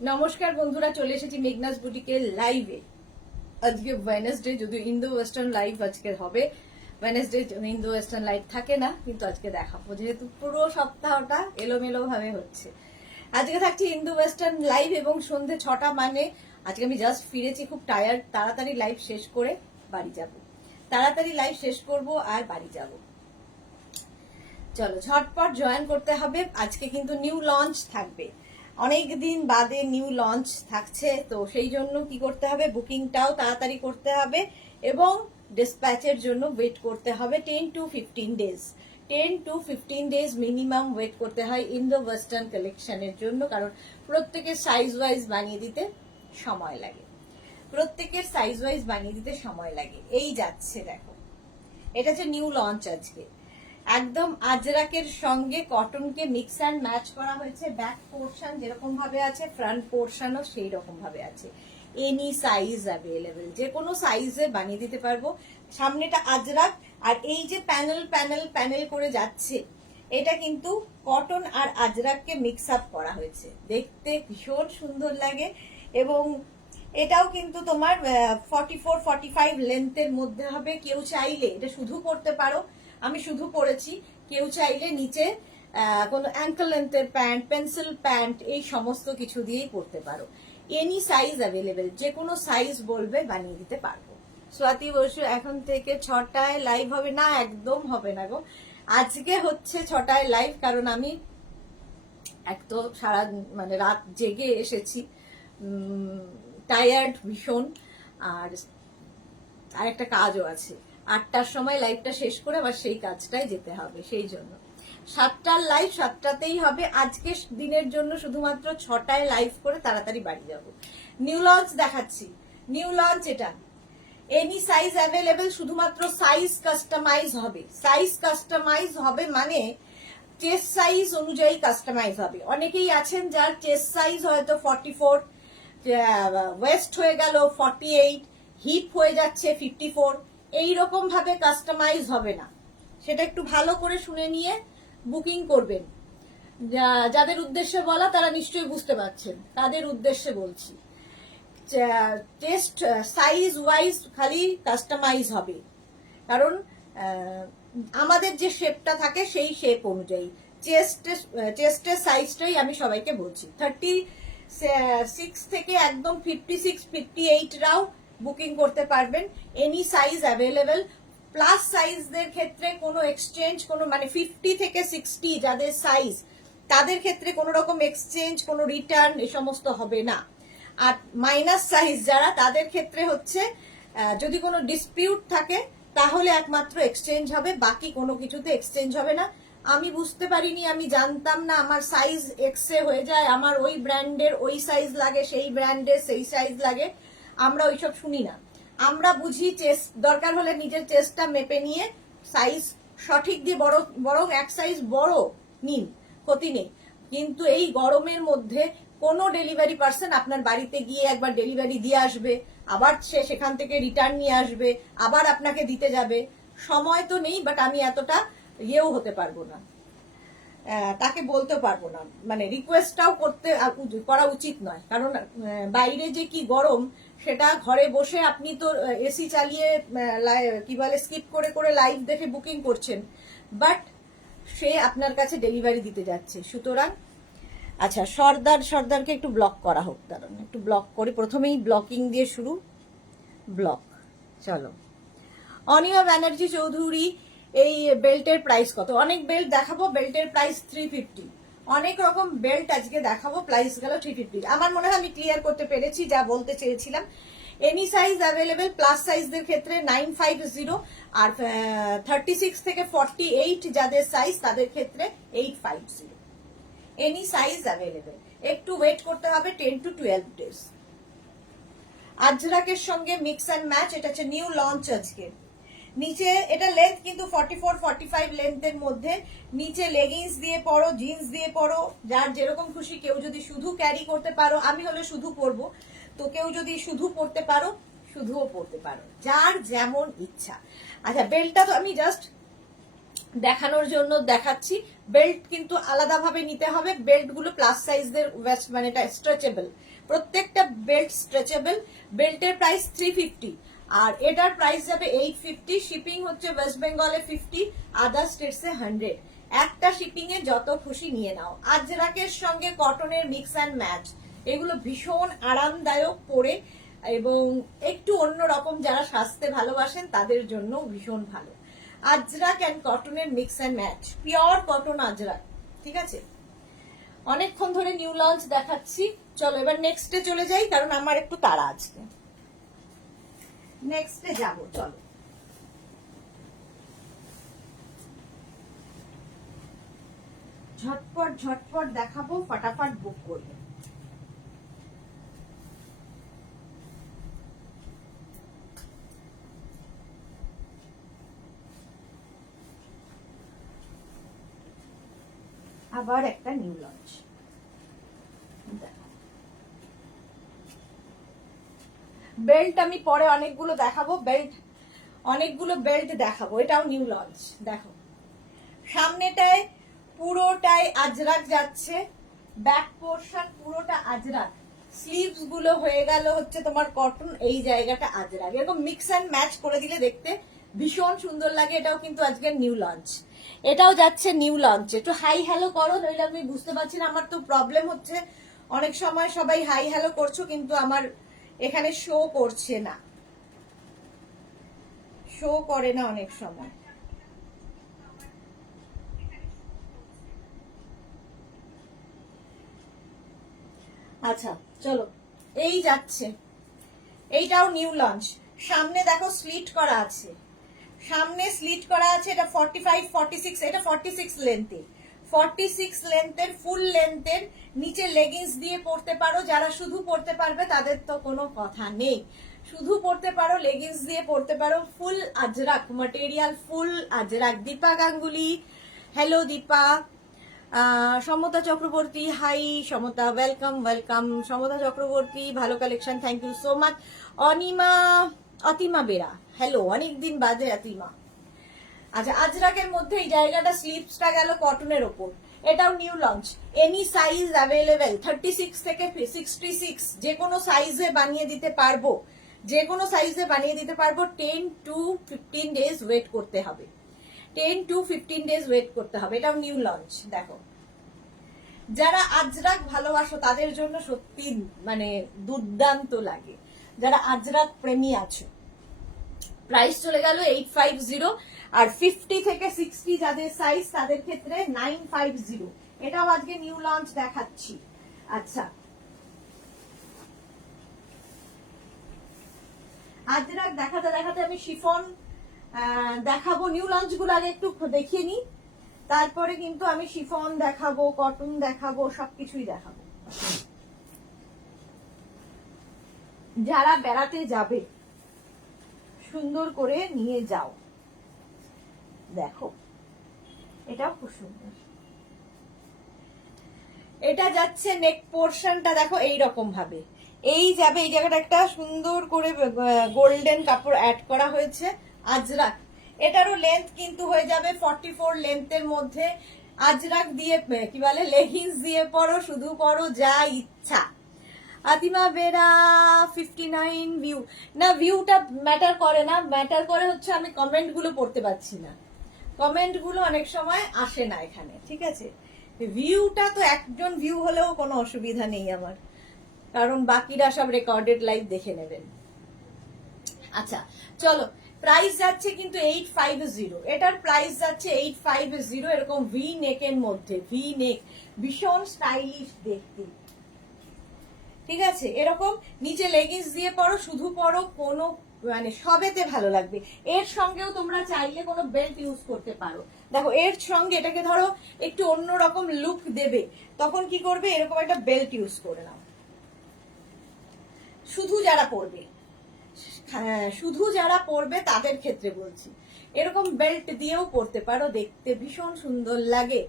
নমস্কার বন্ধুরা, চলে এসেছি মেঘনাস বুটিকের লাইভে। আজকে ওয়েডনেসডে, যদিও ইন্দো ওয়েস্টার্ন লাইভ আজকে হবে। ওয়েডনেসডে ইন্দো ওয়েস্টার্ন লাইভ থাকে না, কিন্তু আজকে দেখাবো, যেহেতু পুরো সপ্তাহটা এলোমেলো ভাবে হচ্ছে। আজকে থাকছে ইন্দো ওয়েস্টার্ন লাইভ এবং সন্ধে 6টা। মানে আজকে আমি জাস্ট ফিরেছি, খুব টায়ার্ড। তাড়াতাড়ি লাইভ শেষ করে বাড়ি যাব, তাড়াতাড়ি লাইভ শেষ করব আর বাড়ি যাব। চলো ঝটপট জয়েন করতে হবে। আজকে কিন্তু নিউ লঞ্চ থাকবে, অনেক দিন বাদে নিউ লঞ্চ থাকছে, তো সেই জন্য কি করতে হবে, বুকিংটাও তাড়াতাড়ি করতে হবে এবং ডিসপ্যাচের জন্য ওয়েট করতে হবে 10 to 15 days. 10 to 15 days minimum wait করতে হয় ইন্দো ওয়েস্টার্ন কালেকশনের জন্য, কারণ প্রত্যেকের সাইজ ওয়াইজ বানিয়ে দিতে সময় লাগে, প্রত্যেকের সাইজ ওয়াইজ বানিয়ে দিতে সময় লাগে। এই যাচ্ছে দেখো, এটা যে নিউ লঞ্চ আজকে, একদম আজরাকের সঙ্গে কটনকে মিক্স অ্যান্ড ম্যাচ করা হয়েছে। ব্যাক পোর্শন যেরকম ভাবে আছে, ফ্রন্ট পোর্শনও সেই রকম ভাবে আছে। এনি সাইজ অ্যাভেলেবেল, যে কোনো সাইজে বানিয়ে দিতে পারবো। সামনেটা আজরাক, আর এই যে প্যানেল প্যানেল প্যানেল করে যাচ্ছে, এটা কিন্তু কটন আর আজরাককে মিক্স আপ করা হয়েছে, দেখতে ভীষণ সুন্দর লাগে। এবং এটাও কিন্তু তোমার 44-45 লেন্থের মধ্যে হবে। কেউ চাইলে এটা শুধু পরতে পারো, আমি শুধু পরেছি। কেউ চাইলে নিচে কোনো অ্যাঙ্কেল লেন্থের প্যান্ট, পেন্সিল প্যান্ট, এই সমস্ত কিছু দিয়েই পরতে পারো। এনি সাইজ অ্যাভেলেবেল, যে কোনো সাইজ বলবে বানিয়ে দিতে পারবো। স্বাতি বসু এখন থেকে 6টায় লাইভ হবে না? একদম হবে না গো, আজকে হচ্ছে 6টায় লাইভ, কারণ আমি এক তো সারা মানে রাত জেগে এসেছি, টায়ার্ড ভীষণ, আর একটা কাজও আছে। 8টার সময় লাইভটা শেষ করে আবার সেই কাজটাই যেতে হবে, সেই জন্য 7টার লাইভ 7টাতেই হবে। আজকে দিনের জন্য শুধুমাত্র 6টায় লাইভ করে তাড়াতাড়ি বাড়ি যাব। নিউ লঞ্চ দেখাচ্ছি, নিউ লঞ্চ এটা। এনি সাইজ অ্যাভেলেবেল, শুধুমাত্র সাইজ কাস্টমাইজ হবে। সাইজ কাস্টমাইজ হবে মানে চেস্ট সাইজ অনুযায়ী কাস্টমাইজ হবে। অনেকেই আছেন যার চেস্ট সাইজ হয়তো 44, ওয়েস্ট হয়ে গেল 48, হিপ হয়ে যাচ্ছে 54, এইরকম ভাবে কাস্টমাইজ হবে না। সেটা একটু ভালো করে শুনে নিয়ে বুকিং করবেন। যাদের উদ্দেশ্যে বলা তারা নিশ্চয়ই বুঝতে পারছেন তাদের উদ্দেশ্যে বলছি। চেস্ট সাইজ ওয়াইজ খালি কাস্টমাইজ হবে, কারণ আমাদের যে শেপটা থাকে সেই শেপ অনুযায়ী চেস্টের সাইজটাই আমি সবাইকে বলছি। 36 থেকে একদম 56-58রাও বুকিং করতে পারবেন। Any size available. প্লাস সাইজদের ক্ষেত্রে কোনো এক্সচেঞ্জ, কোনো মানে 50 থেকে 60 যাদের সাইজ, তাদের ক্ষেত্রে কোনো রকম এক্সচেঞ্জ, কোনো রিটার্ন এ সমস্ত হবে না। আর মাইনাস সাইজ যারা, তাদের ক্ষেত্রে হচ্ছে যদি কোনো ডিসপিউট থাকে তাহলে একমাত্র এক্সচেঞ্জ হবে, বাকি কোনো কিছুতে এক্সচেঞ্জ হবে না। আমি বুঝতে পারিনি, আমি জানতাম না আমার সাইজ এক্সে হয়ে যায়, আমার ওই ব্র্যান্ডের ওই সাইজ লাগে, সেই ব্র্যান্ডের সেই সাইজ লাগে, আমরা ওইসব শুনি না। আমরা বুঝি চেস্ট, দরকার হলে নিজের চেস্টটা মেপে নিয়ে সাইজ সঠিক দিয়ে বরং এক সাইজ বড় নিন, ক্ষতি নেই। কিন্তু এই গরমের মধ্যে কোনো ডেলিভারি পার্সন আপনার বাড়িতে গিয়ে একবার ডেলিভারি দিয়ে আসবে, আবার সে সেখান থেকে রিটার্ন নিয়ে আসবে, আবার আপনাকে দিতে যাবে, সময় তো নেই। বাট আমি এতটা ইয়েও হতে পারবো না, তাকে বলতে পারবো না, মানে রিকোয়েস্টটাও করা উচিত নয়, কারণ বাইরে যে কি গরম, সেটা ঘরে বসে আপনি তো এসি চালিয়ে কি বলে স্কিপ করে করে লাইভ দেখে বুকিং করছেন, বাট সে আপনার কাছে ডেলিভারি দিতে যাচ্ছে। সুতরাং আচ্ছা, সর্দারকে একটু ব্লক করা হোক, দাঁড়ান একটু ব্লক করি। প্রথমেই ব্লকিং দিয়ে শুরু, ব্লক। চলো, অনিমা ব্যানার্জি চৌধুরী, এই বেল্টের প্রাইস কত? অনেক বেল্ট দেখাবো, বেল্টের প্রাইস 350। অনেক রকম বেল্ট আজকে দেখাবো, প্রাইস গেল 350। আমার মনে হয় আমি ক্লিয়ার করতে পেরেছি যা বলতে চেয়েছিলাম। এনি সাইজ অ্যাভেলেবেল, প্লাস সাইজদের ক্ষেত্রে 950, আর 36 থেকে 48 যাদের সাইজ তাদের ক্ষেত্রে 850। Any size available. একটু ওয়েট করতে হবে 10 to 12 ডেজ। আজরাকের সঙ্গে মিক্স অ্যান্ড ম্যাচ, এটা হচ্ছে নিউ লঞ্চ আজকে। নিচে এটা লেন্থ কিন্তু 44-45 লেন্থের মধ্যে। নিচে লেগিংস দিয়ে পরো, জিন্স দিয়ে পরো, যার যেরকম খুশি। কেউ যদি শুধু ক্যারি করতে পারো, আমি হলে শুধু পরবো, তো কেউ যদি শুধু পরতে পারো শুধুও পরতে পারো, যার যেমন ইচ্ছা। আচ্ছা, বেল্টটা তো আমি জাস্ট দেখানোর জন্য দেখাচ্ছি। বেল্ট কিন্তু আলাদাভাবে নিতে হবে, বেল্ট গুলো প্লাস সাইজের ওয়েস্ট, মানে এটা স্ট্রেচেবল, প্রত্যেকটা বেল্ট স্ট্রেচেবল। বেল্টের প্রাইস 350 আর এটার প্রাইস যাবে 850। শিপিং হচ্ছে ওয়েস্ট বেঙ্গলে 50, আদার স্টেটসে 100। একটা শিপিং এ যত খুশি নিয়ে নাও। আজরাকের সঙ্গে কটনের মিক্স অ্যান্ড ম্যাচ, এগুলো ভীষণ আরামদায়ক পরে, এবং একটু অন্যরকম, যারা সাজতে ভালোবাসেন তাদের জন্য ভীষণ ভালো। আজরাক অ্যান্ড কটনের mix and match, pure cotton Ajrak. ঠিক আছে, অনেকক্ষণ ধরে নিউ লঞ্চ দেখাচ্ছি, চলো এবার নেক্সটে চলে যাই, কারণ আমার একটু তাড়া আজকে। নেক্সটে যাব, চলো। ঝটপট ঝটপট দেখাবো, ফটাফট বুক করবে। আবার একটা নিউ লঞ্চ বেল্ট, আমি পরে অনেকগুলো দেখাবো বেল্ট, অনেকগুলো বেল্ট দেখাবো। এটাও নিউ লঞ্চ। দেখো সামনেটায় পুরোটাই আজরাক যাচ্ছে, ব্যাক পোর্শন পুরোটা আজরাক, স্লিভস গুলো হয়ে গেল হচ্ছে তোমার কটন, এই জায়গাটা আজরাক। এরকম মিক্স অ্যান্ড ম্যাচ করে দিলে দেখতে ভীষণ সুন্দর লাগে। এটাও কিন্তু আজকের নিউ লঞ্চ, এটাও যাচ্ছে নিউ লঞ্চ। একটু হাই হ্যালো করো, নইলে আমি বুঝতে পারছি না, আমার তো প্রবলেম হচ্ছে। অনেক সময় সবাই হাই হ্যালো করছো, কিন্তু আমার এখানে শো করছে না, শো করে না অনেক সময়। আচ্ছা চলো, এই যাচ্ছে, এইটাও নিউ লঞ্চ। সামনে দেখো স্লিট করা আছে, সামনে স্লিট করা আছে। এটা 45 46, এটা 46 লেন্থে, 46 লেন্থের, ফুল লেন্থের। নিচে লেগিংস দিয়ে পরতে পারো, যারা শুধু পরতে পারবে তাদের তো কোনো কথা নেই, শুধু পরতে পারো, লেগিংস দিয়ে পরতে পারো। Full Ajrakh material, full Ajrakh. Deepa Ganguly, hello Deepa. Samata Chakraborty, hi Samata, welcome welcome. Samata Chakraborty, ভালো collection, thank you so much. Anima, Atima Bera, hello, অনেকদিন বাদে অতিমা। আচ্ছা, আজরাকের মধ্যে এই জায়গাটা স্লিপসটা গেল কটনের ওপর, এটাও new launch. Any size available, 36 থেকে 66, যে কোনো সাইজে বানিয়ে দিতে পারবো, যে কোনো সাইজে বানিয়ে দিতে পারবো। 10 to 15 ডেজ ওয়েট করতে হবে, 10 to 15 ডেজ ওয়েট করতে হবে। এটাও নিউ লঞ্চ। দেখো যারা আজরাক ভালোবাসো তাদের জন্য সত্যি মানে দুর্দান্ত লাগে, যারা আজরাক প্রেমী আছো। প্রাইস চলে গেল 850, আর 50 থেকে 60 যাদের সাইজ তাদের ক্ষেত্রে 950। এটাও আজকে নিউ লঞ্চ দেখাচ্ছি। আচ্ছা, আজরাক দেখাতে দেখাতে আমি শিফন দেখাবো। নিউ লঞ্চ গুলো আগে একটু দেখিয়ে নি, তারপরে কিন্তু আমি শিফন দেখাবো, কটন দেখাবো, সবকিছুই দেখাবো। যারা বেড়াতে যাবে সুন্দর করে নিয়ে যাও। দেখো এটাও খুব সুন্দর। এটা যাচ্ছে নেক পোর্শনটা, দেখো এই রকম ভাবে এই যাবে, এই জায়গাটা একটা সুন্দর করে গোল্ডেন কাপড় অ্যাড করা হয়েছে আজরাক। এটারও লেন্থ কিন্তু হয়ে যাবে 44 লেন্থের মধ্যে। আজরাক দিয়ে কি বলে, লেগিংস দিয়ে পরো, শুধু পরো, যা ইচ্ছা। আতিমা বেরা 59 ভিউ, না ভিউটা ম্যাটার করে না, ম্যাটার করে হচ্ছে আমি কমেন্ট গুলো পড়তে পারছি না, কমেন্ট গুলো অনেক সময় আসে না এখানে। ঠিক আছে, ভিউটা তো একজন ভিউ হলেও কোনো অসুবিধা নেই আমার, কারণ বাকিরা সব রেকর্ডেড লাইভ দেখে নেবেন। আচ্ছা চলো, প্রাইস যাচ্ছে কিন্তু 850, এটার প্রাইস যাচ্ছে 850। এরকম ভি নেকের মধ্যে, ভি নেক, ভীষণ স্টাইলিশ দেখতে। ঠিক আছে, এরকম নিচে লেগিংস দিয়ে পরো, শুধু পরো, কোনো মানে সবেতে ভালো লাগবে। এর সঙ্গেও তোমরা চাইলে কোনো বেল্ট ইউজ করতে পারো। দেখো এর সঙ্গে এটাকে ধরো একটু অন্যরকম লুক দেবে, তখন কি করবে, এরকম একটা বেল্ট ইউজ করে নাও। শুধু যারা পরবে, শুধু যারা পরবে তাদের ক্ষেত্রে বলছি, এরকম বেল্ট দিয়েও পরতে পারো, দেখতে ভীষণ সুন্দর লাগে।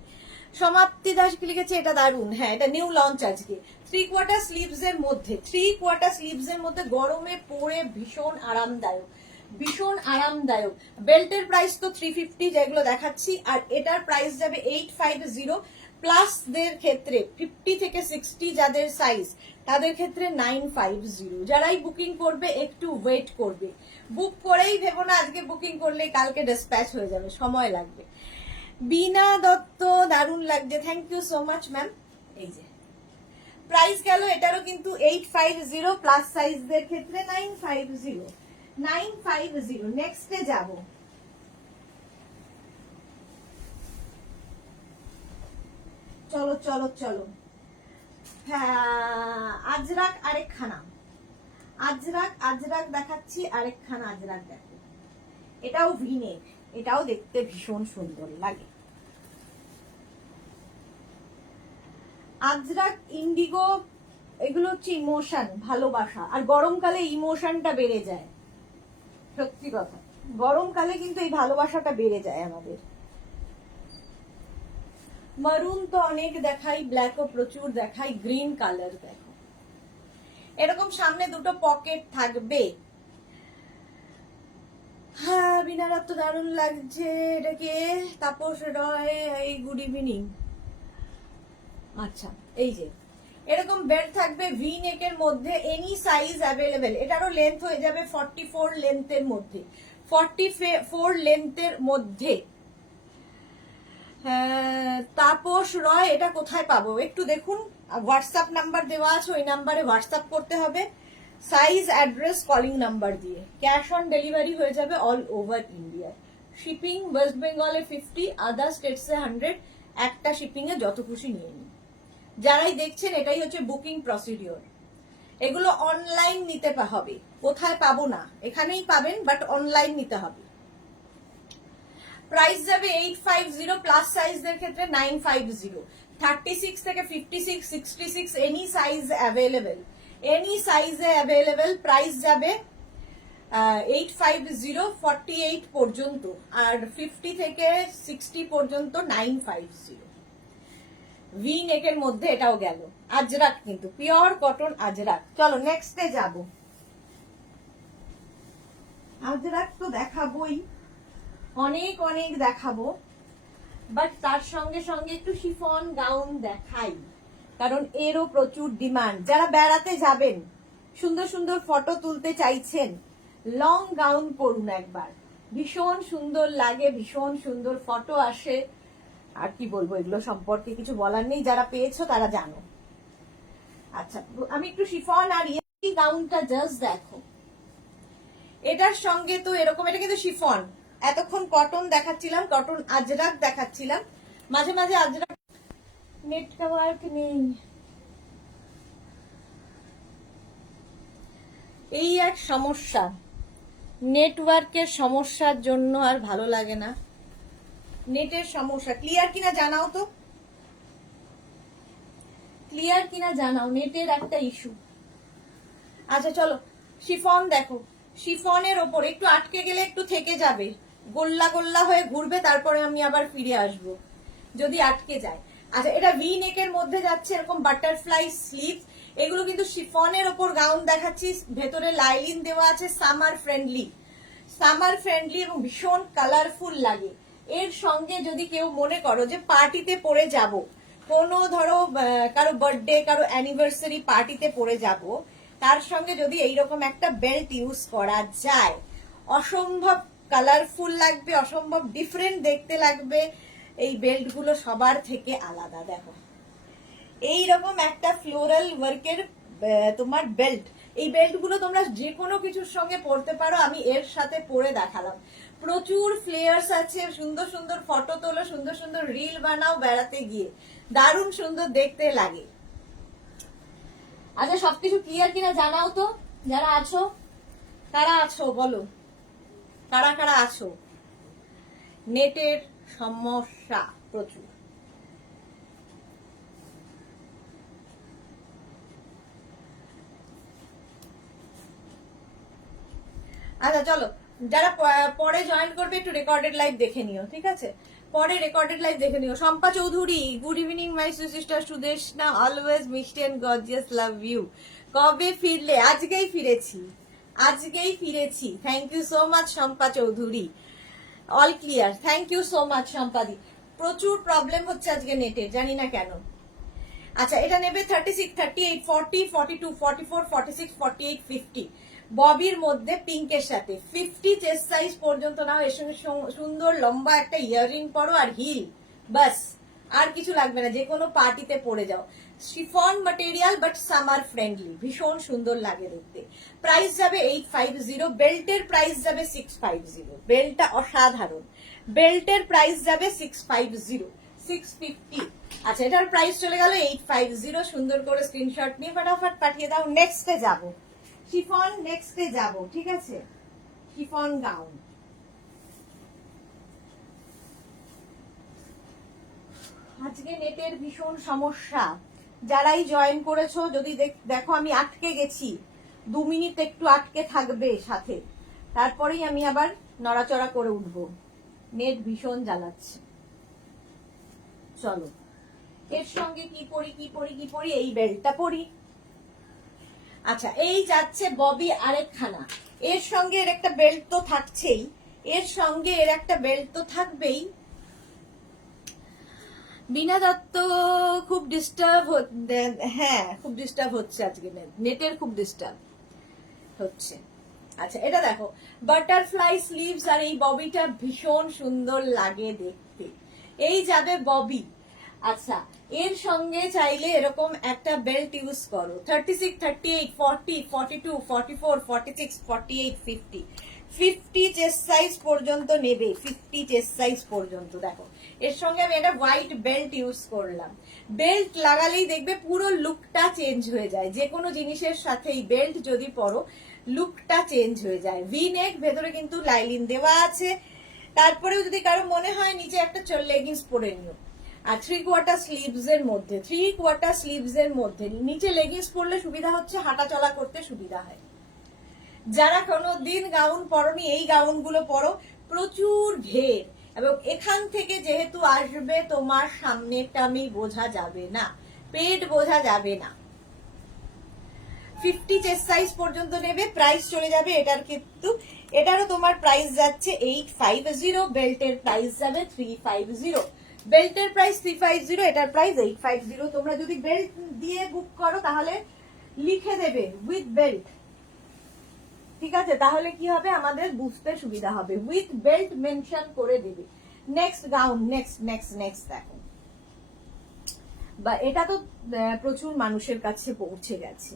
সমাপ্তি দাস কি লিখেছে, এটা দারুন। হ্যাঁ, এটা নিউ লঞ্চ আজকে। 3/4 স্লিভস এর মধ্যে, 3/4 স্লিভস এর মধ্যে গরমে পরে ভীষণ আরামদায়ক। ভীষণ আরামদায়ক। বেল্টের প্রাইস তো 350 যেগুলো দেখাচ্ছি, আর এটার প্রাইস যাবে 850। প্লাসদের ক্ষেত্রে 50 থেকে 60 যাদের সাইজ তাদের ক্ষেত্রে 950। যারাই বুকিং করবে একটু ওয়েট করবে, বুক করেই ভেবো না আজকে বুকিং করলে কালকে ডিসপ্যাচ হয়ে যাবে, সময় লাগবে। বিনা দত্ত, দারুণ লাগছে, thank you so much ma'am. এই যে প্রাইস গেল এটারও কিন্তু 850, প্লাস সাইজদের ক্ষেত্রে 950। নেক্সটে যাব। চলো চলো চলো, হ্যাঁ আজরাক আরেকখানা, আজরাক দেখাচ্ছি, আরেকখানা আজরাক দেখো। এটাও ভিনেক, এটাও দেখতে ভীষণ সুন্দর লাগে। আজরাক ইন্ডিগো, এগুলো হচ্ছে ইমোশন, ভালোবাসা। আর গরমকালে ইমোশনটা বেড়ে যায়, সত্যি কথা, গরমকালে কিন্তু এই ভালোবাসাটা বেড়ে যায় আমাদের। মারুন তো অনেক দেখাই, ব্ল্যাকও প্রচুর দেখাই, গ্রিন কালার দেখো। এরকম সামনে দুটো পকেট থাকবে। হ্যাঁ বিনারাত তো দারুণ লাগছে। এটাকে তাপস রয়, এই গুড ইভিনিং। আচ্ছা এই যে এরকম বেল্ট থাকবে ভি নেকের মধ্যে, এনি সাইজ অ্যাভেলেবেল। এটারও লেন্থ হয়ে যাবে 44 লেন্থের মধ্যে, 44 লেন্থের মধ্যে। তাপস রয়, এটা কোথায় পাবো একটু দেখুন, হোয়াটসঅ্যাপ নাম্বার দেওয়া আছে, ওই নাম্বারে হোয়াটসঅ্যাপ করতে হবে, সাইজ অ্যাড্রেস কলিং নাম্বার দিয়ে। ক্যাশ অন ডেলিভারি হয়ে যাবে all over India. Shipping West বেঙ্গলে 50, আদার স্টেটসে 100। একটা শিপিং এ যত খুশি নিয়ে নিন। যারাই দেখছেন এটাই হচ্ছে বুকিং প্রসিডিওর। এগুলো অনলাইন নিতে হবে, কোথায় পাবো না, এখানেই পাবেন, বাট অনলাইন নিতে হবে। প্রাইস যাবে 850, প্লাস সাইজদের ক্ষেত্রে 950। 36 থেকে 56, 66 এনি সাইজ অ্যাভেলেবেল, এনি সাইজে অ্যাভেলেবেল। প্রাইস যাবে 850, 48 পর্যন্ত, আর 50 থেকে 60 পর্যন্ত 950। ভি নেকের মধ্যে এটাও গেল। আজরাক কিন্তু পিওর কটন আজরাক। চলো নেক্সটে যাব। আজরাক তো দেখাবোই, অনেক অনেক দেখাবো, বাট তার সঙ্গে সঙ্গে একটু শিফন গাউন দেখাই, কারণ এরও প্রচুর ডিমান্ড। যারা বেড়াতে যাবেন, সুন্দর সুন্দর ফটো তুলতে চাইছেন, লং গাউন পরুন একবার, ভীষণ সুন্দর লাগে, ভীষণ সুন্দর ফটো আসে। আর কি বলবো, এগুলো সম্পর্কে কিছু বলার নেই, যারা পেয়েছো তারা জানো। আচ্ছা আমি একটু শিফন আর এই গাউনটা জাস্ট দেখো। এটার সঙ্গে তো এরকম, এটা কিন্তু শিফন, এতক্ষণ কটন দেখাচ্ছিলাম, কটন আজরাক দেখাচ্ছিলাম, মাঝে মাঝে আজরাক। নেটওয়ার্ক নেই, এই এক সমস্যা, নেটওয়ার্কের সমস্যার জন্য আর ভালো লাগে না। নেটের সমস্যা, ক্লিয়ার কিনা জানাও তো, ক্লিয়ার কিনা জানাও, নেটের একটা ইস্যু। আচ্ছা চলো শিফন দেখো, শিফনের ওপর একটু আটকে গেলে একটু থেকে যাবে, গোল্লা গোল্লা হয়ে ঘুরবে, তারপরে আমি আবার ফিরে আসব যদি আটকে যায়। আচ্ছা এটা ভি নেকের মধ্যে যাচ্ছে, এরকম বাটারফ্লাই স্লিভ। এগুলো কিন্তু শিফনের ওপর গাউন দেখাচ্ছি, ভেতরে লাইলিন দেওয়া আছে, সামার ফ্রেন্ডলি এবং ভীষণ কালারফুল লাগে। এর সঙ্গে যদি কেউ মনে করো যে পার্টিতে পরে যাব, কোনো ধরো কারো বার্থডে, কারো অ্যানিভার্সারি পার্টিতে পরে যাব, তার সঙ্গে যদি এইরকম একটা বেল্ট ইউজ করা যায়, অসম্ভব কালারফুল লাগবে, অসম্ভব ডিফারেন্ট দেখতে লাগবে। এই বেল্ট গুলো সবার থেকে আলাদা। দেখো এইরকম একটা ফ্লোরাল ওয়ার্কের তোমার বেল্ট, এই বেল্ট গুলো তোমরা যে কোনো কিছুর সঙ্গে পরতে পারো। আমি এর সাথে পরে দেখালাম, প্রচুর ফ্লেয়ার্স আছে, সুন্দর সুন্দর ফটো তোলো, সুন্দর সুন্দর রিল বানাও বেড়াতে গিয়ে, দারুণ সুন্দর দেখতে লাগে। আচ্ছা সবকিছু ক্লিয়ার কিনা জানাও তো, যারা আছো, কারা আছো বলো, কারা কারা আছো। নেটের সমস্যা প্রচুর। আচ্ছা চলো, যারা পরে জয়েন করবে একটু রেকর্ডেড লাইভ দেখে নিও, ঠিক আছে, পরে রেকর্ডেড লাইভ দেখে নিও। Shampa Chowdhury, good evening my sister Sudeshna, always মিষ্টি এন্ড গর্জিয়াস, লাভ ইউ। কবে ফিরলে? আজকেই ফিরেছি, আজকেই ফিরেছি। Thank you so much Shampa Chowdhury. All clear, thank you so much শম্পাদি। প্রচুর প্রবলেম হচ্ছে আজকে নেটের, জানি না কেন। আচ্ছা, এটা নেবে 36, 38, 40, 42, 44, 46, 48, 50 ববির মধ্যে পিঙ্কের সাথে 50 চেস্ট সাইজ পর্যন্ত নাও। এর সঙ্গে সুন্দর লম্বা একটা ইয়াররিং পরো আর হিল, বাস আর কিছু লাগবে না, যে কোনো পার্টিতে পরে যাও। Chiffon material but summer friendly, ভীষণ সুন্দর লাগে দেখতে। প্রাইস যাবে 850, বেল্টের প্রাইস যাবে 650, বেল্টটা অসাধারণ। বেল্টের প্রাইস যাবে 650, 650। আচ্ছা, এটার প্রাইস চলে গেল 850। সুন্দর করে স্ক্রিনশট নিয়ে ফটাফট পাঠিয়ে দাও। নেক্সটে যাব, শিফন নেক্সটে যাব, ঠিক আছে? শিফন গাউন, আজকে নেটের ভীষণ সমস্যা। যারাই জয়েন করেছো, যদি দেখো আমি আটকে গেছি, 2 মিনিট একটু আটকে থাকবে সাথে, তারপরেই আমি আবার নড়াচড়া করে উঠবো। নেট ভীষণ জ্বালাচ্ছে। চলো, এর সঙ্গে কি পরি কি পরি কি পরি, এই বেল্টটা পরি। আচ্ছা, এই যাচ্ছে ববি আরেকখানা। এর সঙ্গে এর একটা বেল্ট তো থাকছেই, এর সঙ্গে এর একটা বেল্ট তো থাকবেই। বিনা দত্ত খুব ডিস্টার্ব, হ্যাঁ খুব ডিস্টার্ব হচ্ছে আজকে, নেটের খুব ডিস্টার্ব হচ্ছে। আচ্ছা, এটা দেখো বাটারফ্লাই স্লিভস, আর এই ববিটা ভীষণ সুন্দর লাগে দেখতে। এই যাবে ববি। আচ্ছা, এর সঙ্গে চাইলে এরকম একটা বেল্ট ইউজ করো। 36, 38, 40, 42, 44, 46, 48, 50 50 চেস্ট সাইজ পর্যন্ত নেবে, 50 চেস্ট সাইজ পর্যন্ত। দেখো, এর সঙ্গে আমি একটা হোয়াইট বেল্ট ইউজ করলাম। বেল্ট লাগালেই দেখবে পুরো লুকটা চেঞ্জ হয়ে যায়। যে কোনো জিনিসের সাথেই বেল্ট যদি পরো, লুকটা চেঞ্জ হয়ে যায়। ভি নেক, ভেতরে কিন্তু লাইলিন দেওয়া আছে। তারপরেও যদি কারো মনে হয় নিচে একটা লেগিংস পরে নিও। আর 3/4 স্লিভস এর মধ্যে, 3/4 স্লিভস এর মধ্যে নিচে লেগিংস পরলে সুবিধা হচ্ছে, হাঁটা চলা করতে সুবিধা হয়। যারা কোনোদিন গাউন পরনি, এই গাউন গুলো পরো, প্রচুর ঘের, এবং এখান থেকে যেহেতু আসবে তোমার সামনে টামি বোঝা যাবে না, পেট বোঝা যাবে না। 50 চেস্ট সাইজ পর্যন্ত নেবে। প্রাইস চলে যাবে এটার, কিন্তু এটারও তোমার প্রাইস যাচ্ছে 850, বেল্টের প্রাইস যাবে 350। বেল্টের প্রাইস 350, এটার প্রাইস 850। তোমরা যদি বেল্ট দিয়ে বুক করো তাহলে লিখে দেবে উইথ বেল্ট, ঠিক আছে? তাহলে কি হবে, আমাদের বুঝতে সুবিধা হবে। উইথ বেল্ট মেনশন করে দেবে। Next gown, next next next দেখো, বা এটা তো প্রচুর মানুষের কাছে পৌঁছে গেছে।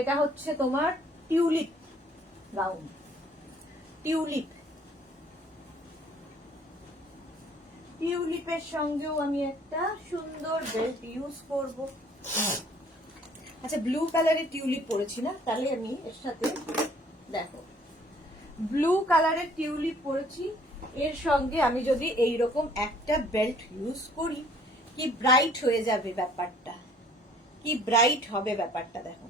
এটা হচ্ছে তোমার টিউলিপ গাউন, টিউলিপ। টিউলিপের সঙ্গেও আমি একটা সুন্দর বেল্ট ইউজ করব। আচ্ছা, ব্লু কালারের টিউলিপ পরেছি না, তাহলে আমি এর সাথে দেখো ব্লু কালারের টিউলিপ পরেছি, এর সঙ্গে আমি যদি এইরকম একটা বেল্ট ইউজ করি, কি ব্রাইট হয়ে যাবে ব্যাপারটা, কি ব্রাইট হবে ব্যাপারটা। দেখো,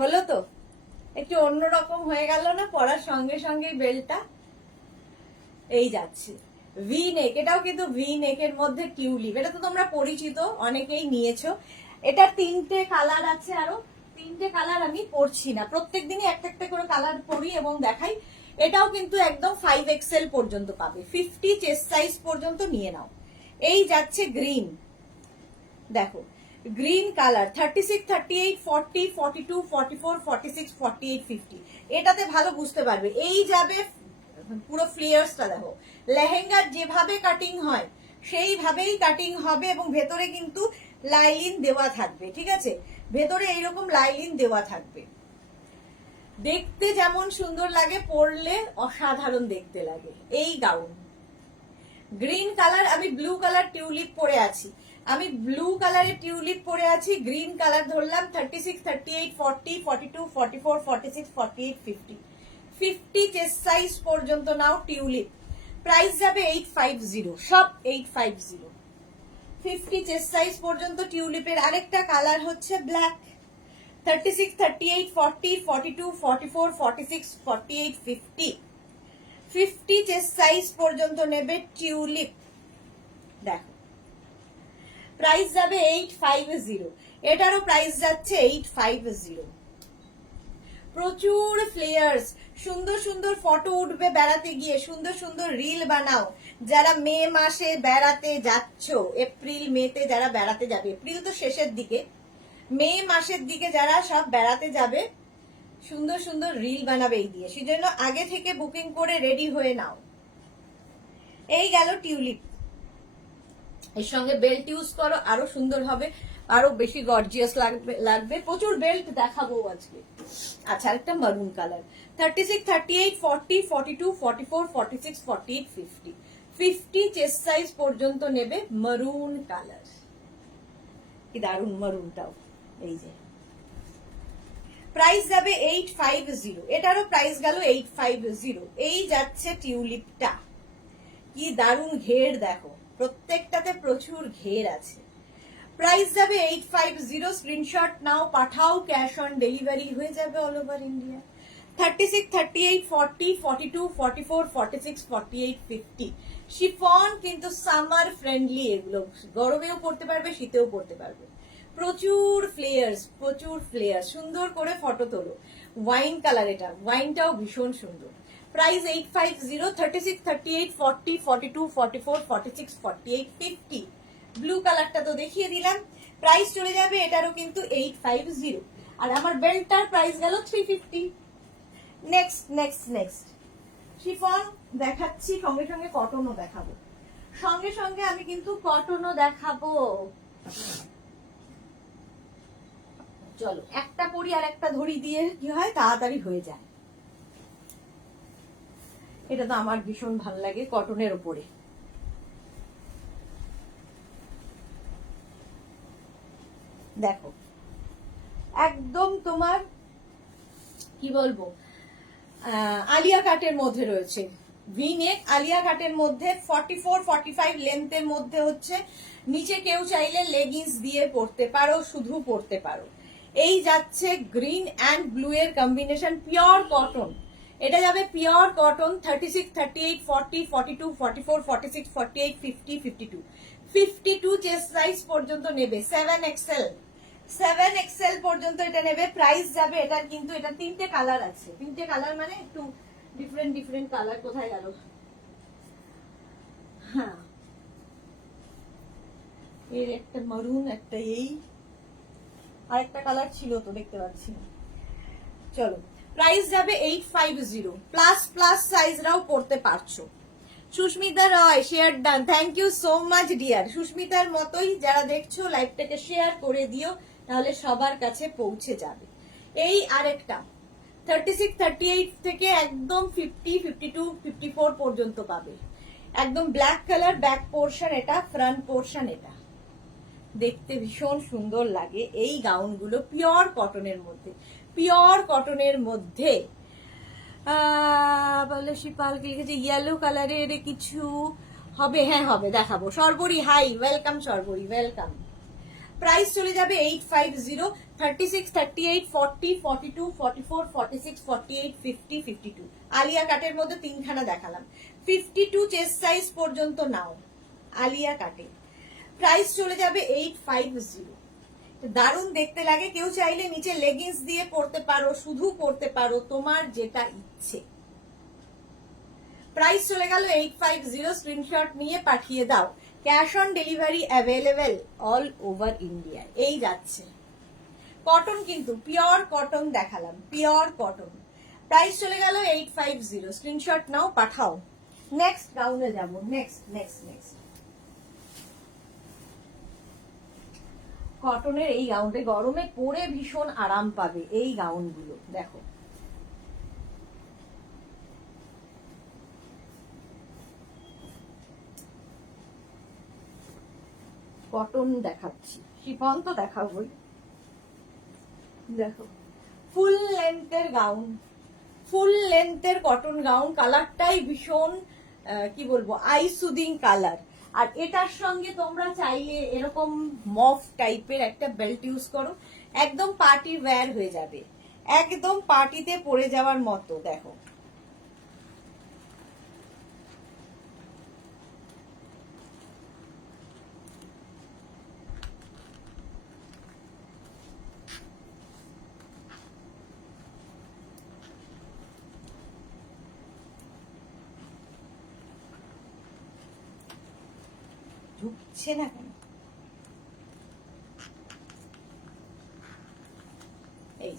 হলো তো? একটু অন্যরকম হয়ে গেল না পরার সঙ্গে সঙ্গে বেল্টটা? এই যাচ্ছে ভি নেক, এটাও কিন্তু ভি নেকের মধ্যে টিউলিপ। এটা তো তোমরা পরিচিত, অনেকেই নিয়েছো। এটা 3টে কালার আছে, আরো 3টে কালার আমি পরছি না, প্রত্যেক দিনই একটা একটা করে কালার পরি এবং দেখাই। এটাও কিন্তু একদম 5XL পর্যন্ত পাবে, 50 চেস্ট সাইজ পর্যন্ত নিয়ে নাও। এই যাচ্ছে গ্রিন, দেখো গ্রিন কালার, 36, 38, 40, 42, 44, 46, 48, 50। এটাতে ভালো বুঝতে পারবে। এই যাবে পুরো ফ্লেয়ার্সটা, দেখো লেহেঙ্গার যেভাবে কাটিং হয় সেইভাবেই কাটিং হবে, এবং ভেতরে কিন্তু লাইলিন দেওয়া থাকবে, ঠিক আছে? ভেতরে এইরকম লাইলিন দেওয়া থাকবে। দেখতে যেমন সুন্দর লাগে, পরলে অসাধারণ দেখতে লাগে। এই গাউন গ্রিন কালার, আমি ব্লু কালার টিউলিপ পরে আছি, আমি ব্লু কালারের টিউলিপ পরে আছি, গ্রিন কালার ধরলাম। 36, 38, 40, 42, 44, 46, 48, 50 50 চেস্ট সাইজ পর্যন্ত নাও টিউলিপ। প্রাইস যাবে 850, সব 850। 50 চেস্ট সাইজ পর্যন্ত টিউলিপের আরেকটা কালার হচ্ছে ব্ল্যাক। 36, 38, 40, 42, 44, 46, 48, 50 50 চেস্ট সাইজ পর্যন্ত নেবে টিউলিপ। দেখো প্রাইস যাবে 850, এটারও প্রাইস যাচ্ছে 850। প্রচুর ফ্লেয়ার্স, সুন্দর সুন্দর ফটো উঠবে বেড়াতে গিয়ে, সুন্দর সুন্দর রিল বানাও। যারা মে মাসে বেড়াতে যাচ্ছ, এপ্রিল মেতে যারা বেড়াতে যাবে, এপ্রিল তো শেষের দিকে, মে মাসের দিকে যারা সব বেড়াতে যাবে, সুন্দর সুন্দর রিল বানাবে এই দিয়ে, সেজন্য আগে থেকে বুকিং করে রেডি হয়ে নাও। এই গেল টিউলিপ, এর সঙ্গে বেল্ট ইউজ করো, আরো সুন্দর হবে, আরো বেশি গর্জিয়াস লাগবে। প্রচুর বেল্ট দেখাবো আজকে। আচ্ছা, আরেকটা মারুন কালার, 36, 38, 40, 42, 44, 46, 48, 50, 50 চেস্ট সাইজ পর্যন্ত নেবে মারুন কালার। কি দারুন মারুনটাও। এই যে প্রাইস যাবে 850, এটারও প্রাইস গেল 850। এই যাচ্ছে টিউলিপটা, কি দারুন ঘের দেখো, প্রত্যেকটাতে প্রচুর ঘের আছে। প্রাইস যাবে 850, স্ক্রিনশট নাও, পাঠাও, ক্যাশ অন ডেলিভারি হয়ে যাবে অল ওভার ইন্ডিয়া। 36, 38, 40, 42, 44, 46, 48, 50 শিফন, কিন্তু সামার ফ্রেন্ডলি, এগুলো গরমেও পড়তে পারবে, শীতেও পড়তে পারবে। প্রচুর ফ্লেয়ার্স, প্রচুর ফ্লেয়ার, সুন্দর করে ফটো তোলো। ওয়াইন কালার, এটা ওয়াইনটাও ভীষণ সুন্দর। প্রাইস 850, 36, 38, 40, 42, 44, 46, 48, 50 ব্লু কালারটা তো দেখিয়ে দিলাম। প্রাইস চলে যাবে এটারও কিন্তু 850, আর আমার বেল্টটার প্রাইস গেল 350। নেক্সট নেক্সট নেক্সট শিফন দেখাচ্ছি, সঙ্গে সঙ্গে কটনও দেখাবো, সঙ্গে সঙ্গে আমি কিন্তু কটনও দেখাবো। চলো একটা পরি আর একটা ধরি দিয়ে কি হয়, তাড়াতাড়ি হয়ে যায়। এটা তো আমার ভীষণ ভালো লাগে কটনের ওপরে। দেখো একদম তোমার কি বলবো, আলিয়া কাটের মধ্যে রয়েছে, ভিনেক আলিয়া কাটের মধ্যে 44, 45 লেন্থের মধ্যে হচ্ছে। নিচে কেউ চাইলে লেগিংস দিয়ে পরতে পারো, শুধু পরতে পারো। এই যাচ্ছে গ্রিন অ্যান্ড ব্লু এর কম্বিনেশন, পিওর কটন, এটা যাবে পিওর কটন। 36, 38, 40, 42, 44, 46, 48, 50, 52 52 চেস্ট সাইজ পর্যন্ত নেবে। 7XL, 7XL পর্যন্ত এটা নেবে। প্রাইস যাবে এটার কিন্তু, এটা তিনটে কালার আছে, তিনটে কালার মানে একটু ডিফারেন্ট ডিফারেন্ট কালার। কোথায় গেল, হ্যাঁ এর একটা মারুন, একটা এই, আরেকটা কালার ছিল তো দেখতে পাচ্ছি না। চলো প্রাইস যাবে 850, প্লাস প্লাস সাইজরাও পড়তে পারছো। Susmita Roy, share done, thank you so much dear. সুস্মিতার মতোই যারা দেখছো লাইভটাকে শেয়ার করে দিও, তাহলে সবার কাছে পৌঁছে যাবে। এই আরেকটা 36, 38 থেকে একদম 50, 52, 54 পর্যন্ত পাবে। একদম ব্ল্যাক কালার, ব্যাক পোর্শন এটা, ফ্রন্ট পোর্শন এটা, দেখতে ভীষণ সুন্দর লাগে। এই গাউনগুলো পিওর কটনের মধ্যে, পিওর কটনের মধ্যে। বলে শিপালকে লিখেছে ইয়েলো কালারের কিছু হবে, হ্যাঁ হবে, দেখাবো। সর্বরী হাই, ওয়েলকাম সর্বরী, ওয়েলকাম। প্রাইস চলে যাবে 850, 36, 38, 40, 42, 44, 46, 48, 50, 52 আলিয়া কাটের মধ্যে তিনখানা দেখালাম। 52 চেস্ট সাইজ পর্যন্ত নাও আলিয়া কাটে। প্রাইস চলে যাবে 850, দারুণ দেখতে লাগে। কেউ চাইলে নিচে লেগিংস দিয়ে পরতে পারো, শুধু পরতে পারো, তোমার যেটা ইচ্ছে। প্রাইস চলে গেল 850, স্ক্রিনশট নিয়ে পাঠিয়ে দাও। Cash on delivery available all over India. এই যাচ্ছে কটন, কিন্তু পিওর কটন দেখালাম, পিওর কটন। প্রাইস চলে গেল 850, স্ক্রিনশট নাও, পাঠাও। নেক্সট গাউনে যাব, নেক্সট নেক্সট নেক্সট কটনের এই গাউনটা গরমে পরে ভীষণ আরাম পাবে। এই গাউনগুলো দেখো, কটন দেখাচ্ছি, শিফন তো দেখাবোই। দেখো ফুল লেন্থের গাউন, ফুল লেন্থের কটন গাউন, কালারটাই ভীষণ কি বলবো, আই সুদিং কালার। আর এটার সঙ্গে তোমরা চাইলে এরকম মফ টাইপের একটা বেল্ট ইউজ করো, একদম পার্টি ওয়্যার হয়ে যাবে, একদম পার্টিতে পরে যাওয়ার মতো। দেখো ঢুকছে না কেন? এই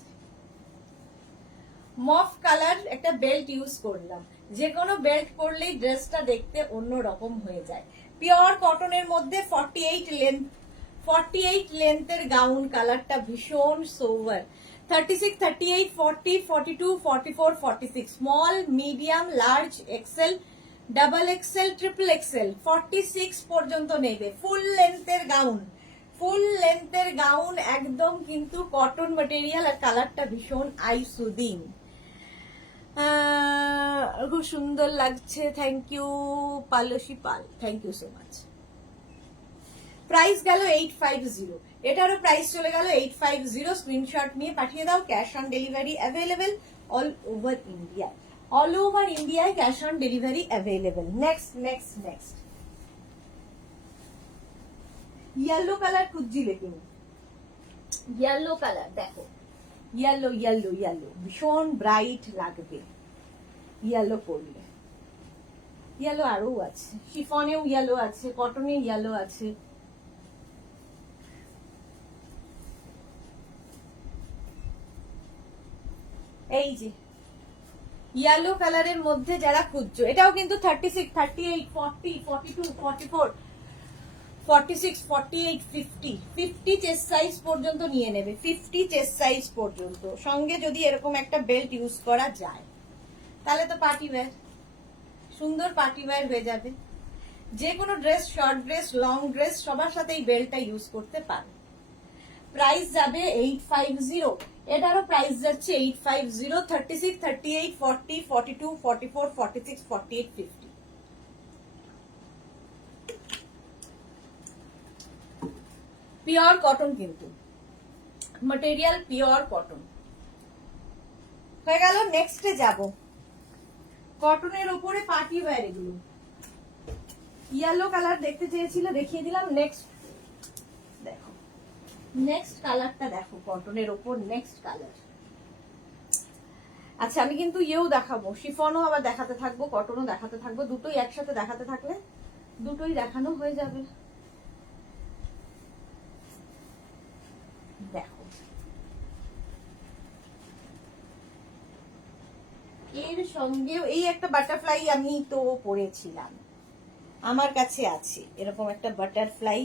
মফ কালার একটা বেল্ট ইউজ করলাম। যে কোনো বেল্ট পরলেই ড্রেসটা দেখতে অন্য রকম হয়ে যায়। পিওর কটনের মধ্যে 48 লেন্থের গাউন, কালারটা ভীষণ sober. 36, 38, 40, 42, 44, 46, small, medium, large, XL, double XL, triple XL, 46 পর্যন্ত নেবে। ফুল লেন্থের গাউন একদম কিন্তু কটন ম্যাটেরিয়াল, আর কালারটা ভীষণ আই সুদিং, খুব সুন্দর লাগছে। Thank you Palsi Pal, thank you so much. Price গেল 850, এটারও প্রাইস চলে গেল 850। স্ক্রিনশট নিয়ে পাঠিয়ে দাও। Cash on delivery available all over India. All over ইন্ডিয়ায় cash on delivery available. Next yellow colour খুঁজছি, লেকিন ইয়েলো কালার দেখো, ইয়েলো ভীষণ ব্রাইট লাগবে ইয়েলো পরলে। ইয়েলো আরো আছে, শিফনেও ইয়েলো আছে, কটনে ইয়েলো আছে। এই যে ইয়েলো কালারের মধ্যে যারা খুঁজছো, এটাও কিন্তু 36, 38, 40, 42, 44, 46, 48, 50 চেস্ট সাইজ পর্যন্ত নিয়ে নেবে। 50 চেস্ট সাইজ পর্যন্ত, সঙ্গে যদি এরকম একটা বেল্ট ইউজ করা যায় তাহলে তো পার্টি ওয়্যার, সুন্দর পার্টি ওয়্যার হয়ে যাবে। যে কোনো dress, short dress, long dress, সবার সাথে এই বেল্টটা ইউজ করতে পারো। প্রাইস যাবে 850, এটারও প্রাইস যাচ্ছে 850। 36, 38, 40, 42, 44, 46, 48, 50। পিওর কটন, কিন্তু ম্যাটেরিয়াল পিওর কটন হয়ে গেল। নেক্সটে যাব, কটনের উপরে পার্টি ওয়্যার। এগুলো ইয়েলো কালার দেখতে চেয়েছিল, দেখিয়ে দিলাম। নেক্সট দেখো, নেক্সট কালারটা দেখো, কটনের ওপর নেক্সট কালার। আচ্ছা, আমি কিন্তু ইয়েও দেখাবো, শিফনও আবার দেখাতে থাকবো, কটনও দেখাতে থাকবো। দুটোই একসাথে দেখাতে থাকলে দুটোই দেখানো হয়ে যাবে। দেখো, এর সঙ্গেও এই একটা বাটারফ্লাই আমি তো পরেছিলাম, আমার কাছে আছে এরকম একটা বাটারফ্লাই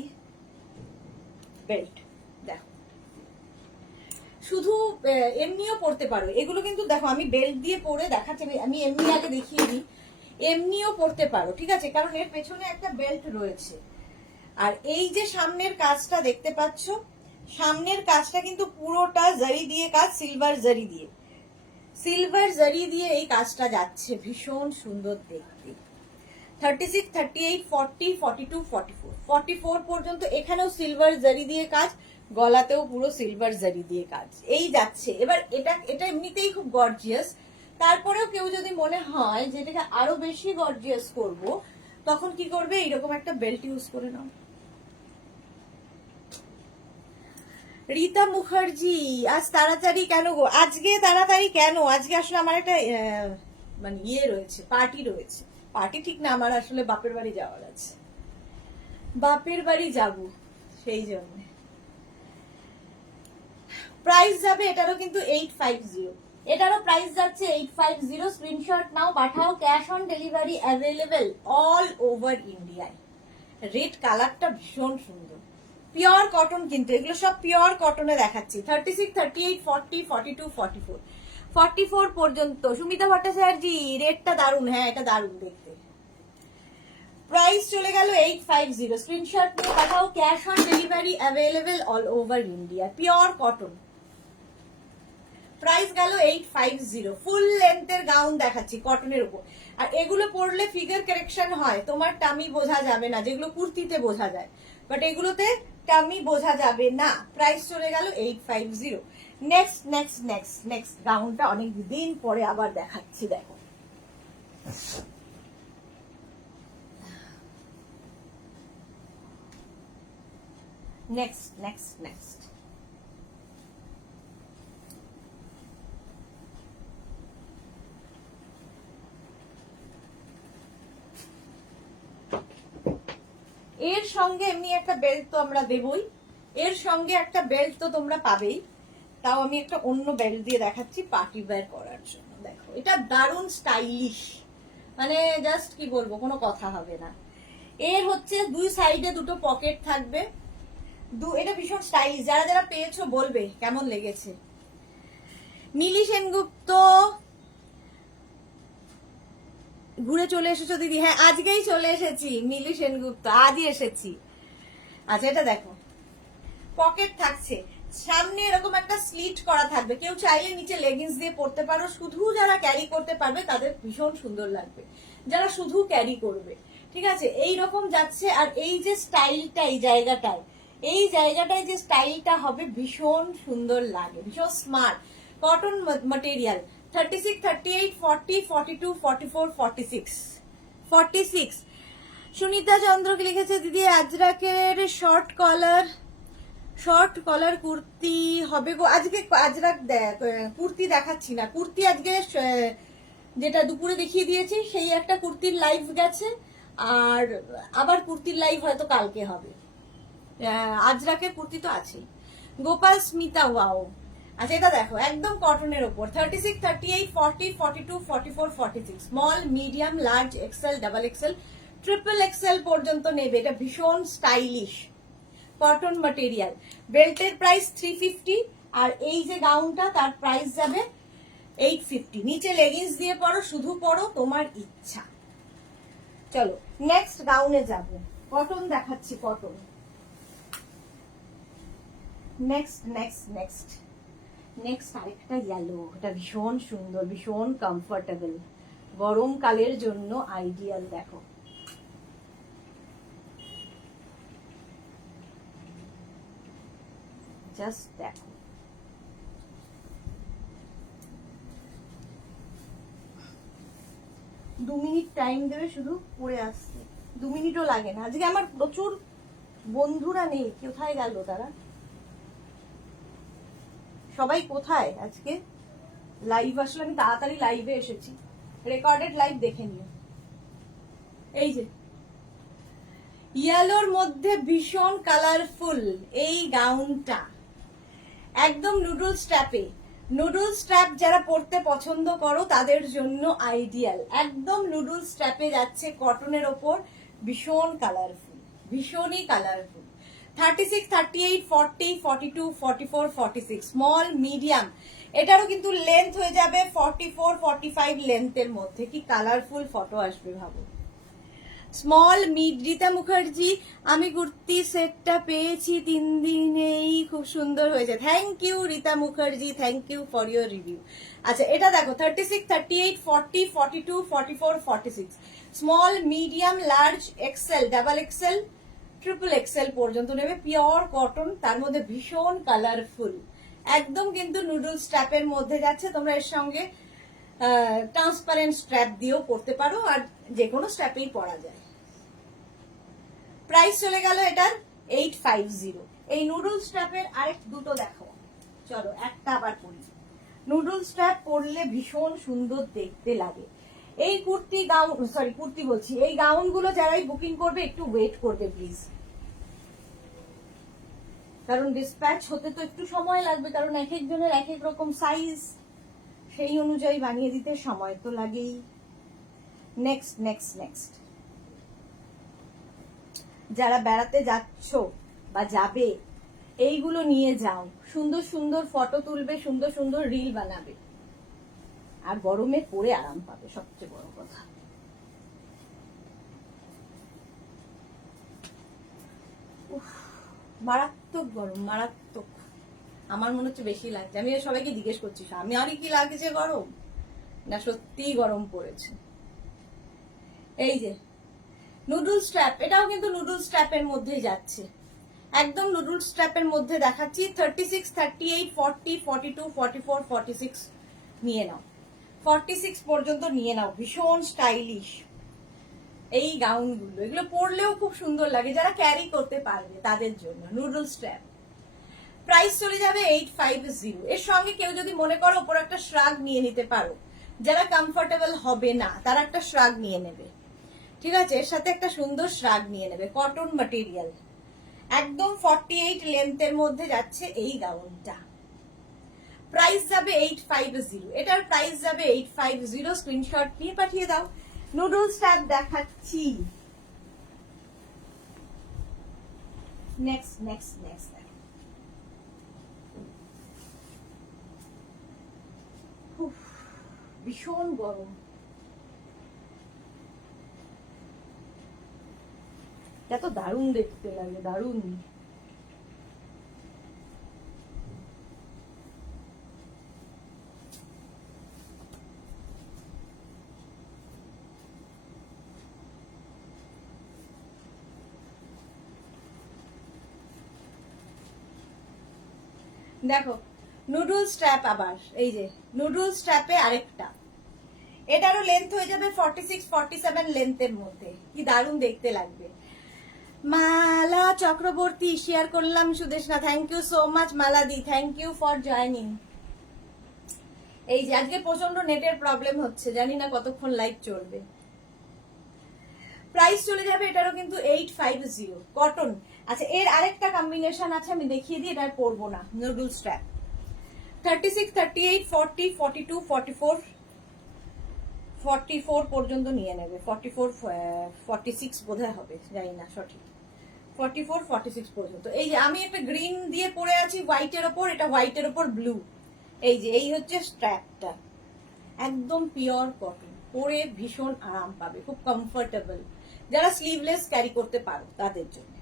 বেল্ট। দেখো, শুধু এমনিও পরতে পারো এগুলো, কিন্তু দেখো আমি বেল্ট দিয়ে পরে দেখাচ্ছি, আমি এমনি আগে দেখিয়ে দিই। এমনিও পরতে পারো, ঠিক আছে, কারণ এর পেছনে একটা বেল্ট রয়েছে। আর এই যে সামনের কাজটা দেখতে পাচ্ছ, সামনের কাজটা কিন্তু পুরোটা জারি দিয়ে কাজ, সিলভার জারি দিয়ে এই কাজটা যাচ্ছে, ভীষণ সুন্দর দেখতে। 36, 38, 40, 42, 44, 44 পর্যন্ত এখানেও সিলভার জারি দিয়ে কাজ, গলাতেও পুরো সিলভার জারি দিয়ে কাজ, এই যাচ্ছে। এবার এটা এমনিতেই খুব গর্জিয়াস, তারপরেও কেউ যদি মনে হয় যে এটাকে আরো বেশি গর্জিয়াস করব, তখন কি করবে, এইরকম একটা বেল্ট ইউজ করে নাও। রীতা মুখার্জি, আজ তাড়াতাড়ি কেন গো? আজকে তাড়াতাড়ি কেন? আজকে আসলে আমার একটা মানে ইয়ে রয়েছে, পার্টি রয়েছে। পার্টি ঠিক না, আমার আসলে বাপের বাড়ি যাওয়ার আছে, বাপের বাড়ি যাব, সেই জন্য। প্রাইস যাবে এটারও কিন্তু 850, এটারও প্রাইস যাচ্ছে 850। স্ক্রিনশট নাও, পাঠাও। Cash on delivery available all over ইন্ডিয়ায়। রেড কালারটা ভীষণ সুন্দর, পিওর কটন, কিন্তু এগুলো সব পিওর কটনে দেখাচ্ছি। 36, 38, 40, 42, 44, 44 পর্যন্ত। সুমিতা ভট্টাচার্য, রেটটা দারুন, হ্যাঁ এটা দারুন দেখতে। প্রাইস চলে গেল 850। স্ক্রিনশট নিয়ে পাঠাও। Cash on delivery available all over India, pure cotton. Price গেল 850। ফুল লেন্থের গাউন দেখাচ্ছি কটনের উপর, আর এগুলো পরলে ফিগার কারেকশন হয়, তোমার টামি বোঝা যাবে না, যেগুলো কুর্তিতে বোঝা যায়, বাট এগুলোতে টামি বোঝা যাবে না। প্রাইস চলে গেল 850। নেক্সট গাউনটা অনেক দিন পরে আবার দেখাচ্ছি, দেখো। নেক্সট এর সঙ্গে এমনি একটা বেল্ট তো আমরা দেবই, এর সঙ্গে একটা বেল্ট তো তোমরা পাবেই। তাও আমি একটা অন্য বেল্ট দিয়ে দেখাচ্ছি পার্টি ওয়্যার করার জন্য। দেখো এটা দারুণ স্টাইলিশ, মানে জাস্ট কি বলবো, কোনো কথা হবে না। এর হচ্ছে দুই সাইডে দুটো পকেট থাকবে, এটা ভীষণ স্টাইলিশ। যারা যারা পেয়েছো বলবে কেমন লেগেছে। মিলি সেনগুপ্ত ঘুরে চলে এসেছো দিদি? হ্যাঁ আজকেই চলে এসেছি মিলি সেনগুপ্ত, আজই এসেছি। আচ্ছা এটা দেখো, পকেট থাকছে, সামনে এরকম একটা স্লিট করা থাকবে, কেউ চাইলে নিচে লেগিংস দিয়ে পরতে পারো। শুধু যারা ক্যারি করতে পারবে তাদের ভীষণ সুন্দর লাগবে, যারা শুধু ক্যারি করবে, ঠিক আছে। এই রকম যাচ্ছে। আর এই যে স্টাইলটা, এই জায়গাটায় যে স্টাইলটা হবে ভীষণ সুন্দর লাগে, ভীষণ স্মার্ট। Cotton material, 36, 38, 40, 42, 44, 46, 46। সুনিতা চন্দ্রকে লিখেছে দিদি আজরাকের শর্ট কলার কুর্তি হবে গো। আজকে আজরাক কুর্তি দেখাচ্ছি না, কুর্তি আজকে যেটা দুপুরে দেখিয়ে দিয়েছি সেই একটা কুর্তির লাইভ গেছে, আর আবার কুর্তির লাইভ হয়তো কালকে হবে। আজরাকের কুর্তি তো আছেই। গোপাল স্মিতা ওয়াও। আচ্ছা এটা দেখো একদম কটনের ওপর, 36, 38, 40, 42, 44, 46, small, medium, large, XL, double XL, triple XL পর্যন্ত নেবে। এটা ভীষণ স্টাইলিশ কটন ম্যাটেরিয়াল। বেল্টের প্রাইস 350, আর এই যে গাউনটা তার প্রাইস যাবে 850। নিচে লেগিংস দিয়ে পরো, শুধু পরো, তোমার ইচ্ছা। চলো নেক্সট গাউনে যাব। কটন দেখাচ্ছি, কটন। নেক্সট আরেকটা ইয়েলো, এটা ভীষণ সুন্দর, ভীষণ কমফোর্টেবল, গরমকালের জন্য আইডিয়াল। দেখো জাস্ট দেখো, দু মিনিট টাইম দেবে শুধু পরে আসতে, 2 মিনিটও লাগে না। আজকে আমার প্রচুর বন্ধুরা নেই, কোথায় গেল তারা, সবাই কোথায়? আজকে লাইভ আসলে আমি তাড়াতাড়ি লাইভে এসেছি, রেকর্ডেড লাইভ দেখে নিও। এই যে ইয়েলোর মধ্যে ভীষণ কালারফুল এই গাউনটা, একদম নুডল স্ট্র্যাপ যারা পরতে পছন্দ করো তাদের জন্য আইডিয়াল। একদম নুডল স্ট্র্যাপে যাচ্ছে, কটনের ওপর, ভীষণ কালারফুল, ভীষণই কালারফুল। 36, 38, 40, 42, 44, 46, small, medium. এটারও কিন্তু লেন্থ হয়ে যাবে 44, 45 লেন্থের মধ্যে। কি কালারফুল ফটো আসবে ভাবো। স্মল, রীতা মুখার্জি, আমি কুর্তি সেটটা পেয়েছি 3 দিনেই, খুব সুন্দর হয়েছে। Thank you Rita Mukherjee, thank you for your review. আচ্ছা এটা দেখো 36, 38, 40, 42, 44, 46, small, medium, large, XL, double XL, triple XL পর্যন্ত নেবে। পিওর কটন, তার মধ্যে ভীষণ কালারফুল, একদম কিন্তু নুডল স্ট্র্যাপের মধ্যে যাচ্ছে। তোমরা এর সঙ্গে ট্রান্সপারেন্ট স্ট্র্যাপ দিয়েও পরতে পারো, আর যে কোনো স্ট্র্যাপেই পরা যায়। প্রাইস চলে গেল এটার 850। এই নুডল স্ট্র্যাপের আরেক দুটো দেখো, চলো একটা আবার পরি। নুডল স্ট্র্যাপ পরলে ভীষণ সুন্দর দেখতে লাগে। এই কুর্তি বলছি, এই গাউন গুলো যারাই বুকিং করবে একটু ওয়েট করবে প্লিজ, কারণ ডিসপ্যাচ হতে তো একটু সময় লাগবে, কারণ এক একজনের এক এক রকম সাইজ, সেই অনুযায়ী বানিয়ে দিতে সময় তো লাগেই। নেক্সট যারা বেড়াতে যাচ্ছ বা যাবে, এইগুলো নিয়ে যাও, সুন্দর সুন্দর ফটো তুলবে, সুন্দর সুন্দর রিল বানাবে, আর গরমে পরে আরাম পাবে, সবচেয়ে বড় কথা। মারাত্মক গরম, মারাত্মক। আমার মনে হচ্ছে বেশি লাগছে। আমি সবাইকে জিজ্ঞেস করছি আমি আর কি লাগছে গরম, না সত্যিই গরম পড়েছে। এই যে নুডল স্ট্র্যাপ, এটাও কিন্তু নুডল স্ট্র্যাপের মধ্যেই যাচ্ছে, একদম নুডল স্ট্র্যাপের মধ্যে দেখাচ্ছি। 36, 38, 40, 42, 44, 46 নিয়ে নাও, 46 পর্যন্ত নিয়ে নাও। ভীষণ স্টাইলিশ এই গাউনগুলো, এগুলো পরলেও খুব সুন্দর লাগে, যারা ক্যারি করতে পারবে তাদের জন্য নুডল স্ট্র্যাপ। প্রাইস চলে যাবে 850। এর সঙ্গে কেউ যদি মনে করো ওপর একটা শ্রাগ নিয়ে নিতে পারো, যারা কমফোর্টেবল হবে না তারা একটা শ্রাগ নিয়ে নেবে। ঠিক আছে, এর সাথে একটা সুন্দর শ্রাগ নিয়ে নেবে, কটন ম্যাটেরিয়াল, একদম 48 লেন্থের মধ্যে যাচ্ছে এই গাউনটা। প্রাইস যাবে 850, এটার প্রাইস যাবে 850। স্ক্রিনশট নিয়ে পাঠিয়ে দাও। নুডলস ট্যাব দেখাচ্ছি। নেক্সট নেক্সট নেক্সট ভীষণ গরম। এত দারুণ দেখতে লাগে, দারুণ। দেখো নুডলস স্ট্র্যাপ, আবার এই যে নুডলস স্ট্র্যাপে আরেকটা, এটারও লেন্থ হয়ে যাবে 46 47 লেন্থের মধ্যে। কি দারুণ দেখতে লাগবে। মালা চক্রবর্তী শেয়ার করলাম Sudeshna, thank you so much মালাদি, থ্যাংক ইউ ফর জয়নিং। এই যে আজকে প্রচন্ড নেটের প্রবলেম হচ্ছে, জানি না কতক্ষণ লাইভ চলবে। প্রাইস চলে যাবে এটারও কিন্তু 850 কটন। আচ্ছা এর আরেকটা কম্বিনেশন আছে, আমি দেখিয়ে দিই, এটা পরবো না। নুডল স্ট্র্যাপ 36 38 40 42 44 44 পর্যন্ত নিয়ে নেবে। 44 46 বোধহয় হবে, জানি না সঠিক। 44 46 পর্যন্ত। এই যে আমি একটা গ্রিন দিয়ে পরে আছি হোয়াইটের ওপর, এটা হোয়াইটের ওপর ব্লু। এই যে এই হচ্ছে স্ট্র্যাপটা, একদম পিওর কটন, পরে ভীষণ আরাম পাবে, খুব কমফোর্টেবল। যারা স্লিভলেস ক্যারি করতে পারো তাদের জন্য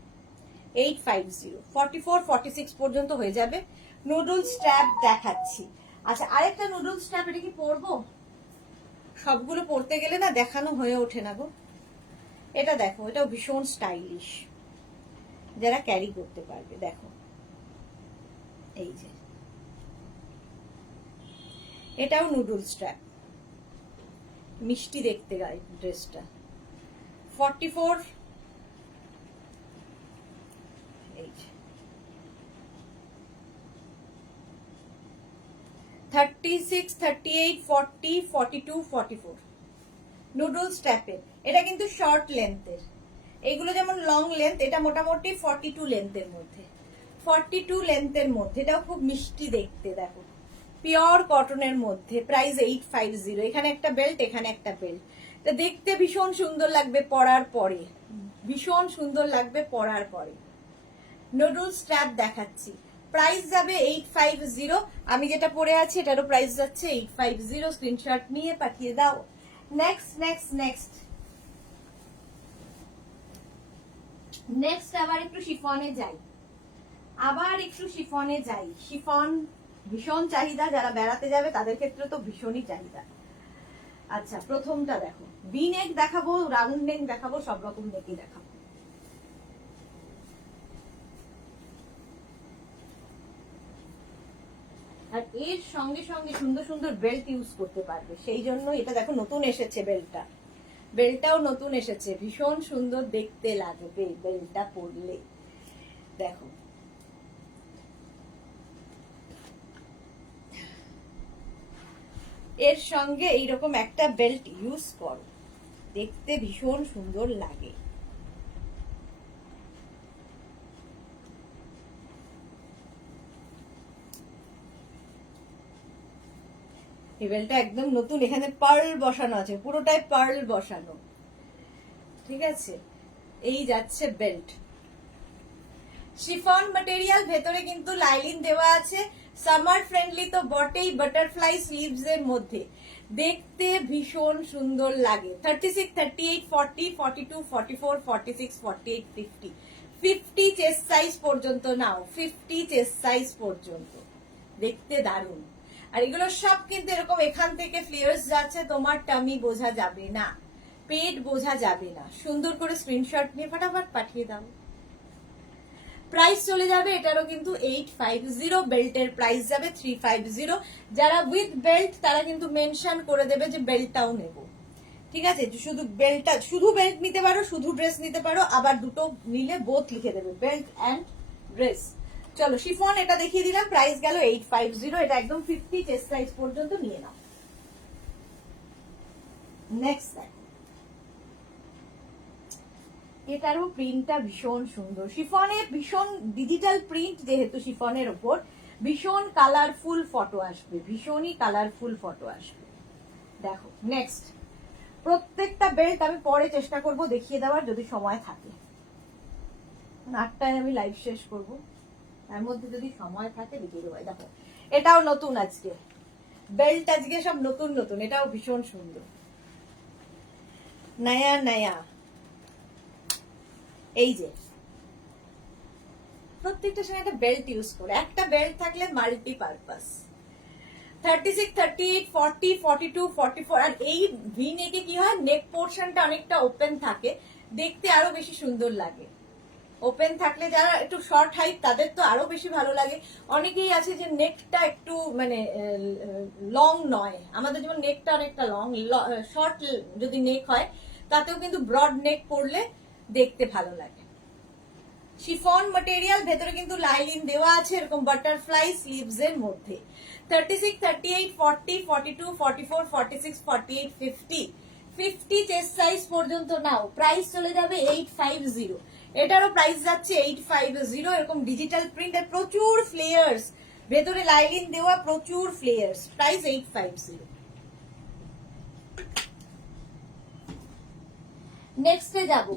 850। 44 46 পর্যন্ত হয়ে যাবে। নুডল স্ট্র্যাপ দেখাচ্ছি। আচ্ছা আরেকটা নুডল স্ট্র্যাপ, এটা কি পরবো? সবগুলো পরতে গেলে না দেখানো হয়ে ওঠে না গো। এটা দেখো, এটাও ভীষণ স্টাইলিশ, যারা ক্যারি করতে পারবে। দেখো এই যে এটাও নুডল স্ট্র্যাপ, মিষ্টি দেখতে গায়ে ড্রেসটা। 44 এই যে 36 38 40 42 44 নুডল স্ট্র্যাপের। এটা কিন্তু শর্ট লেন্থের, এইগুলো যেমন লং লেন্থ, এটা মোটামুটি 42 লেন্থের মধ্যে। 42 লেন্থের মধ্যে, এটাও খুব মিষ্টি দেখতে। দেখো পিওর কটনের মধ্যে, প্রাইস 850। এখানে একটা বেল্ট, এখানে একটা বেল্ট, এটা দেখতে ভীষণ সুন্দর লাগবে পরার পরে, ভীষণ সুন্দর লাগবে পরার পরে। নুডল স্ট্র্যাপ দেখাচ্ছি, প্রাইস যাবে 850। আমি যেটা পরে আছি এটারও প্রাইস যাচ্ছে 850। স্ক্রিনশট নিয়ে পাঠিয়ে দাও। নেক্সট নেক্সট নেক্সট নেক্সট আবার একটু শিফনে যাই, আবার একটু শিফনে যাই। শিফন ভীষণ চাহিদা, যারা বেড়াতে যাবে তাদের ক্ষেত্রে তো ভীষণই চাহিদা। আচ্ছা প্রথমটা দেখো, ভি নেক দেখাবো, রাউন্ড নেক দেখাবো, সব রকম নেকই দেখাবো। আর এর সঙ্গে সঙ্গে সুন্দর সুন্দর বেল্ট ইউজ করতে পারবে, সেই জন্য এটা দেখো নতুন এসেছে বেল্টটা, বেল্টটাও নতুন এসেছে, ভীষণ সুন্দর দেখতে লাগবে বেল্টটা পরলে। দেখো এর সঙ্গে এইরকম একটা বেল্ট ইউজ করো, দেখতে ভীষণ সুন্দর লাগে। এই বেল্টটা একদম নতুন, এখানে পার্ল বসানো আছে, পুরোটাই পার্ল বসানো। ঠিক আছে, এই যাচ্ছে বেল্ট। শিফন ম্যাটেরিয়াল, ভেতরে কিন্তু লাইলিন দেওয়া আছে। সামার ফ্রেন্ডলি তো বটেই, বাটারফ্লাই স্লিভস এর মধ্যে দেখতে ভীষণ সুন্দর লাগে। 36 38 40 42 44 46 48 50 50 চেস্ট সাইজ পর্যন্ত নাও, 50 চেস্ট সাইজ পর্যন্ত, দেখতে দারুণ। আর এগুলো সব কিন্তু এরকম এখান থেকে ফ্লেয়ার্স যাচ্ছে, তোমার টামি বোঝা যাবে না, পেট বোঝা যাবে না। সুন্দর করে স্ক্রিনশট নিয়ে ফটাফট পাঠিয়ে দাও। প্রাইস চলে যাবে এটারও কিন্তু 850, বেল্টের প্রাইস যাবে 350। যারা উইথ বেল্ট তারা কিন্তু মেনশন করে দেবে যে বেল্টটাও নেব। ঠিক আছে, শুধু বেল্টটা, শুধু বেল্ট নিতে পারো, শুধু ড্রেস নিতে পারো, আবার দুটো নিলে বোথ লিখে দেবে, বেল্ট অ্যান্ড ড্রেস। চলো শিফন এটা দেখিয়ে দিলাম, প্রাইস গেল 850। এটা একদম 50 চেস্ট সাইজ পর্যন্ত নিয়ে নাও। নেক্সট এটারও প্রিন্টটা ভীষণ সুন্দর, শিফনে ভীষণ ডিজিটাল প্রিন্ট, যেহেতু শিফনের ওপর ভীষণ কালারফুল ফটো আসবে, ভীষণই কালারফুল ফটো আসবে। দেখো নেক্সট, প্রত্যেকটা বেল্ট আমি পরে চেষ্টা করব দেখিয়ে দেওয়ার, যদি সময় থাকে। 8টায় আমি লাইভ শেষ করব, তার মধ্যে যদি সময় থাকে দেখিয়ে দেবো। দেখো এটাও নতুন, আজকে বেল্ট আজকে সব নতুন নতুন, এটাও ভীষণ সুন্দর, নয়া নয়া। এই যে প্রত্যেকটার সঙ্গে একটা বেল্ট ইউজ করে, একটা বেল্ট থাকলে মাল্টি পারপাস। 36, 38, 40, 42, 44। আর এই ভি নেকে কি হয়, নেক পোর্শনটা অনেকটা ওপেন থাকে, দেখতে আরো বেশি সুন্দর লাগে। ওপেন থাকলে যারা একটু শর্ট হাইট তাদের তো আরো বেশি ভালো লাগে। অনেকেই আছে যে নেকটা একটু মানে লং নয়, আমাদের যেমন নেকটা অনেকটা লং, শর্ট যদি নেক হয় তাতেও কিন্তু ব্রড নেক পরলে দেখতে ভালো লাগে। শিফন ম্যাটেরিয়াল, ভেতরে কিন্তু লাইলিন দেওয়া আছে এরকম বাটারফ্লাই স্লিভস এর মধ্যে। 36, 38, 40, 42, 44, 46, 48, 50 50 চেস্ট সাইজ পর্যন্ত নাও। প্রাইস চলে যাবে 850। এটারও প্রাইস যাচ্ছে 850। এরকম ডিজিটাল প্রিন্টের প্রচুর ফ্লেয়ার্স, ভেতরে লাইলিন দেওয়া প্রচুর ফ্লেয়ার্স, প্রাইস 850। নেক্সটে যাব,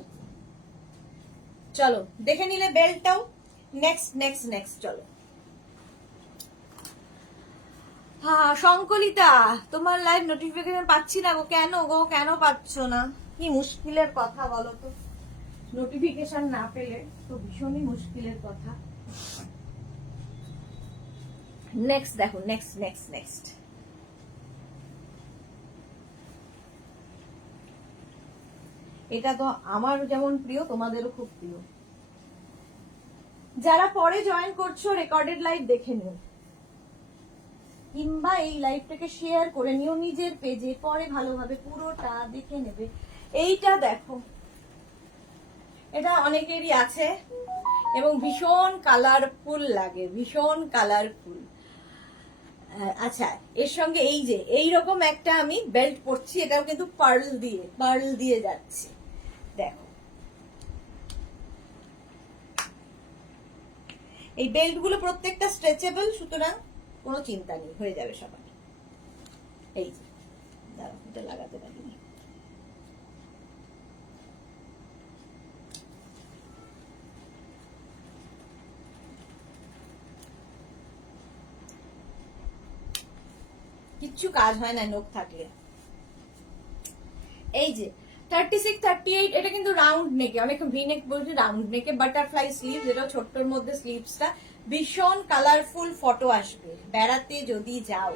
চলো দেখে নিলে বেল্টটাও। নেক্সট নেক্সট নেক্সট চলো। হ্যাঁ সংকলিতা, তোমার লাইভ নোটিফিকেশন পাচ্ছি না গো। কেন গো, কেন পাচ্ছ না? কি মুশকিলের কথা বলো তো, নোটিফিকেশন না পেলে তো ভীষণই মুশকিলের কথা। নেক্সট দেখো, নেক্সট নেক্সট নেক্সট। এটা তো আমার যেমন প্রিয় তোমাদেরও খুব প্রিয়। যারা পরে জয়েন করছো রেকর্ডেড লাইভ দেখে নিও, কিংবা এই লাইভটাকে শেয়ার করে নিও নিজের পেজে, পরে ভালোভাবে পুরোটা দেখে নেবে। এইটা দেখো, এটা অনেকেরই আছে এবং ভীষণ কালারফুল লাগে, ভীষণ কালারফুল। আচ্ছা, এর সঙ্গে এই যে এইরকম একটা আমি বেল্ট পরছি, এটাও কিন্তু পার্ল দিয়ে যাচ্ছে। দেখো এই বেল্ট গুলো প্রত্যেকটা স্ট্রেচেবল, সুতরাং কোনো চিন্তা নেই, হয়ে যাবে সবার। এই যে দাঁড়াও, এটা লাগাতে পারিনি। কিচ্ছু কাজ হয় না নখ থাকলে। এই যে 36, 38, এটা কিন্তু রাউন্ড নেকে, অনেক ভি নেক বলছে, রাউন্ড নেকে বাটারফ্লাই স্লিভ, যেটা ছোট্টর মধ্যে স্লিভসটা ভীষণ কালারফুল ফটো আসবে। বেড়াতে যদি যাও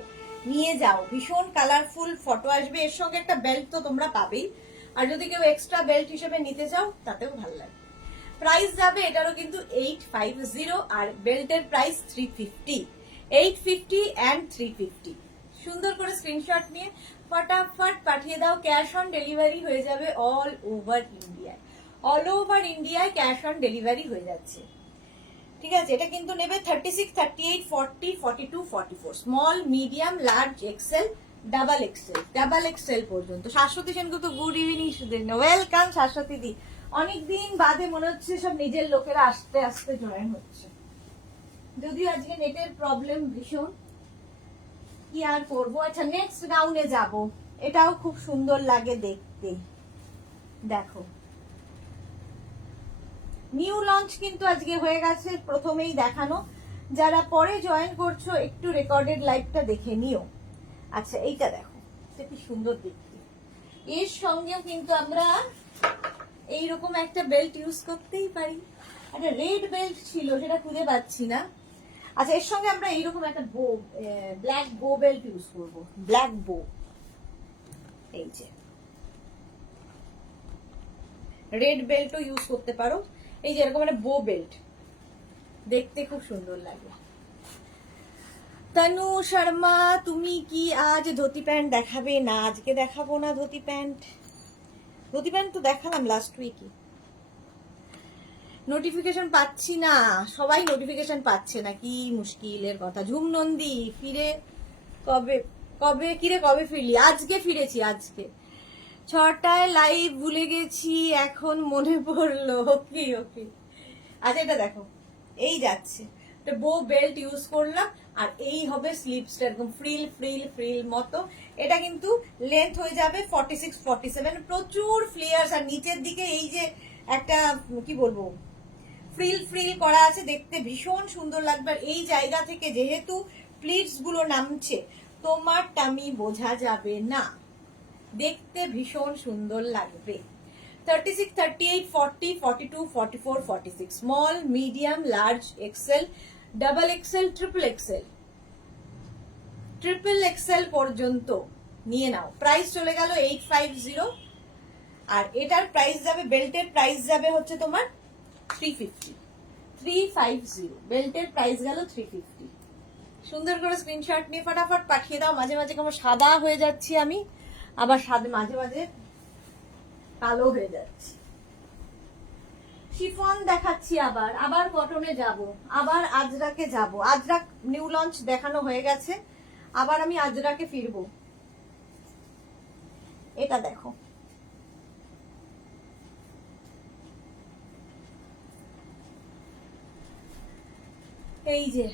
নিয়ে যাও, ভীষণ কালারফুল ফটো আসবে। এর সঙ্গে একটা বেল্ট তো তোমরা পাবেই, আর যদি কেউ এক্সট্রা বেল্ট হিসেবে নিতে চাও তাতেও ভালো লাগে। প্রাইস যাবে এটারও কিন্তু 850, আর বেল্টের প্রাইস 350। 850 and 350। সুন্দর করে স্ক্রিনশট নিয়ে ফটাফট পাঠিয়ে দাও। ক্যাশ অন ডেলিভারি হয়ে যাবে অল ওভার ইন্ডিয়ায়, অল ওভার ইন্ডিয়ায় ক্যাশ অন ডেলিভারি হয়ে যাচ্ছে। ঠিক আছে, এটা কিন্তু নেবে 36, 38, 40, 42, 44, small, medium, large, XL, double XL পর্যন্ত। Shashwati Sengupta, good evening, welcome Shashwati di. অনেকদিন বাদে মনে হচ্ছে সব নিজের লোকেরা আস্তে আস্তে জয়েন হচ্ছে, যদিও আজকে নেটের প্রবলেম ভীষণ, কি আর করবো। আচ্ছা নেক্সট গাউনে যাব, এটাও খুব সুন্দর লাগে দেখতে। দেখো নিউ লঞ্চ কিন্তু আজকে হয়ে গেছে, প্রথমেই দেখানো। যারা পরে জয়েন করছো একটু রেকর্ডেড লাইভটা দেখে নিও। আচ্ছা এইটা দেখো, এটা কি সুন্দর দেখতে। এর সঙ্গেও কিন্তু আমরা এইরকম একটা বেল্ট ইউজ করতেই পারি। একটা রেড বেল্ট ছিল, সেটা খুঁজে পাচ্ছি না। আচ্ছা এর সঙ্গে আমরা এইরকম একটা বো, ব্ল্যাক বো বেল্ট ইউজ করব, ব্ল্যাক বো। এই যে রেড বেল্টও ইউজ করতে পারো, এই যে এরকম একটা বো বেল্ট, দেখতে খুব সুন্দর লাগে। তনু শর্মা, তুমি কি আজ ধুতি প্যান্ট দেখাবে? না আজকে দেখাবো না ধুতি প্যান্ট, ধুতি প্যান্ট তো দেখালাম লাস্ট উইকে। নোটিফিকেশন পাচ্ছি না, সবাই নোটিফিকেশন পাচ্ছে না, কি মুশকিলের কথা। ঝুম নন্দী, ফিরে কবে কবে কিরে, কবে ফিরলি? আজকে ফিরেছি, আজকে 6টায় লাইভ ভুলে গেছি, এখন মনে পড়লো। ওকে ওকে, আচ্ছা এটা দেখো, এই যাচ্ছে একটা বো বেল্ট ইউজ করলাম, আর এই হবে স্লিভসটা এরকম ফ্রিল ফ্রিল ফ্রিল মতো। এটা কিন্তু লেন্থ হয়ে যাবে 46 47, প্রচুর ফ্লেয়ার্স, আর নিচের দিকে এই যে একটা কি বলবো ফ্রিল ফ্রিল করা আছে, দেখতে ভীষণ সুন্দর লাগবে। আর এই জায়গা থেকে যেহেতু প্লিটস গুলো নামছে, তোমার টামি বোঝা যাবে না, দেখতে ভীষণ সুন্দর লাগবে। 36, 38, 40, 42, 44, 46, small, medium, large, XL, double XL, triple XL পর্যন্ত নিয়ে নাও। প্রাইস চলে গেল 850, আর এটার প্রাইস যাবে, বেল্টের প্রাইস যাবে হচ্ছে তোমার 350, বেল্টের প্রাইস গেল 350। সুন্দর করে স্ক্রিনশট নিয়ে ফটাফট পাঠিয়ে দাও। মাঝে মাঝে কেমন সাদা হয়ে যাচ্ছি আমি, আবার মাঝে মাঝে কালো হয়ে যাচ্ছে। শিফন দেখাচ্ছি, আবার কটনে যাব, আবার আজরাকে যাব। আজরাক নিউ লঞ্চ দেখানো হয়ে গেছে, আবার আমি আজরাকে ফিরবো। এটা দেখো, এই যে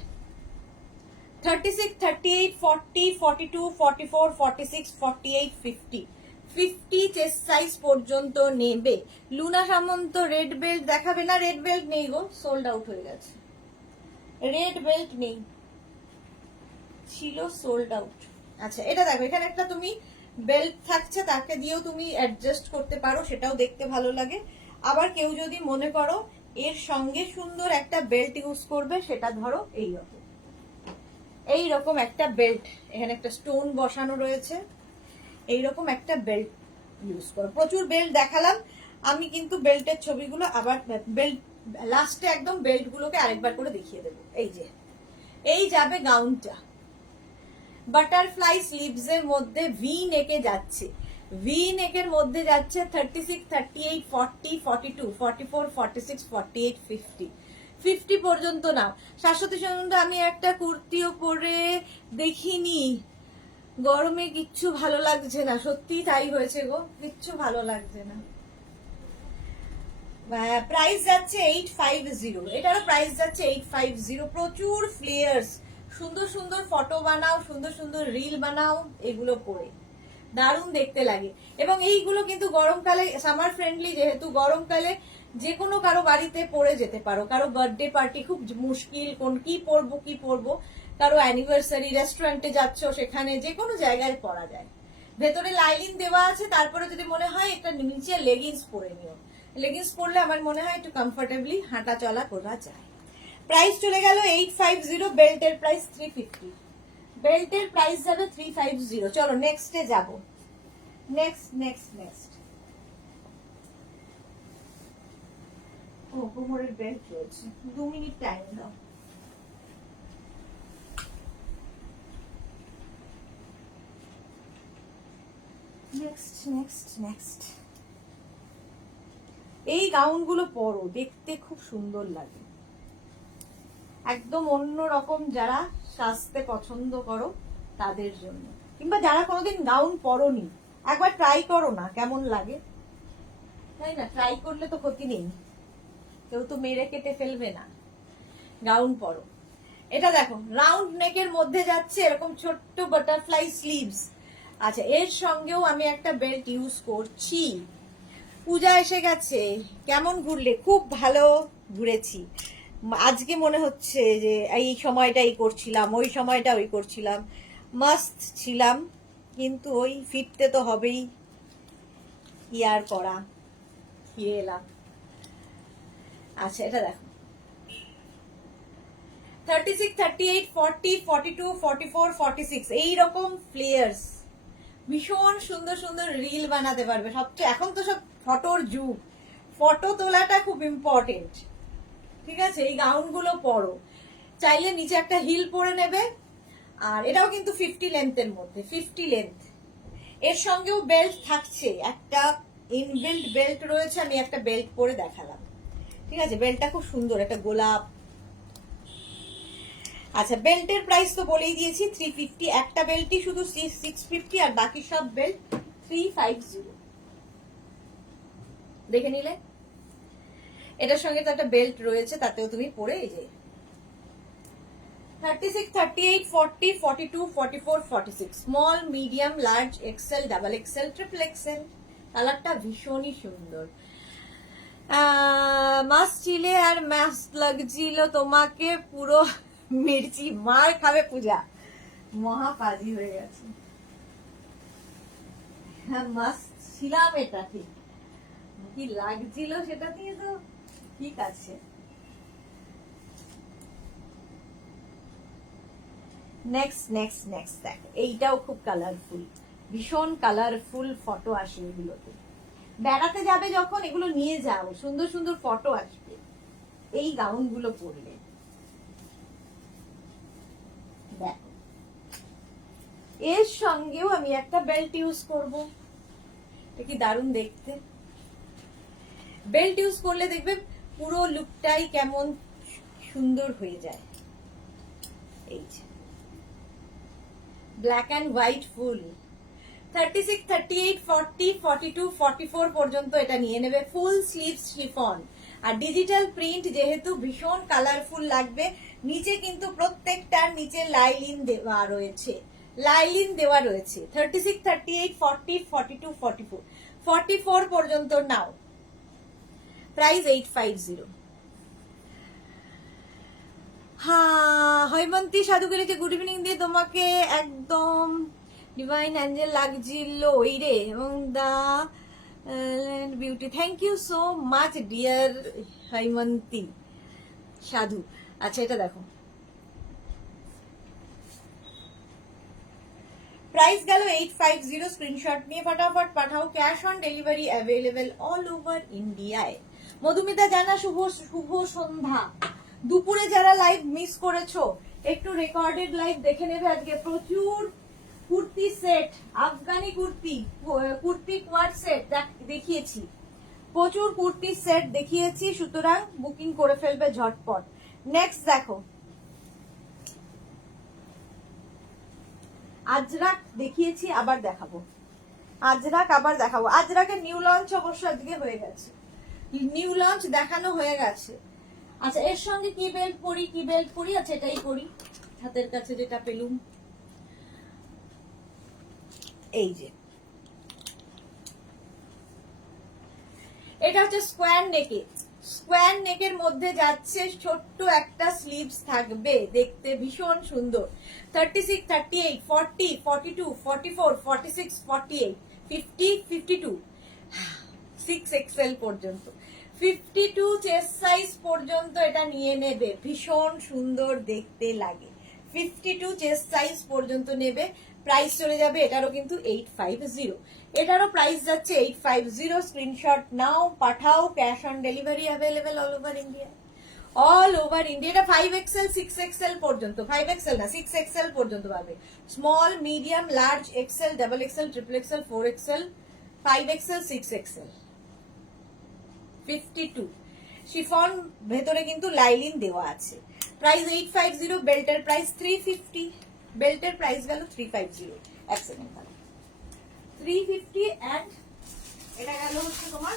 36, 38, 40, 42, 44, 46, 48, 50 চেস্ট সাইজ পর্যন্ত নেবে। লুনা সামন্ত রেড বেল্ট দেখাবে না? রেড বেল্ট নেই গো, সোল্ড আউট হয়ে গেছে। রেড বেল্ট নেই, ছিল সোল্ড আউট। আচ্ছা এটা দেখো, এখানে একটা তুমি বেল্ট থাকছে, তাকে দিয়েও তুমি অ্যাডজাস্ট করতে পারো, সেটাও দেখতে ভালো লাগে। আবার কেউ যদি মনে করো এর সঙ্গে সুন্দর একটা বেল্ট ইউজ করবে, সেটা ধরো এইরকম একটা বেল্ট, এখানে একটা স্টোন বসানো রয়েছে, এইরকম একটা বেল্ট ইউজ করো। প্রচুর বেল্ট দেখালাম আমি, কিন্তু বেল্টের ছবিগুলো আবার বেল্ট লাস্টে একদম বেল্ট গুলোকে আরেকবার করে দেখিয়ে দেবো। এই যে এই যাবে গাউনটা, বাটারফ্লাই স্লিভস এর মধ্যে ভি নেকে যাচ্ছে, ভি নেকের মধ্যে যাচ্ছে 36, 38, 40, 42, 44, 46, 48, 50 পর্যন্ত নাও। শাশ্বতী সুন্দর, আমি একটা কুর্তিও পরে দেখিনি, গরমে কিচ্ছু ভালো লাগছে না, সত্যি তাই হয়েছে গো, কিচ্ছু ভালো লাগছে না। প্রাইস যাচ্ছে 850, এটারও প্রাইস যাচ্ছে 850। প্রচুর ফ্লেয়ার্স, সুন্দর সুন্দর ফটো বানাও, সুন্দর সুন্দর রিল বানাও, এগুলো পরে দারুণ দেখতে লাগে। এবং এইগুলো কিন্তু গরমকালে সামার ফ্রেন্ডলি, যেহেতু গরমকালে যে কোনো কারো বাড়িতে পরে যেতে পারো। কারো বার্থডে পার্টি খুব মুশকিল, কি পরবো, কারো অ্যানিভার্সারি, রেস্টুরেন্টে যাচ্ছ, সেখানে যে কোনো জায়গায় পরা যায়। ভেতরে লাইনিং দেওয়া আছে, তারপরে যদি মনে হয় একটা নিচে লেগিংস পরে নিও, লেগিংস পরলে আমার মনে হয় একটু কমফোর্টেবলি হাঁটা চলা করা যায়। প্রাইস চলে গেল 850, বেল্টের প্রাইস 350, বেল্টের প্রাইস যাবে 350। চলো নেক্সটে যাব, নেক্সট। ও কোমরের বেল্ট রয়েছে, 2 মিনিট টাইম দাও। নেক্সট এই গাউনগুলো পরো, দেখতে খুব সুন্দর লাগে, একদম অন্য রকম। যারা সাজতে পছন্দ করো তাদের জন্য, কিংবা যারা কোনোদিন গাউন পরোনি, একবার ট্রাই করো না, কেমন লাগে, তাই না? ট্রাই করলে তো ক্ষতি নেই, কেউ তো মেরে কেটে ফেলবে না। গাউন পরো। এটা দেখো, রাউন্ড নেকের মধ্যে যাচ্ছে এরকম ছোট্ট বাটারফ্লাই স্লিভস। আচ্ছা এর সঙ্গেও আমি একটা বেল্ট ইউজ করছি। পূজা এসে গেছে, কেমন ঘুরলে? খুব ভালো ঘুরেছি। আজকে মনে হচ্ছে যে এই সময়টা এই করছিলাম, ওই সময়টা ওই করছিলাম, মাস্ত ছিলাম, কিন্তু ওই ফিরতে তো হবেই, কি আর করা, ফিরে এলাম। আচ্ছা এটা দেখো, 36, 38, 40, 42, 44, 46, এইরকম ফ্লেয়ার্স, ভীষণ সুন্দর সুন্দর রিল বানাতে পারবে। সবচেয়ে এখন তো সব ফটোর যুগ, ফটো তোলাটা খুব ইম্পর্টেন্ট, ঠিক আছে? এই গাউনগুলো পরো, চাইলে নিচে একটা হিল পরে নেবে। আর এটাও কিন্তু 50 লেন্থের মধ্যে, 50 লেন্থ। এর সঙ্গেও বেল্ট থাকছে, একটা ইনবিল্ট বেল্ট রয়েছে, আমি একটা বেল্ট পরে দেখালাম, ঠিক আছে? বেল্টটা খুব সুন্দর, একটা গোলাপ। আচ্ছা বেল্টের প্রাইস তো বলেই দিয়েছি 350, একটা বেল্টই শুধু 650, আর বাকি সব বেল্ট 350। দেখে নিলে। এটার সঙ্গে তো একটা বেল্ট রয়েছে, তাতেও তুমি পরে এই যে 36, 38, 40, 42, 44, 46 small, medium, large, XL, double XL, triple XL. কালারটা ভীষণই সুন্দর। মাস্ট ছিলে আর মাস্ট লাগছিল তোমাকে, পুরো মির্চি মার খাবে পূজা, মহাপাজি হয়ে গেছে। হ্যাঁ মাস্ট ছিলাম, এটা ঠিক, কি লাগছিল সেটা দিয়ে তো ঠিক আছে। নেক্সট নেক্সট নেক্সট দেখো, এইটাও খুব কালারফুল, ভীষণ কালারফুল ফটো আসে এগুলোতে। বেড়াতে যাবে যখন এগুলো নিয়ে যাও, সুন্দর সুন্দর ফটো আসবে এই গাউন গুলো পরলে। দেখো এর সঙ্গেও আমি একটা বেল্ট ইউজ করব, এটা কি দারুণ দেখতে। বেল্ট ইউজ করলে দেখবে পুরো লুকটাই কেমন সুন্দর হয়ে যায়। এই যে ব্ল্যাক অ্যান্ড হোয়াইট ফুল, 36, 38, 40, 42, 44 পর্যন্ত এটা নিয়ে নেবে। ফুল স্লিভস শিফন আর ডিজিটাল প্রিন্ট, যেহেতু ভীষণ কালারফুল লাগবে। নিচে কিন্তু প্রত্যেকটার নিচে লাইলিন দেওয়া রয়েছে, লাইলিন দেওয়া রয়েছে। 36, 38, 40, 42, 44, 44 পর্যন্ত নাও। প্রাইস 850। হ্যাঁ হৈমন্তী সাধু কেলেছে গুড ইভিনিং দিয়ে তোমাকে একদম ডিভাইন অ্যাঞ্জেল লাগছিল ওই রে, এবং the beauty. Thank you so much dear Haimanti Sadhu. আচ্ছা এটা দেখো, প্রাইস গেল 850। স্ক্রিনশট নিয়ে ফটাফট পাঠাও। Cash on delivery available all over ইন্ডিয়ায়। মধুমিতা জানা শুভ শুভ সন্ধ্যা। দুপুরে যারা লাইভ মিস করেছো একটু রেকর্ডেড লাইভ দেখে নেবে। আজকে প্রচুর kurti set, Afghani kurti, kurti quad set দেখিয়েছি, প্রচুর কুর্তি সেট দেখিয়েছি, সুতরাং বুকিং করে ফেলবে ঝটপট। নেক্সট দেখো আজরাক দেখিয়েছি, আবার দেখাবো আজরাক, আবার দেখাবো। আজরাকের নিউ লঞ্চ অবশ্য আজকে হয়ে গেছে, নিউ লঞ্চ দেখানো হয়ে গেছে। আচ্ছা এর সঙ্গে কি বেল্ট পরি, কি বেল্ট পরি? আচ্ছা এটাই পরি, হাতের কাছে যেটা পেলুম। এই যে এটা হচ্ছে স্কোয়ার নেকে, স্কোয়ার নেকের মধ্যে যাচ্ছে ছোট্ট একটা স্লিভস থাকবে, দেখতে ভীষণ সুন্দর। 36, 38, 40, 42, 44, 46, 48, 50, 52, 6XL পর্যন্ত, 52 চেস্ট সাইজ পর্যন্ত এটা নিয়ে নেবে, ভীষণ সুন্দর দেখতে লাগে। 52 চেস্ট সাইজ পর্যন্ত নেবে। প্রাইস চলে যাবে এটারও কিন্তু 850, এটারও প্রাইস যাচ্ছে 850। স্ক্রিনশট নাও, পাঠাও। Cash on delivery available all over India, all over India. এটা 5XL 6XL পর্যন্ত, 5XL না 6XL পর্যন্ত পাবে। Small, medium, large, XL, double XL, triple XL, 4XL, 5XL, 6XL। 52 chiffon, ভেতরে কিন্তু লাইলিন দেওয়া আছে। প্রাইস 850, বেল্টের প্রাইস 350, বেল্টের প্রাইস গেল 350। এক সেকেন্ড, 350 এন্ড এটা গেল হচ্ছে তোমার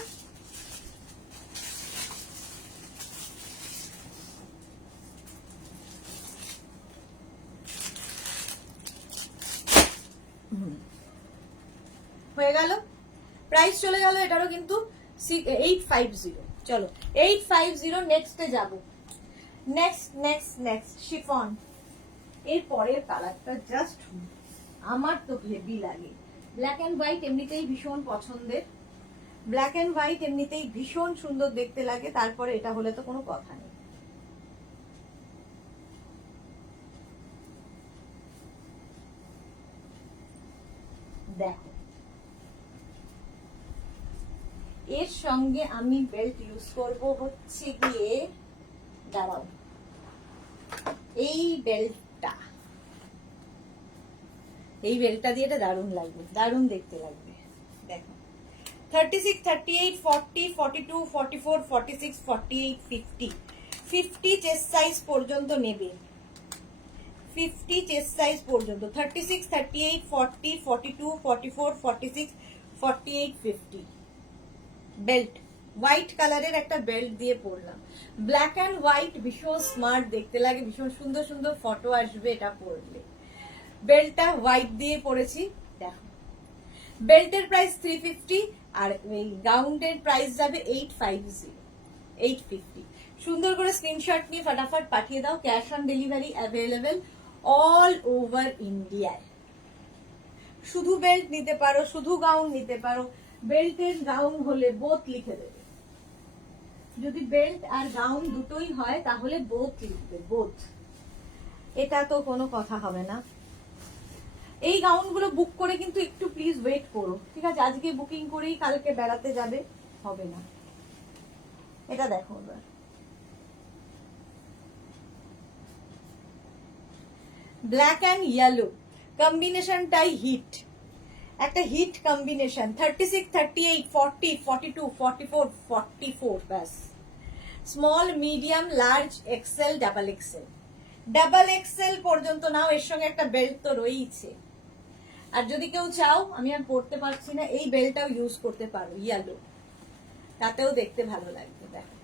হয়ে গেল, প্রাইস চলে গেল এটারও কিন্তু 850। চলো 850 নেক্সটে যাব। Next next next chiffon. এর পরের কালারটা জাস্ট আমার তো হেভি লাগে। ব্ল্যাক এন্ড হোয়াইট এমনিতেই ভীষণ পছন্দের, ব্ল্যাক এন্ড হোয়াইট এমনিতেই ভীষণ সুন্দর দেখতে লাগে, তারপরে এটা হলে তো কোনো কথা নেই। দেখো এর সঙ্গে আমি বেল্ট ইউজ করব হচ্ছে গিয়ে, দাঁড়াও, এই বেল্টটা, এই বেল্টটা দিয়ে এটা দারুণ লাগবে, দারুণ দেখতে লাগবে। দেখো 36, 38, 40, 42, 44, 46, 48, 50, 50 চেস্ট সাইজ পর্যন্ত নেবে, 50 চেস্ট সাইজ পর্যন্ত। 36, 38, 40, 42, 44, 46, 48, 50 বেল্ট হোয়াইট কালারের একটা বেল্ট দিয়ে পরলাম, ব্ল্যাক অ্যান্ড হোয়াইট, ভীষণ স্মার্ট দেখতে লাগে, ভীষণ সুন্দর সুন্দর ফটো আসবে এটা পরলে। বেল্টটা হোয়াইট দিয়ে পরেছি, দেখো বেল্টের প্রাইস 350 আর এই গাউনের প্রাইস যাবে 850। সুন্দর করে স্ক্রিনশট নিয়ে ফটাফট পাঠিয়ে দাও, cash on delivery available all over ইন্ডিয়ায়। শুধু বেল্ট নিতে পারো, শুধু গাউন নিতে পারো, বেল্টের গাউন হলে বোথ লিখে দেবে। যদি বেল্ট আর গাউন দুটোই হয় তাহলে বোথ লিখবে, বোথ, এটা তো কোনো কথা হবে না। এই গাউনগুলো বুক করে কিন্তু একটু প্লিজ ওয়েট করো, ঠিক আছে? আজকে বুকিং করেই কালকে বেড়াতে যাবে হবে না। এটা দেখো এবার, ব্ল্যাক অ্যান্ড ইয়েলো কম্বিনেশনটাই হিট, একটা হিট কম্বিনেশন। 36, 38, 40, 42, 44, 44 ব্যাস। Small, medium, large, XL, double XL. Double XL পর্যন্ত নাও, এর সঙ্গে একটা বেল্ট তো রয়েছে। আর যদি কেউ চাও, আমি আর পরতে পারছি না, এই বেল্টটাও ইউজ করতে পারো ইয়েলো, তাতেও দেখতে ভালো লাগবে। দেখো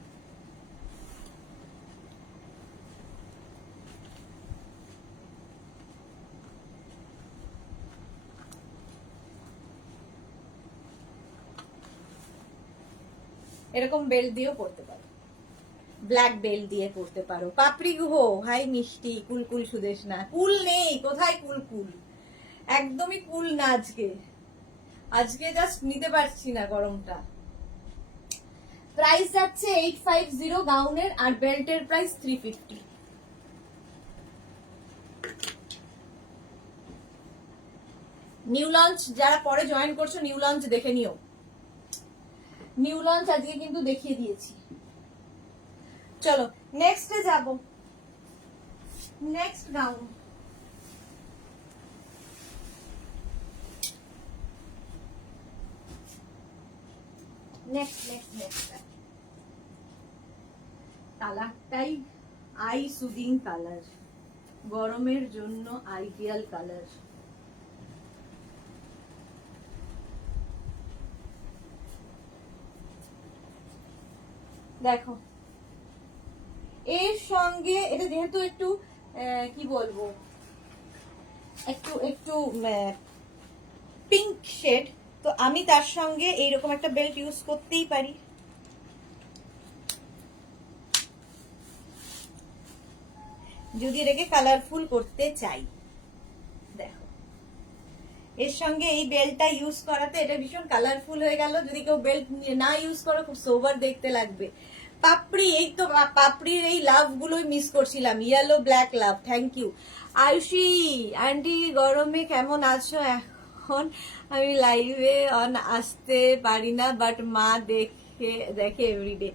এরকম বেল্ট দিয়েও পরতে পারো, ব্ল্যাক বেল্ট দিয়ে পরতে পারো। পাপড়ি গুহ, হাই মিষ্টি, কুলকুল সুদেশ না, কুল নেই, কোথায় কুল? একদমই কুল না আজকে, আজকে জাস্ট নিতে পারছি না গরমটা। প্রাইস যাচ্ছে 850 গাউনের, আর বেল্টের প্রাইস 350। নিউ লঞ্চ যারা পরে জয়েন করছো, নিউ লঞ্চ দেখে নিও, নিউ লঞ্চ আজকে কিন্তু দেখিয়ে দিয়েছি। চলো নেক্সটে যাব, নেক্সট গাউন। নেক্সট কালারটাই আই সুদিং কালার, গরমের জন্য আইডিয়াল কালার। দেখো এর সঙ্গে এটা যেহেতু একটু কি বলবো, একটু একটু পিঙ্ক শেড, তো আমি তার সঙ্গে এইরকম একটা বেল্ট ইউজ করতেই পারি। যদি এটাকে কালারফুল করতে চাই, দেখো এর সঙ্গে এই বেল্টটা ইউজ করাতে এটা ভীষণ কালারফুল হয়ে গেল। যদি কেউ বেল্ট না ইউজ করো, খুব সোবার দেখতে লাগবে। পাপড়ি, এই তো পাপড়ির এই লাভ গুলোই মিস করছিলাম, yellow black love. Thank you Ayushi aunty. গরমে কেমন আছো এখন? আমি লাইভে অন আসতে পারি না, বাট মা দেখে এভরিডে।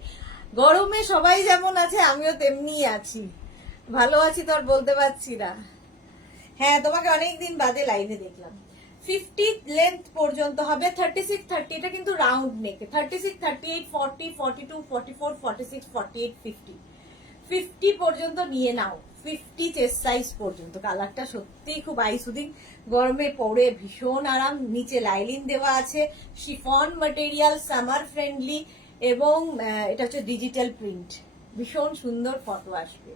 গরমে সবাই যেমন আছে আমিও তেমনি আছি, ভালো আছি তো আর বলতে পারছি না। হ্যাঁ, তোমাকে অনেকদিন বাদে লাইভে দেখলাম। 50 লেন্থ পর্যন্ত হবে, 36, 30, এটা কিন্তু রাউন্ড নেক। 36, 38, 40, 42, 44, 46, 48, 50, 50 পর্যন্ত নিয়ে নাও, 50 চেস্ট সাইজ পর্যন্ত। কালারটা সত্যিই খুব আইসুদিং, গরমে পরে ভীষণ আরাম। নিচে লাইলিন দেওয়া আছে, শিফন ম্যাটেরিয়াল, সামার ফ্রেন্ডলি, এবং এটা হচ্ছে ডিজিটাল প্রিন্ট, ভীষণ সুন্দর ফটো আসবে।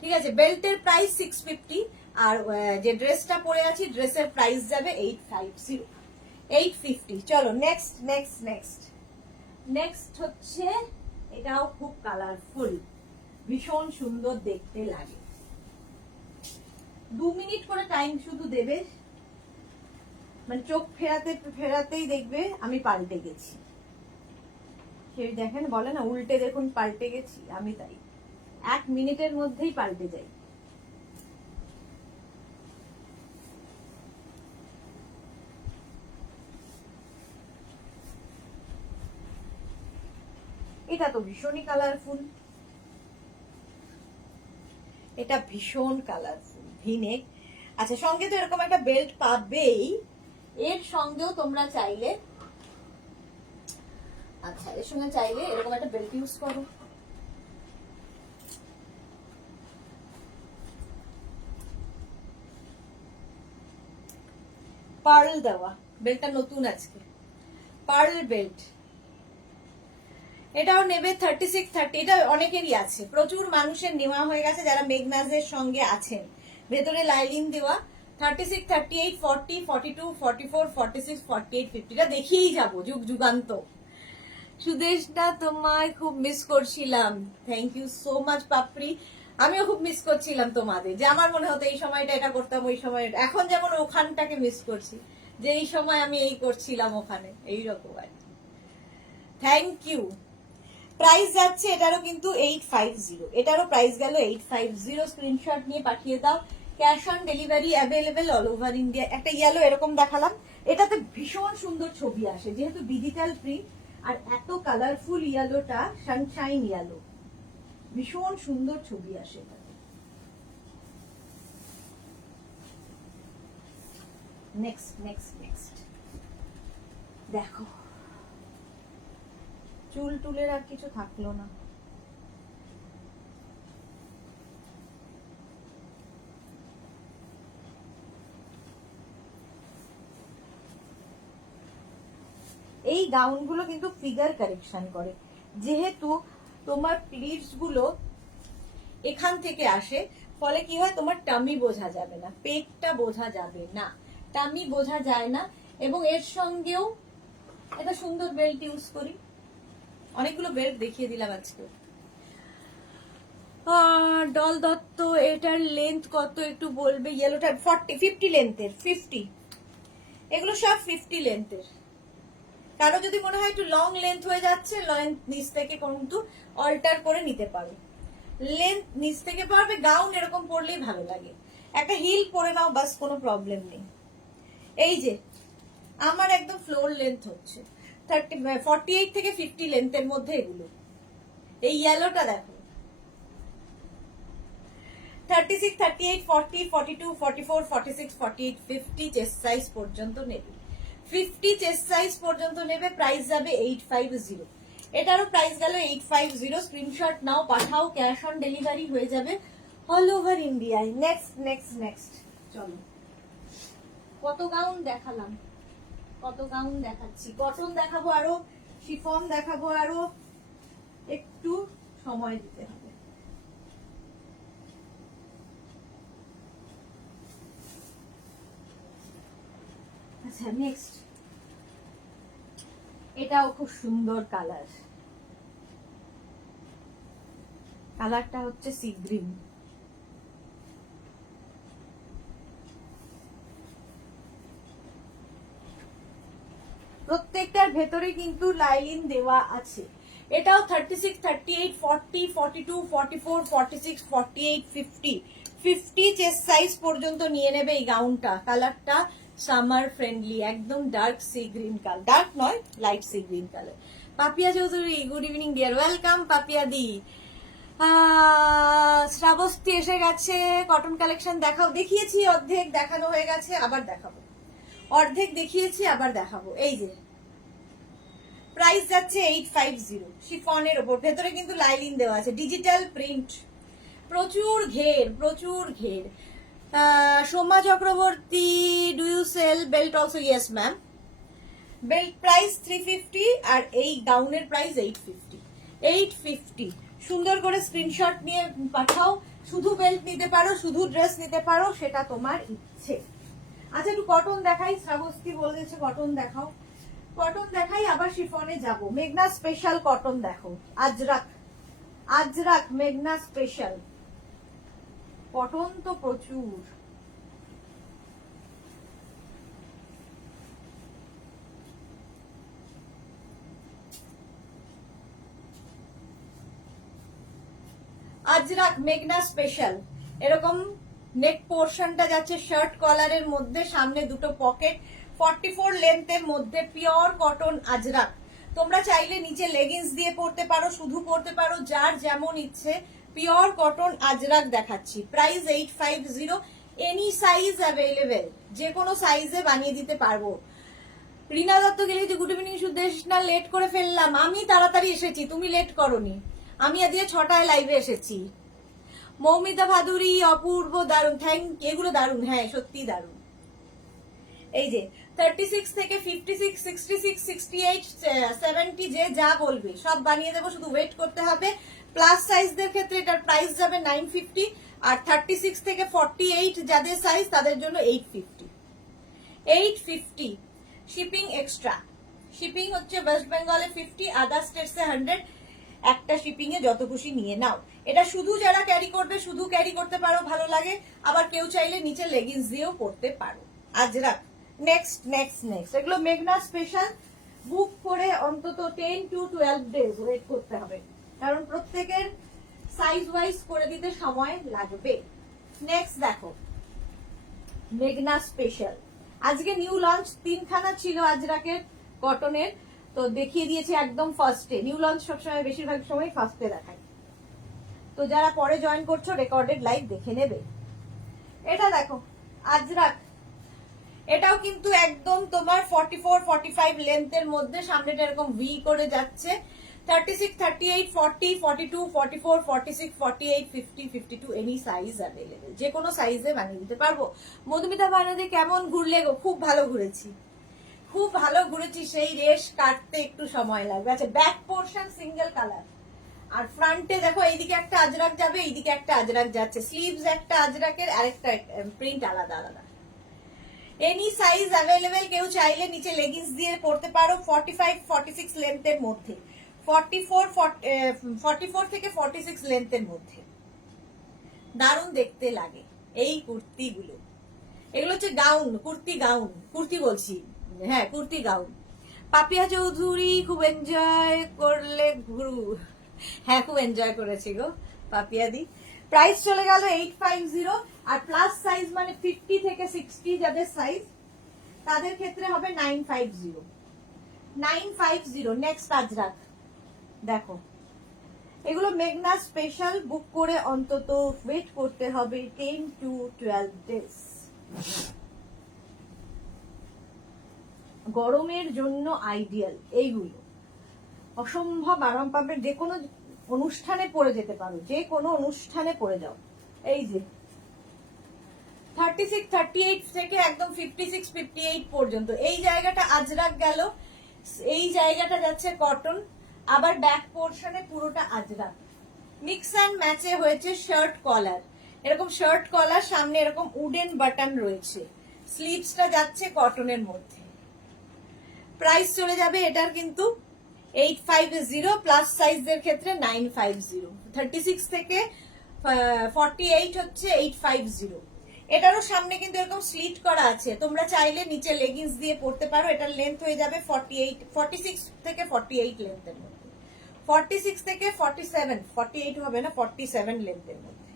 ঠিক আছে, বেল্টের প্রাইস 650, আর যে ড্রেসটা পরে আছি ড্রেসের প্রাইস যাবে 850। চলো নেক্সট হচ্ছে, এটাও খুব কালারফুল, ভীষণ সুন্দর দেখতে লাগে। 2 মিনিট করে টাইম শুধু দেবে, মানে চোখ ফেরাতেই দেখবে আমি পাল্টে গেছি। সেই দেখেন, বলে না উল্টে দেখুন পাল্টে গেছি, আমি তাই 1 মিনিটের মধ্যেই পাল্টে যাই। এটা তো ভীষণই কালারফুল, এটা ভীষণ কালারফুল ভিনেক। আচ্ছা, সঙ্গে তো এরকম একটা বেল্ট পাবেই, এর সঙ্গেও তোমরা চাইলে, আচ্ছা এর সঙ্গে চাইলে এরকম একটা বেল্ট ইউজ করো। পার্ল দেওয়া বেল্টটা নতুন আজকে, পার্ল বেল্ট। এটাও নেবে 36-30, এটা অনেকেরই আছে, প্রচুর মানুষের নেওয়া হয়ে গেছে যারা মেঘনাজের সঙ্গে আছেন। ভেতরে লাইলিন দেওয়া। 36, 38, 40, 42, 44, 46, 48, 50, এটা দেখিয়েই যাবো যুগ যুগান্ত। সুদেশটা তোমায় খুব মিস করছিলাম, থ্যাংক ইউ সো মাচ পাপড়ি। আমিও খুব মিস করছিলাম তোমাদের, যে আমার মনে হতো এই সময়টা এটা করতাম, ওই সময় এখন যেমন ওখানটাকে মিস করছি, যে এই সময় আমি এই করছিলাম ওখানে, এইরকম আর কি। Thank you. প্রাইস যাচ্ছে এটারও কিন্তু 850, এটারও প্রাইস গেল 850। স্ক্রিনশট নিয়ে পাঠিয়ে দাও। Cash on delivery available all over India. একটা ইয়েলো এরকম দেখালাম, এটাতে ভীষণ সুন্দর ছবি আসে যেহেতু ডিজিটাল প্রিন্ট, আর এত কালারফুল ইয়েলোটা সানশাইন ইয়েলো, ভীষণ সুন্দর ছবি আসে এটাতে। নেক্সট নেক্সট নেক্সট দেখো, চুল টুলের আর কিছু থাকলো না। এই গাউনগুলো কিন্তু ফিগার কারেকশন করে, যেহেতু তোমার প্লিটস গুলো এখান থেকে আসে, ফলে কি হয় তোমার টামি বোঝা যাবে না, পেটটা বোঝা যাবে না, টামি বোঝা যায় না। এবং এর সঙ্গেও একটা সুন্দর বেল্ট ইউজ করি, অনেকগুলো বেল্ট দেখিয়ে দিলাম আজকে। ডল দত্ত, এটার লেন্থ কত একটু বলবে? ইয়েলোটা 50 লেন্থের, 50, এগুলো সব 50 লেন্থের। কারো যদি মনে হয় একটু লং লেন্থ হয়ে যাচ্ছে, লেন্থ নিচ থেকে কিন্তু অল্টার করে নিতে পারো, লেন্থ নিচ থেকে পারবে। গাউন এরকম পরলেই ভালো লাগে, একটা হিল পরে নাও, বাস কোনো প্রবলেম নেই। এই যে আমার একদম ফ্লোর লেন্থ হচ্ছে 48 থেকে 50 লেন্থের মধ্যে এগুলো। এই ইয়েলোটা দেখো, 36, 38, 40, 42, 44, 46, 48, 50 চেস্ট সাইজ পর্যন্ত নেবে, 50 চেস্ট সাইজ পর্যন্ত নেবে। প্রাইস যাবে 850, এটারও প্রাইস গেল 850। স্ক্রিনশট নাও, পাঠাও, ক্যাশ অন ডেলিভারি হয়ে যাবে অল ওভার ইন্ডিয়ায়। নেক্সট নেক্সট নেক্সট চলো, কত গাউন দেখালাম, কত গাউন দেখাচ্ছি, কটন দেখাবো আরো, শিফন দেখাবো আরো, একটু সময় দিতে হবে। আচ্ছা নেক্সট, এটাও খুব সুন্দর কালার, কালারটা হচ্ছে সি গ্রিন। প্রত্যেকটার ভেতরে কিন্তু লাইলিন দেওয়া আছে। এটাও 36, 38, 40, 42, 44, 46, 48, 50, 50 চেস্ট সাইজ পর্যন্ত নিয়ে নেবে এই গাউনটা। কালারটা সামার ফ্রেন্ডলি, একদম dark sea green colour, dark নয় light sea green colour. Papiya Chowdhury, good evening dear, welcome Papiya di. Shrabasti এসে গেছে, কটন কালেকশন দেখাও। দেখিয়েছি অর্ধেক, দেখানো হয়ে গেছে, আবার দেখাবো। অর্ধেক দেখিয়েছি, আবার দেখাবো। এই যে প্রাইস যাচ্ছে 850, শিফনের ওপর, ভেতরে কিন্তু লাইলিন দেওয়া আছে, ডিজিটাল প্রিন্ট, প্রচুর ঘের, প্রচুর ঘের। Soma Chakraborty, do you sell belt also? Yes ma'am. Belt price 350, আর এই গাউনের প্রাইস 850। 850, সুন্দর করে স্ক্রিনশট নিয়ে পাঠাও। শুধু বেল্ট নিতে পারো, শুধু ড্রেস নিতে পারো, সেটা তোমার ইচ্ছে। আচ্ছা একটু কটন দেখাই, শ্রাবস্তি বলেছে কটন দেখাও, কটন দেখাই, আবার শিফনে যাব। মেঘনা স্পেশাল কটন দেখো, আজরাক, আজরাক মেঘনা স্পেশাল কটন তো প্রচুর। আজরাক মেঘনা স্পেশাল, এরকম নেক পোর্শনটা যাচ্ছে শার্ট কলারের মধ্যে, সামনে দুটো পকেট, 44 লেন্থের মধ্যে, পিওর কটন আজরাক। তোমরা চাইলে নিচে লেগিংস দিয়ে পরতে পারো, শুধু পরতে পারো, যার যেমন ইচ্ছে। পিওর কটন আজরাক দেখাচ্ছি, প্রাইস 850, এনি সাইজ অ্যাভেলেবেল, যে কোনো সাইজে বানিয়ে দিতে পারবো। রিনা দত্ত গেলে যে গুড ইভিনিং সুদেশ, না লেট করে ফেললাম, আমি তাড়াতাড়ি এসেছি, তুমি লেট করোনি, আমি আজকে 6টায় লাইভে এসেছি। মৌমিতা ভাদুরী, অপূর্ব, দারুণ, থ্যাংক, এগুলো দারুণ, হ্যাঁ সত্যি দারুণ। এই যে 36 থেকে 56, 66, 68, 70 যে যা বলবে সব বানিয়ে দেবো, শুধু ওয়েট করতে হবে। প্লাস সাইজদের ক্ষেত্রে এটার প্রাইস যাবে 950, আর 36 থেকে 48 যাদের সাইজ তাদের জন্য 850। 850 শিপিং এক্সট্রা। শিপিং হচ্ছে ওয়েস্ট বেঙ্গলে 50, আদার স্টেটসে 100। একটা শিপিং এ যত খুশি নিয়ে নাও। এটা শুধু যারা ক্যারি করবে শুধু ক্যারি করতে পারো, ভালো লাগে। আবার কেউ চাইলে নিচে লেগিংস দিয়েও পরতে পারো। আজরাক। নেক্সট নেক্সট নেক্সট, এগুলো মেঘনা স্পেশাল। বুক করে অন্তত 10 to 12 ডেজ ওয়েট করতে হবে, কারণ প্রত্যেকের সাইজ ওয়াইজ করে দিতে সময় লাগবে। নেক্সট দেখো, মেঘনা স্পেশাল। আজকে নিউ লঞ্চ 3খানা ছিল আজরাকের কটনের, তো দেখিয়ে দিয়েছি একদম ফার্স্টে। নিউ লঞ্চ সবসময় বেশিরভাগ সময় ফার্স্টে দেখায়, তো যারা পরে জয়েন করছো রেকর্ডেড লাইভ দেখে নেবে। এটা দেখো আজরাক, এটাও কিন্তু একদম তোমার 44, 45 লেন্থের মধ্যে, সামনেটা এরকম ভি করে যাচ্ছে। 36, 38, 40, 42, 44, 46, 48, 50, 52 এনি সাইজ অ্যাভেলেবেল। যে কোনো সাইজে বানিয়ে দিতে পারবো। মধুমিতা বানাতে কেমন ঘুরলে গো? খুব ভালো ঘুরেছি, খুব ভালো ঘুরেছি। সেই রেশ কাটতে একটু সময় লাগবে। আচ্ছা, ব্যাক পোর্শন সিঙ্গেল কালার, আর ফ্রন্টে দেখো এইদিকে একটা আজরাক যাবে, এইদিকে একটা আজরাক যাচ্ছে। স্লিভস একটা আজরাকের, আরেকটা প্রিন্ট আলাদা আলাদা। এনি সাইজ অ্যাভেলেবেল, কেউ চাইলে নিচে লেগিংস দিয়ে পরতে পারো। 45, 46 লেন্থের মধ্যে, 44 থেকে 46 লেন্থের মধ্যে। দারুণ দেখতে লাগে এই কুর্তিগুলো। এগুলো হচ্ছে গাউন, কুর্তি গাউন, কুর্তি বলছি, হ্যাঁ কুর্তি গাউন। পাপিয়া চৌধুরী খুব এনজয় করলে গুরু। হ্যাঁ খুব এনজয় করেছি গো পাপিয়া দি। প্রাইস চলে গেল 850, আর প্লাস সাইজ মানে 50 থেকে 60 যাদের সাইজ তাদের ক্ষেত্রে হবে 950। 950। নেক্সট আজরাক দেখো, এগুলো মেঘনা স্পেশাল। বুক করে অন্তত ওয়েট করতে হবে 10 to 12 ডেজ। গরমের জন্য আইডিয়াল এইগুলো, অসম্ভব আরাম পাবে। যে কোনো অনুষ্ঠানে পরে যেতে পারো, যে কোনো অনুষ্ঠানে পরে যাও। এই যে 36, 38 থেকে একদম 56, 58 পর্যন্ত এই জায়গাটা আজরাক গেল, এই জায়গাটা যাচ্ছে কটন, আবার ব্যাক পোর্শনে পুরোটা আজরাক। মিক্স অ্যান্ড ম্যাচে হয়েছে শার্ট কলার, এরকম শার্ট কলার, সামনে এরকম উডেন বাটন রয়েছে। স্লিভসটা যাচ্ছে কটনের মধ্যে। প্রাইস চলে যাবে এটার কিন্তু 850, প্লাস সাইজদের ক্ষেত্রে 950। 36 থেকে 48 হচ্ছে 850। এটারও সামনে কিন্তু এরকম স্লিট করা আছে, তোমরা চাইলে নিচে লেগিংস দিয়ে পরতে পারো। এটার লেন্থ হয়ে যাবে 48, 46 থেকে 48 লেন্থের মধ্যে। 46 থেকে 47, 48 হবে না, 47 লেন্থের মধ্যে।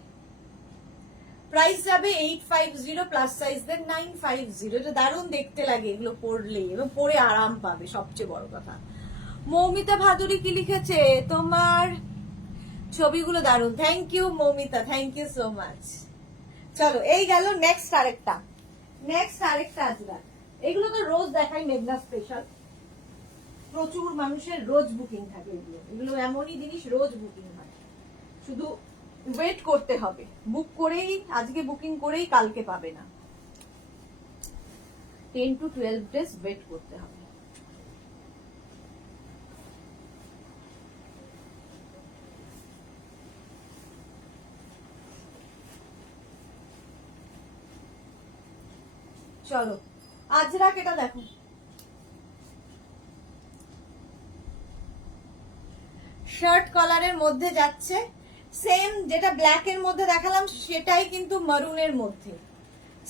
প্রাইস যাবে 850, প্লাস সাইজদের 950। এটা দারুণ দেখতে লাগে এগুলো পরলে, এবং পরে আরাম পাবে, সবচেয়ে বড় কথা। মৌমিতা ভাদুরী কি লিখেছে? তোমার ছবিগুলো দারুণ। Thank you Moumita, thank you so much. চলো এই গেল নেক্সট আরেকটা। নেক্সট আরেকটা আজরাক। এগুলো তো রোজ দেখাই মেঘনা স্পেশাল, প্রচুর মানুষের রোজ বুকিং থাকে। এগুলো এগুলো এমনই জিনিস, রোজ বুকিং হয়, শুধু ওয়েট করতে হবে। বুক করেই, আজকে বুকিং করেই কালকে পাবে না। 10 to 12 ডেজ ওয়েট করতে হবে। চলো আজরাক এটা দেখো, শার্ট কলারের মধ্যে যাচ্ছে। সেম যেটা ব্ল্যাক এর মধ্যে দেখালাম সেটাই কিন্তু মারুনের মধ্যে।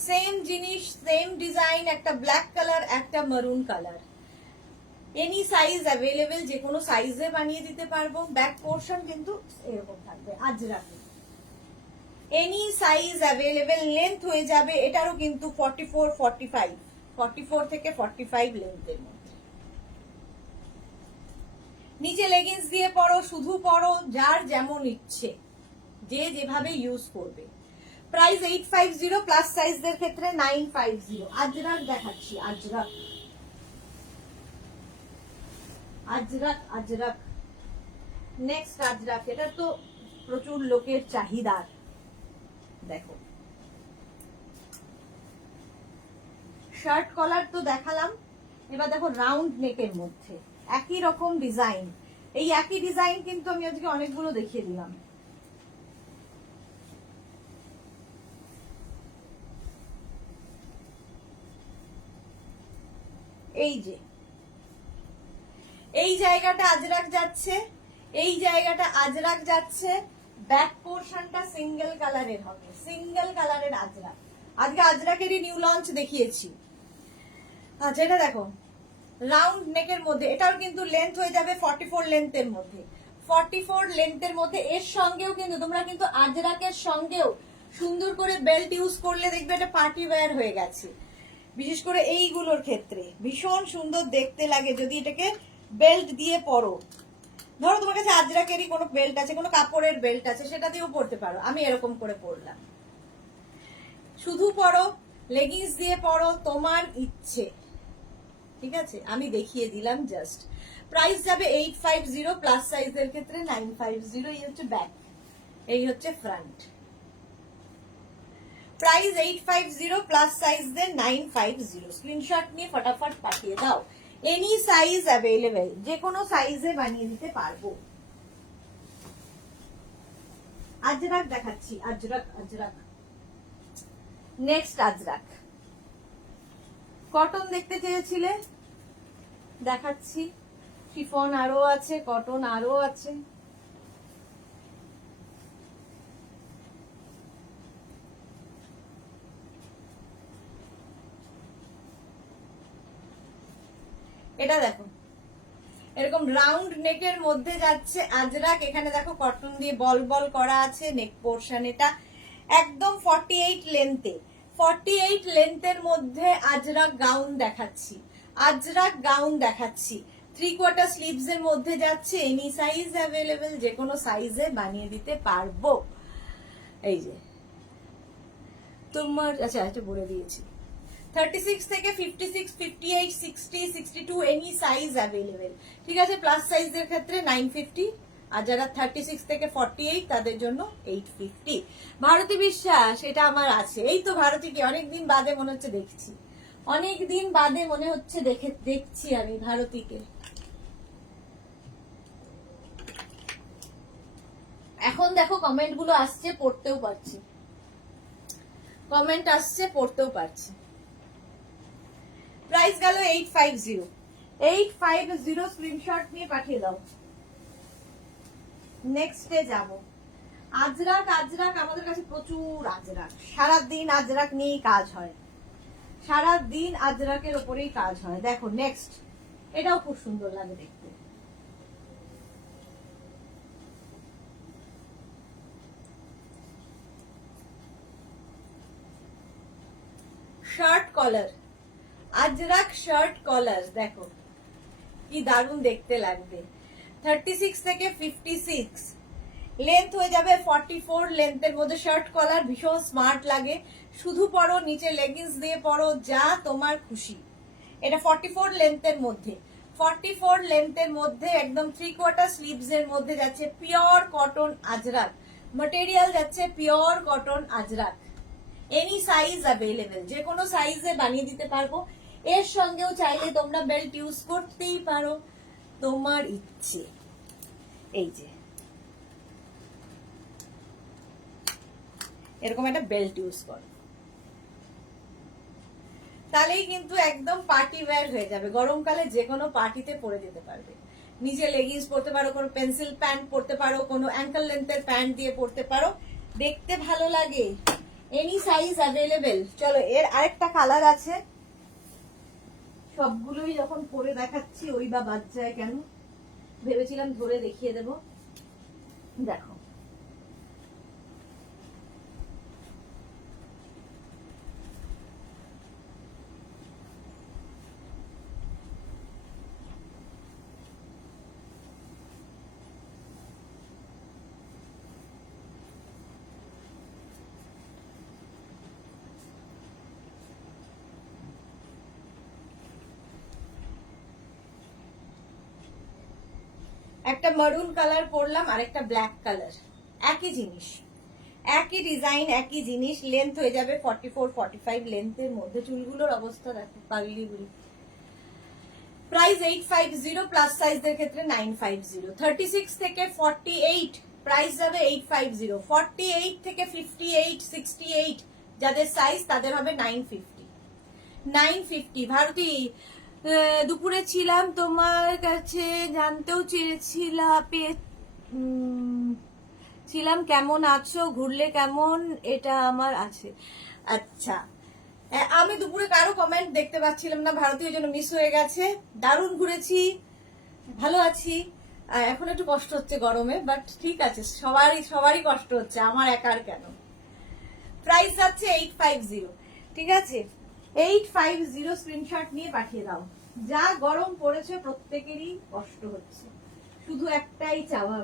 সেম জিনিস, সেম ডিজাইন, একটা ব্ল্যাক কালার, একটা মারুন কালার। এনি সাইজ অ্যাভেলেবেল, যে কোনো সাইজে বানিয়ে দিতে পারবো। ব্যাক পোর্শন কিন্তু এরকম থাকবে আজরাকে। Any size available. লেন্থ হয়ে যাবে এটারও কিন্তু 44, 45, 44 থেকে 45 লেন্থের মধ্যে। নিচে লেগিংস দিয়ে পরো, শুধু পরো, যার যেমন ইচ্ছে, যে যেভাবে ইউজ করবে। প্রাইস 850, প্লাস সাইজদের ক্ষেত্রে 950। আজরাক দেখাচ্ছি, আজরাক আজরাক আজরাক। নেক্সট আজরাক, এটা তো প্রচুর লোকের চাহিদার। দেখো শার্ট কলার তো দেখালাম, এবার দেখো রাউন্ড নেকের মধ্যে একই রকম ডিজাইন। এই একই ডিজাইন কিন্তু আমি আজকে অনেকগুলো দেখিয়ে দিলাম। এই যে এই জায়গাটা আজরাক যাচ্ছে, এই জায়গাটা আজরাক যাচ্ছে, ব্যাক পোর্শনটা সিঙ্গেল কালারের হবে, সিঙ্গেল কালারের আজরাক। আজকে আজরাকেরই নিউ লঞ্চ দেখিয়েছি। আচ্ছা এটা দেখো রাউন্ড নেকের মধ্যে, এটাও কিন্তু লেন্থ হয়ে যাবে 44 লেন্থের মধ্যে, 44 লেন্থের মধ্যে। এর সঙ্গেও কিন্তু তোমরা কিন্তু আজরাকের সঙ্গেও সুন্দর করে বেল্ট ইউজ করলে দেখবে এটা পার্টি ওয়্যার হয়ে গেছে। বিশেষ করে এইগুলোর ক্ষেত্রে ভীষণ সুন্দর দেখতে লাগে যদি এটাকে বেল্ট দিয়ে পরো। ধরো তোমার কাছে আজরাকেরই কোনো বেল্ট আছে, কোনো কাপড়ের বেল্ট আছে, সেটা দিয়েও পরতে পারো। আমি এরকম করে পরলাম। শুধু পরো, লেগিংস দিয়ে পরো, তোমার ইচ্ছে। ঠিক আছে, আমি দেখিয়ে দিলাম জাস্ট। প্রাইস যাবে 850, প্লাস সাইজের ক্ষেত্রে 950। এই হচ্ছে ব্যাক, এই হচ্ছে ফ্রন্ট। প্রাইস 850, প্লাস সাইজদের 950। স্ক্রিনশট নিয়ে ফটাফট পাঠিয়ে দাও। এনি সাইজ অ্যাভেলেবেল, যে কোনো সাইজে বানিয়ে দিতে পারবো। আজরাক দেখাচ্ছি, আজরাক আজরাক। নেক্সট আজরাক কটন দেখতে চেয়েছিলে, দেখাচ্ছি। শিফন আরো আছে, কটন আরো আছে। এটা দেখো এরকম রাউন্ড নেকের মধ্যে যাচ্ছে আজরাক। এখানে দেখো কটন দিয়ে বল বল করা আছে নেক পোর্শন। এটা একদম 48 লেন্থে, 48 লেন্থের মধ্যে আজরাক গাউন দেখাচ্ছি, আজরাক গাউন দেখাচ্ছি। 3/4 স্লিভস এর মধ্যে যাচ্ছে। এনি সাইজ অ্যাভেলেবেল, যে কোনো সাইজে বানিয়ে দিতে পারবো। এই যে তোমার, আচ্ছা এটা বলে দিয়েছি। 36 থেকে 56, 58, 60, 62 এনি সাইজ অ্যাভেলেবেল। ঠিক আছে, প্লাস সাইজের ক্ষেত্রে 950, আর যারা 36 থেকে 48 তাদের জন্য 850। ভারতী বিশ্বাস, এটা আমার আছে। এই তো ভারতীকে অনেকদিন বাদে মনে হচ্ছে দেখছি, অনেকদিন বাদে মনে হচ্ছে দেখছি আমি ভারতীকে। এখন দেখো কমেন্ট গুলো আসছে, পড়তেও পারছি, কমেন্ট আসছে পড়তেও পারছি। প্রাইস গেল 850, 850। স্ক্রিনশট নিয়ে পাঠিয়ে দাও। নেক্সটে যাব। আজরাক, আজরাক আমাদের কাছে প্রচুর আজরাক, সারাদিন আজরাক নিয়েই কাজ হয়, সারাদিন আজরাকের উপরেই কাজ হয়। দেখো নেক্সট, এটাও খুব সুন্দর লাগে দেখতে। Shirt collar, Ajrak shirt collar, দেখো কি দারুণ দেখতে লাগবে। 36 থেকে 56 লেন্থ হয়ে যাবে 44 লেন্থের মধ্যে। শার্ট কলার ভীষণ স্মার্ট লাগে। শুধু পরো, নিচে লেগিংস দিয়ে পরো, যা তোমার খুশি। এটা 44 লেন্থের মধ্যে, 44 লেন্থের মধ্যে একদম 3/4 স্লিভস এর মধ্যে যাচ্ছে পিওর কটন আজরাক। ম্যাটেরিয়াল যাচ্ছে pure cotton Ajrak. Any size available, যে কোনো সাইজে বানিয়ে দিতে পারবো। এর সঙ্গেও চাইলে তোমরা বেল্ট ইউজ করতেই পারো, তোমার ইচ্ছে। এই যে এরকম একটা বেল্ট ইউজ করো, তাহলেই কিন্তু একদম পার্টি ওয়্যার হয়ে যাবে। গরমকালে যে কোনো পার্টিতে পরে যেতে পারবে। নিচে লেগিংস পরতে পারো, কোনো পেন্সিল প্যান্ট পরতে পারো, কোনো অ্যাঙ্কেল লেন্থের প্যান্ট দিয়ে পরতে পারো, দেখতে ভালো লাগে। Any size available. চলো এর আরেকটা কালার আছে, সবগুলোই যখন পরে দেখাচ্ছি ওই বা বাদ যায় কেন, ভেবেছিলাম ধরে দেখিয়ে দেব। দেখো একটা মারুন কালার পরলাম আর একটা ব্ল্যাক কালার, একই জিনিস, একই ডিজাইন একই জিনিস, লেন্থ হয়ে যাবে 44-45 লেন্থের মধ্যে। চুলগুলোর অবস্থা দেখো পাগলিগুলি। প্রাইস 850, প্লাস সাইজদের ক্ষেত্রে 950। 36 থেকে 48 প্রাইস যাবে 850। 48 থেকে 58, 68 যাদের সাইজ তাদের হবে 950। 950। ভারতী, দুপুরে ছিলাম তোমার কাছে, জানতেও ছিলাম কেমন আছো, ঘুরলে কেমন, এটা আমার আছে। আচ্ছা, আমি দুপুরে কারো কমেন্ট দেখতে পাচ্ছিলাম না ভারতীয় জন্য মিস হয়ে গেছে। দারুণ ঘুরেছি, ভালো আছি। এখন একটু কষ্ট হচ্ছে গরমে, বাট ঠিক আছে, সবারই কষ্ট হচ্ছে, আমার একার কেন। প্রাইস আছে 850, ঠিক আছে? 850 স্ক্রিনশট নিয়ে পাঠিয়ে দাও। যা গরম পড়েছে প্রত্যেকেরই কষ্ট হচ্ছে, শুধু একটাই চাওয়া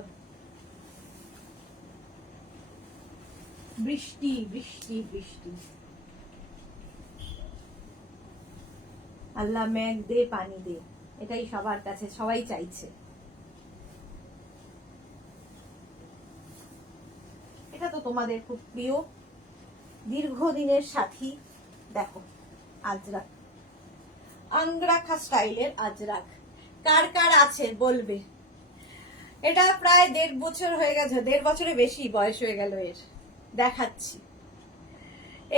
বৃষ্টি বৃষ্টি বৃষ্টি। আল্লাহ মেঘ দে, পানি দে, এটাই সবার কাছে, সবাই চাইছে। এটা তো তোমাদের খুব প্রিয় দীর্ঘদিনের সাথী। দেখো আজরাক, আংরাখা স্টাইলের আজরাক, কার কার আছে বলবে। এটা প্রায় 1.5 বছর হয়ে গেছে, 1.5 বছরে বেশি বয়স হয়ে গেল এর। দেখাচ্ছি,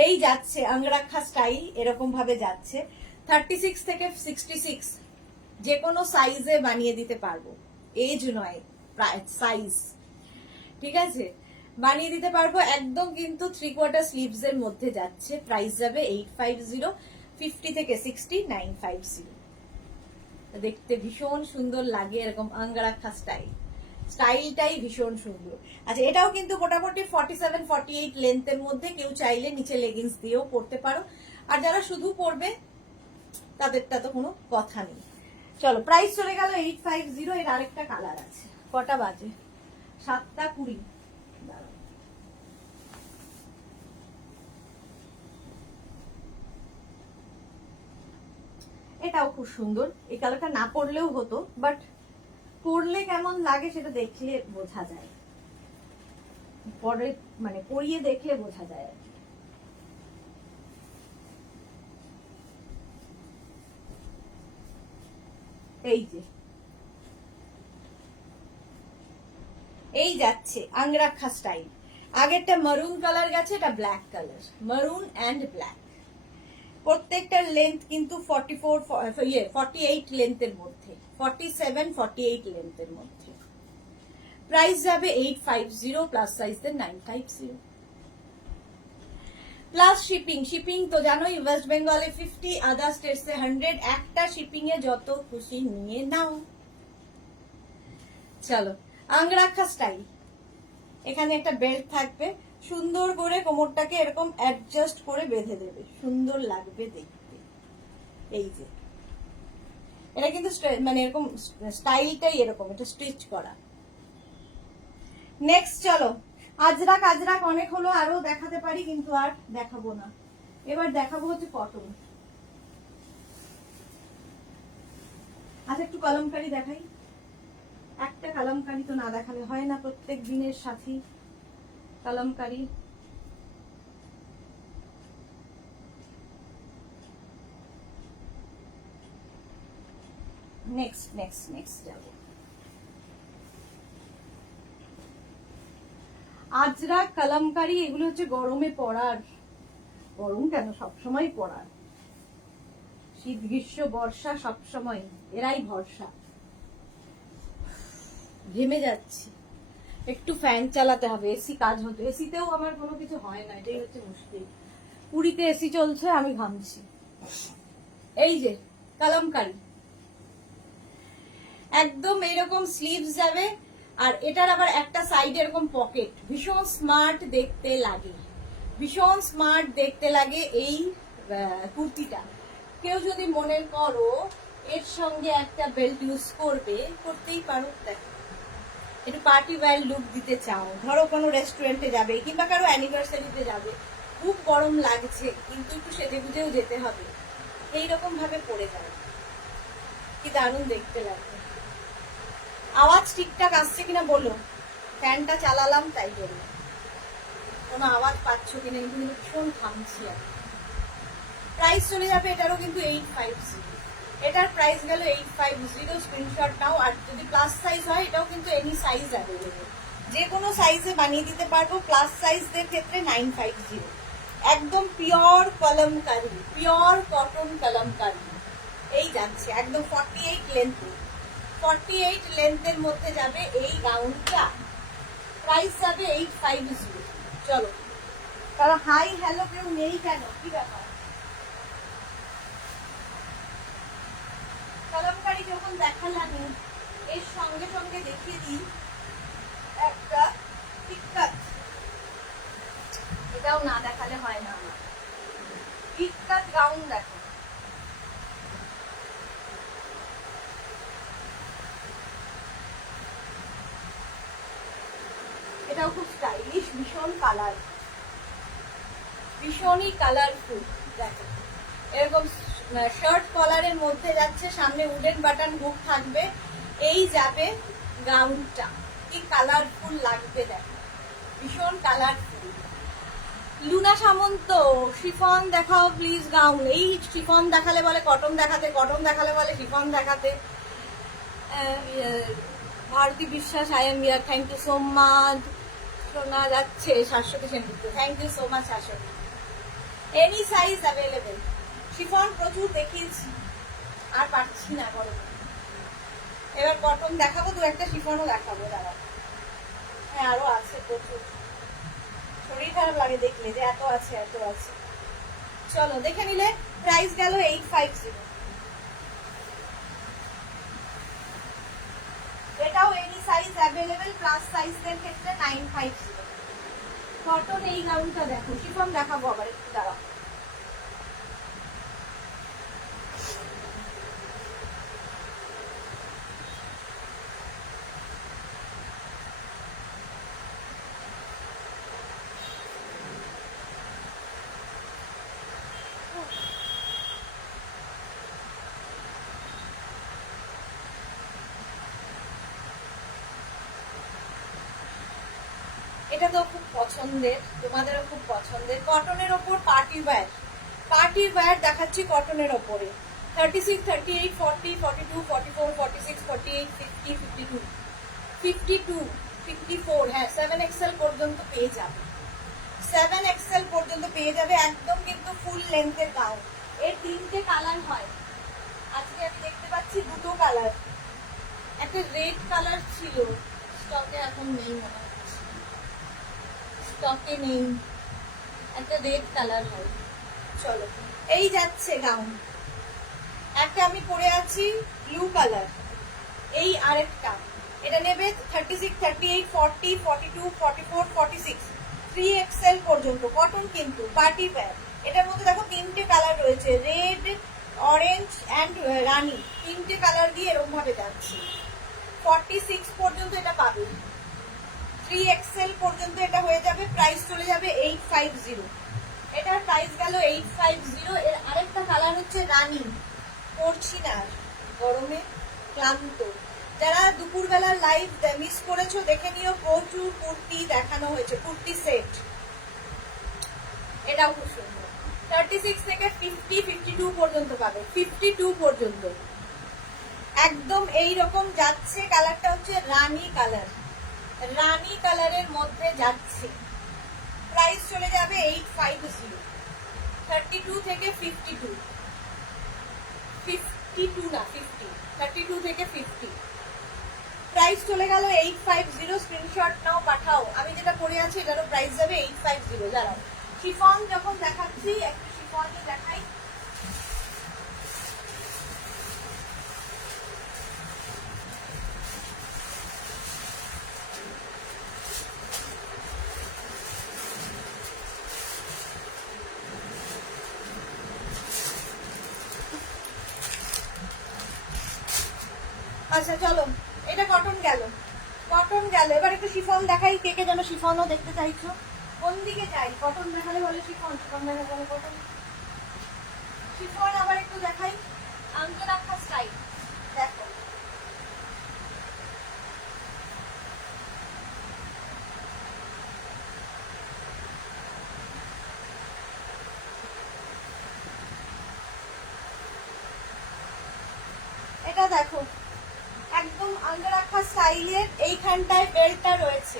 এই যাচ্ছে আংরাখা স্টাইল, এরকম ভাবে যাচ্ছে। 36 থেকে 66 যে কোনো সাইজে বানিয়ে দিতে পারবো, এজ নয়, প্রায় সাইজ, ঠিক আছে? বানিয়ে দিতে পারবো একদম। কিন্তু 3/4 স্লিভস এর মধ্যে যাচ্ছে। প্রাইস যাবে 850। 50 থেকে 60 950। দেখতে ভীষণ সুন্দর লাগে, এরকম আঙ্গারাখা স্টাইলটাই ভীষণ সুন্দর। আচ্ছা, এটাও কিন্তু মোটামুটি 47-48 লেন্থের মধ্যে। কেউ চাইলে নিচে লেগিংস দিয়েও পরতে পারো, আর যারা শুধু পরবে তাদেরটা তো কোনো কথা নেই। চলো, প্রাইস চলে গেল 850। এর আরেকটা কালার আছে। কটা বাজে? 7:20। এটাও খুব সুন্দর। এই কালারটা না পরলেও হতো, বাট পরলে কেমন লাগে সেটা দেখলে বোঝা যায়, পরে মানে পরিয়ে দেখলে বোঝা যায় আর কি। এই যে এই যাচ্ছে আংরাখা স্টাইল। আগেরটা মারুন কালার গেছে, এটা ব্ল্যাক কালার, মারুন অ্যান্ড ব্ল্যাক। প্রত্যেকটার লেন্থ কিন্তু 48 লেন্থের মধ্যে, 47-48 লেন্থের মধ্যে। প্রাইস যাবে 850, প্লাস সাইজের 950। প্লাস শিপিং তো জানোই, ওয়েস্ট বেঙ্গলে 50, আদার স্টেটসে 100। একটা শিপিং এ যত খুশি নিয়ে নাও। চলো, আংরাখা স্টাইল। এখানে একটা বেল্ট থাকবে, সুন্দর করে কোমরটাকে এরকম অ্যাডজাস্ট করে বেঁধে দেবে, সুন্দর লাগবে দেখতে। এই যে এটা কিন্তু মানে এরকম স্টাইলটাই এরকম, এটা স্টিচ করা। নেক্সট চলো, আজরাক অনেক হলো, আরো দেখাতে পারি কিন্তু আর দেখাবো না। এবার দেখাবো হচ্ছে কটন। আচ্ছা, একটু কলমকারি দেখাই। একটা কলমকারি তো না দেখালে হয় না, প্রত্যেক দিনের সাথী কলমকারি। নেক্সট যাবো। আজরাক, কলমকারি, এগুলো হচ্ছে গরমে পরার, গরম কেন সবসময় পরার, শীত গ্রীষ্ম বর্ষা সবসময় এরাই ভরসা। ঘেমে যাচ্ছি, একটু ফ্যান চালাতে হবে, এসি কাজ হতো। এসিতেও আমার কোনো কিছু হয় না, এটাই হচ্ছে মুশকিল। পুরীতে এসি চলছে, আমি ঘামছি। এই যে কলমকারি, একদম এরকম স্লিভস যাবে, আর এটার আবার একটা সাইড এরকম পকেট। ভীষণ স্মার্ট দেখতে লাগে, ভীষণ স্মার্ট দেখতে লাগে এই কুর্তিটা। কেউ যদি মনে করো এর সঙ্গে একটা বেল্ট ইউজ করবে, করতেই পারো। দেখো, একটু পার্টি ওয়্যার লুক দিতে চাও, ধরো কোনো রেস্টুরেন্টে যাবে কিংবা কারো অ্যানিভার্সারিতে যাবে, খুব গরম লাগছে কিন্তু একটু সেজে গুজেও যেতে হবে, এইরকম ভাবে পরে যাবে, কি দারুণ দেখতে লাগবে। আওয়াজ ঠিকঠাক আসছে কিনা বলো, ফ্যানটা চালালাম তাই জন্য। কোনো আওয়াজ পাচ্ছ কিনা, কিন্তু ভীষণ ঘামছি আর। প্রাইস চলে যাবে এটারও কিন্তু 850, এটার প্রাইস গেল 850। স্ক্রিনশট নাও। আর যদি প্লাস সাইজ হয় এটাও কিন্তু এনি সাইজ অ্যাভেলেবেল, যে কোনো সাইজে বানিয়ে দিতে পারবো। প্লাস সাইজদের ক্ষেত্রে 950। একদম pure kalamkari, pure cotton kalamkari এই যাচ্ছে একদম 48 লেন্থ, 48 লেন্থের মধ্যে যাবে এই গাউনটা। প্রাইস যাবে 850। চলো, তারা হাই হ্যালো কেউ নেই কেন, কি ব্যাপার? কলমকারি যখন দেখালাম, এর সঙ্গে সঙ্গে দেখিয়ে দিই একটা টিক্কাত। এটাও না দেখালে হয় না। টিক্কাত গাউন দেখো, এটাও খুব স্টাইলিশ, ভীষণ কালার, ভীষণই কালারফুল। দেখো এরকম শার্ট কলারের মধ্যে যাচ্ছে, সামনে উডেন বাটন হুক থাকবে। এই যাবে গাউনটা, কি কালারফুল লাগবে দেখো, ভীষণ কালারফুল। লুনা সামন্ত, শিফন দেখাও প্লিজ গাউন। এই শিফন দেখালে বলে কটন দেখাতে, কটন দেখালে বলে শিফন দেখাতে। Bharati Biswas, I am here, thank you so much. শোনা যাচ্ছে Shashwati Sengupta, thank you so much Shashwati. Any size available. Chiffon প্রচুর দেখিয়েছি, আর পারছি না গরমে। এবার কটন দেখাবো, দু একটা শিফনও দেখাবো, দাঁড়া। হ্যাঁ আরো আছে প্রচুর, শরীর খারাপ লাগে দেখলে যে এত আছে এত আছে। চলো দেখে নিলে। প্রাইস গেল 850। এটাও এনি সাইজ অ্যাভেলেবেল, প্লাস সাইজদের ক্ষেত্রে 950। কটন এই গাউনটা দেখো, শিফন দেখাবো আবার একটু, দাঁড়াও। এটা তো খুব পছন্দের, তোমাদেরও খুব পছন্দের। কটনের ওপর পার্টি ওয়্যার, পার্টি ওয়্যার দেখাচ্ছি কটনের ওপরে। 36, 38, 40, 42, 44, 46, 48, 50, 52, 52, 54, হ্যাঁ 7XL পর্যন্ত পেয়ে যাবে। 7XL পর্যন্ত পেয়ে যাবে, একদম কিন্তু ফুল লেন্থের গাউন। এর 3টে কালার হয়, আজকে আমি দেখতে পাচ্ছি 2টো কালার। একটা রেড কালার ছিল স্টকে, এখন নেই মনে হচ্ছে, স্টকে নেই। একটা রেড কালার হয়। চলো এই যাচ্ছে গাউন। একটা আমি পরে আছি ব্লু কালার, এই আরেকটা। এটা নেবে 36, 38, 40, 42, 44, 46, 3XL পর্যন্ত। কটন কিন্তু পার্টি ওয়্যার। এটার মধ্যে দেখো 3টে কালার রয়েছে, রেড, অরেঞ্জ অ্যান্ড রানি। 3টে কালার দিয়ে এরকম ভাবে যাচ্ছে। 46 পর্যন্ত এটা পাবে, 3XL পর্যন্ত এটা হয়ে যাবে। প্রাইস চলে যাবে 850। এটার প্রাইস গেল 850। এর আরেকটা কালার হচ্ছে রানি, পরছি না গরমে, ক্লান্ত। যারা দুপুরবেলার লাইভ মিস করেছো দেখে নিও, প্রচুর কুর্তি দেখানো হয়েছে, কুর্তি সেট। এটাও খুব সুন্দর। 36 থেকে 50, 52 পর্যন্ত পাবে, 52 পর্যন্ত। একদম এই রকম যাচ্ছে। কালারটা হচ্ছে রানি কালার, রানি কালারের মধ্যে যাচ্ছে। প্রাইস চলে যাবে 850। 32 থেকে 52, 52 না 50, 32 থেকে 50। প্রাইস চলে গেল 850। স্ক্রিনশট নাও, পাঠাও। আমি যেটা পরে আছি এটারও প্রাইস যাবে 850। দাঁড়াও, শিফন যখন দেখাচ্ছি একটা শিফনই দেখাই। আচ্ছা চলো, এটা কটন গেল, কটন গেল। এবার একটু শিফন দেখাই। কে কে যেন শিফনও দেখতে চাইছো, কোন দিকে যাই? কটন দেখালে বলে শিফন, শিফন দেখালে বলে কটন। শিফন আবার একটু দেখাই, আঙ্গলাখা স্টাইল দেখো। দেখো একদম আঙ্গরাখা স্টাইলের, এইখানটায় বেল্টটা রয়েছে,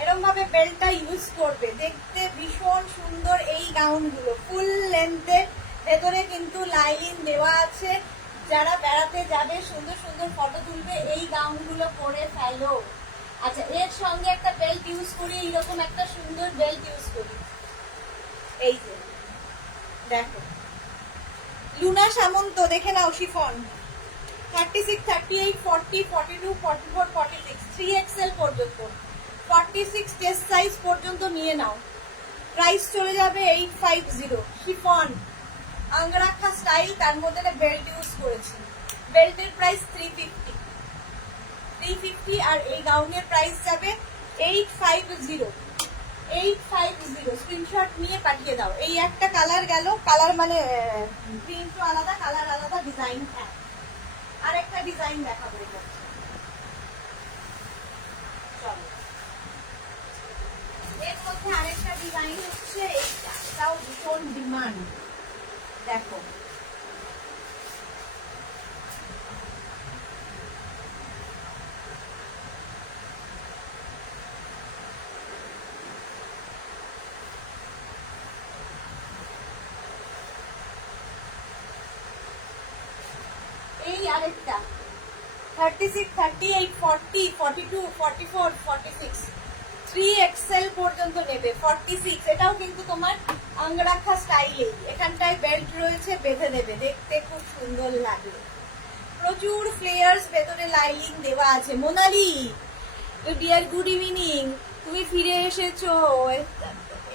এরকম ভাবে বেল্টটা ইউজ করবে, দেখতে ভীষণ সুন্দর। এই গাউনগুলো ফুল লেন্থে, ভেতরে কিন্তু লাইনিং দেওয়া আছে। যারা বেড়াতে যাবে সুন্দর সুন্দর ফটো তুলবে, এই গাউনগুলো পরে ফেলো। আচ্ছা, এর সঙ্গে একটা বেল্ট ইউজ করি, এইরকম একটা সুন্দর বেল্ট ইউজ করি। এই যে দেখো লুনা সামন্ত, দেখে নাও শিফন 36, 38, 40, 42, 44, 46, 3XL পর্যন্ত, 46 টেস্ট সাইজ পর্যন্ত নিয়ে নাও। প্রাইস চলে যাবে 850। শিফন আঙ্গরাখা স্টাইল, তার মধ্যে বেল্ট ইউজ করেছি। বেল্টের প্রাইস 350 আর এই গাউনের প্রাইস যাবে 850। স্ক্রিনশট নিয়ে পাঠিয়ে দাও। এই একটা কালার গেল, কালার মানে প্রিন্টও আলাদা, কালার আলাদা, ডিজাইন এক। আর একটা ডিজাইন দেখাবো। চলো, এর মধ্যে আরেকটা ডিজাইন হচ্ছে এইটা, এটাও ভীষণ ডিমান্ড। দেখো এই আরেকটা 36, 38, 40, 42, 44, 46, 3XL পর্যন্ত নেবে। 46 এটাও কিন্তু তোমার আঙ্গরাখা স্টাইলে, এখানটায় বেল্ট রয়েছে, বেঁধে দেবে, দেখতে খুব সুন্দর লাগে। প্রচুর ফ্লেয়ার্স, ভেতরে লাইনিং দেওয়া আছে। মোনালি ডিয়ার, গুড ইভিনিং, তুমি ফিরে এসেছো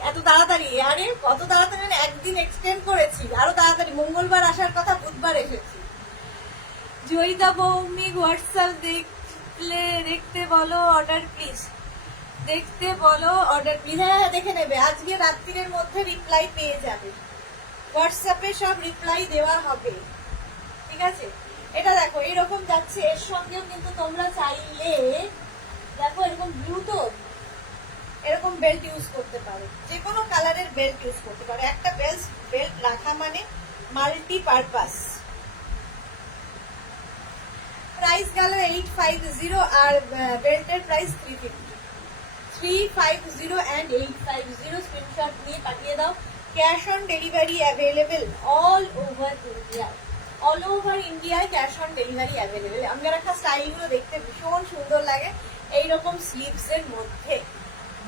এত তাড়াতাড়ি। আরে কত তাড়াতাড়ি, একদিন এক্সটেন্ড করেছি, আরো তাড়াতাড়ি। মঙ্গলবার আসার কথা, বুধবার এসেছি। জয়িতা ভৌমিক হোয়াটসঅ্যাপ দেখতে বলো অর্ডার প্লিজ, দেখতে বলো অর্ডার প্লিজ। হ্যাঁ দেখে নেবে, আজকে রাত্রির মধ্যে রিপ্লাই পেয়ে যাবে। হোয়াটসঅ্যাপে সব রিপ্লাই দেওয়া হবে, ঠিক আছে। এটা দেখো এরকম যাচ্ছে, এর সঙ্গেও কিন্তু তোমরা চাইলে দেখো এরকম ব্লু, তো এরকম বেল্ট ইউজ করতে পারো, যে কোনো কালারের বেল্ট ইউজ করতে পারো। একটা বেল্ট রাখা মানে মাল্টি পারপাস। প্রাইস গেল 850 আর বেল্টের প্রাইস 350 and 850। স্ক্রিনশট নিয়ে পাঠিয়ে দাও। Cash on delivery available all over India, all over ইন্ডিয়ায় ক্যাশ অন ডেলিভারি অ্যাভেলেবেল। আঙ্গরাখা স্টাইলগুলো দেখতে ভীষণ সুন্দর লাগে। এইরকম স্লিভস এর মধ্যে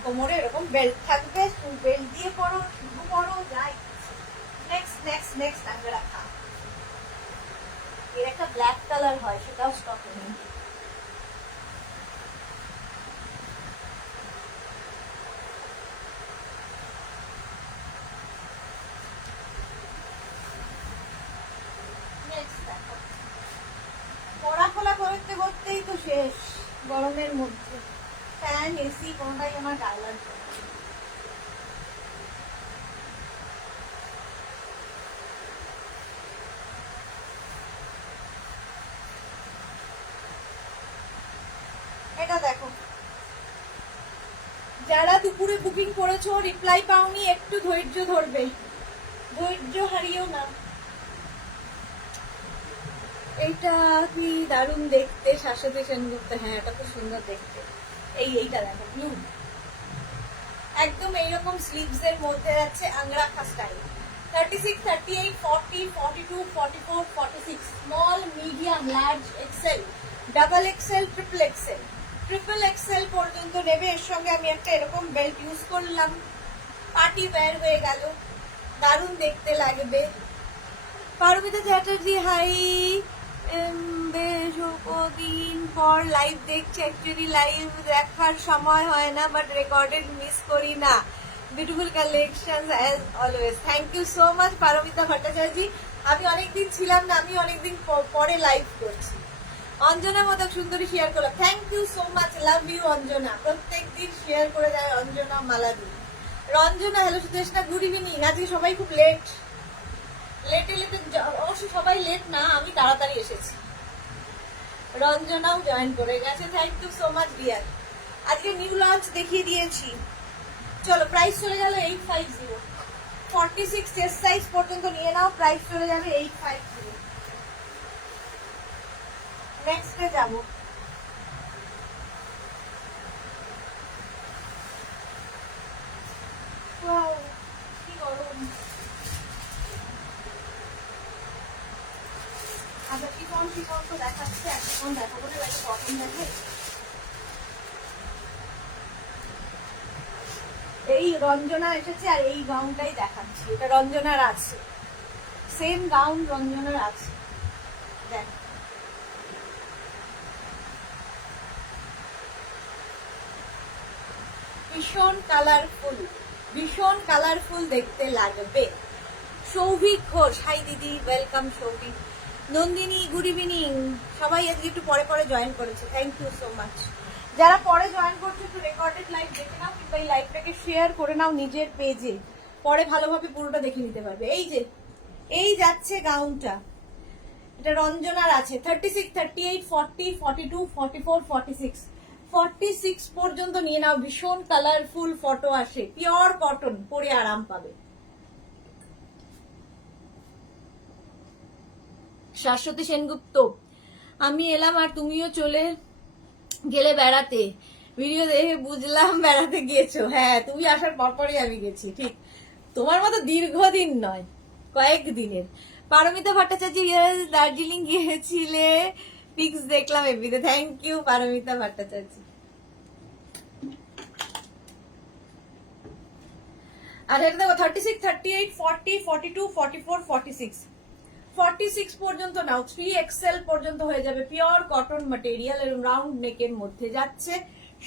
কোমরে এরকম বেল্ট থাকবে, বেল্ট দিয়ে পরো, শুধু পরো, যাই। নেক্সট আঙ্গরাখা, এর একটা ব্ল্যাক কালার হয়, সেটাও স্টকে নেই। পড়া খোলা করতে করতেই তো শেষ, গরমের মধ্যে ফ্যান এসি কোনটাই আমার গায়ে লাগবে। এটা দেখো, যারা দুপুরে বুকিং করেছো রিপ্লাই পাওনি, একটু ধৈর্য ধরবে, ধৈর্য হারিও না। এইটা কি দারুণ দেখতে, শাশ্বতী সেনগুপ্ত। হ্যাঁ এটা খুব সুন্দর দেখতে। এইটা দেখো ব্লু, একদম এইরকম স্লিভস এর মধ্যে আছে angrakha style. 36, 38, 40, 42, 44, 46, small, medium, large, XL, double XL, triple XL পর্যন্ত নেবে। এর সঙ্গে আমি একটা এরকম বেল্ট ইউজ করলাম, পার্টি ওয়্যার হয়ে গেল, দারুণ দেখতে লাগবে। পারমিতা চ্যাটার্জি হাই, বেশ কদিন পর লাইভ দেখছি। অ্যাকচুয়ালি লাইভ দেখার সময় হয় না, বাট রেকর্ডেড মিস করি না। Beautiful collection as always. Thank you so much Paromita Bhattacharya. আমি অনেকদিন ছিলাম না, আমি অনেকদিন পরে লাইভ করছি। অঞ্জনা মতো সুন্দরী শেয়ার করলাম, thank you so much, love you Anjana. প্রত্যেকদিন শেয়ার করে যায় অঞ্জনা মালাদি। Ranjana hello Sudeshna, good evening. আজকে সবাই খুব লেটে, অবশ্য সবাই লেট না, আমি তাড়াতাড়ি এসেছি। রঞ্জনাও জয়েন করে গেছে, thank you so much dear. আজকে নিউ লঞ্চ দেখিয়ে দিয়েছি। চলো, প্রাইস চলে গেল 850। 46 চেস্ট সাইজ পর্যন্ত নিয়ে নাও, প্রাইস চলে যাবে 850। নেক্সটে যাবো। কি গরম। আচ্ছা চিকন চিকন তো দেখাচ্ছে, এখন দেখাবো না, কটন দেখে। এই রঞ্জনা এসেছে আর এই গাউনটাই দেখাচ্ছি, এটা রঞ্জনার আছে, সেম গাউন রঞ্জনার আছে। দেখ ভীষণ কালারফুল, ভীষণ কালারফুল দেখতে লাগবে। সৌভিক ঘোষ, হাই দিদি, welcome Souvik. Nandini, good evening. সবাই আজকে একটু পরে পরে জয়েন করেছে, থ্যাংক ইউ সো মাচ। যারা পরে জয়েন করছে একটু রেকর্ডেড লাইভ দেখে নাও, কিংবা এই লাইভটাকে শেয়ার করে নাও নিজের পেজে, পরে ভালোভাবে পুরোটা দেখে নিতে পারবে। এই যে এই যাচ্ছে গাউনটা, এটা রঞ্জনার আছে 36, 38, 40, 42, 44, 46, 46 পর্যন্ত নিয়ে নাও। ভীষণ কালারফুল ফটো আসে, পিওর কটন, পরে আরাম পাবে। শাশ্বতী সেনগুপ্ত, আমি এলাম আর তুমিও চলে গেলে বেড়াতে, ভিডিও দেখে বুঝলাম বেড়াতে গিয়েছো। হ্যাঁ, তুমি আসার পরপরই আমি গেছি, ঠিক তোমার মতো দীর্ঘদিন নয়, কয়েকদিনের। পারমিতা ভট্টাচার্য, দার্জিলিং গিয়েছিলে, পিক্স দেখলাম এমনিতে, থ্যাংক ইউ পারমিতা ভট্টাচার্য। আর এটা দেখো 36, 38, 40, 42, 44, 46, 46 পর্যন্ত নাও, 3XL পর্যন্ত হয়ে যাবে। পিওর কটন ম্যাটেরিয়াল এবং রাউন্ড নেকের মধ্যে যাচ্ছে।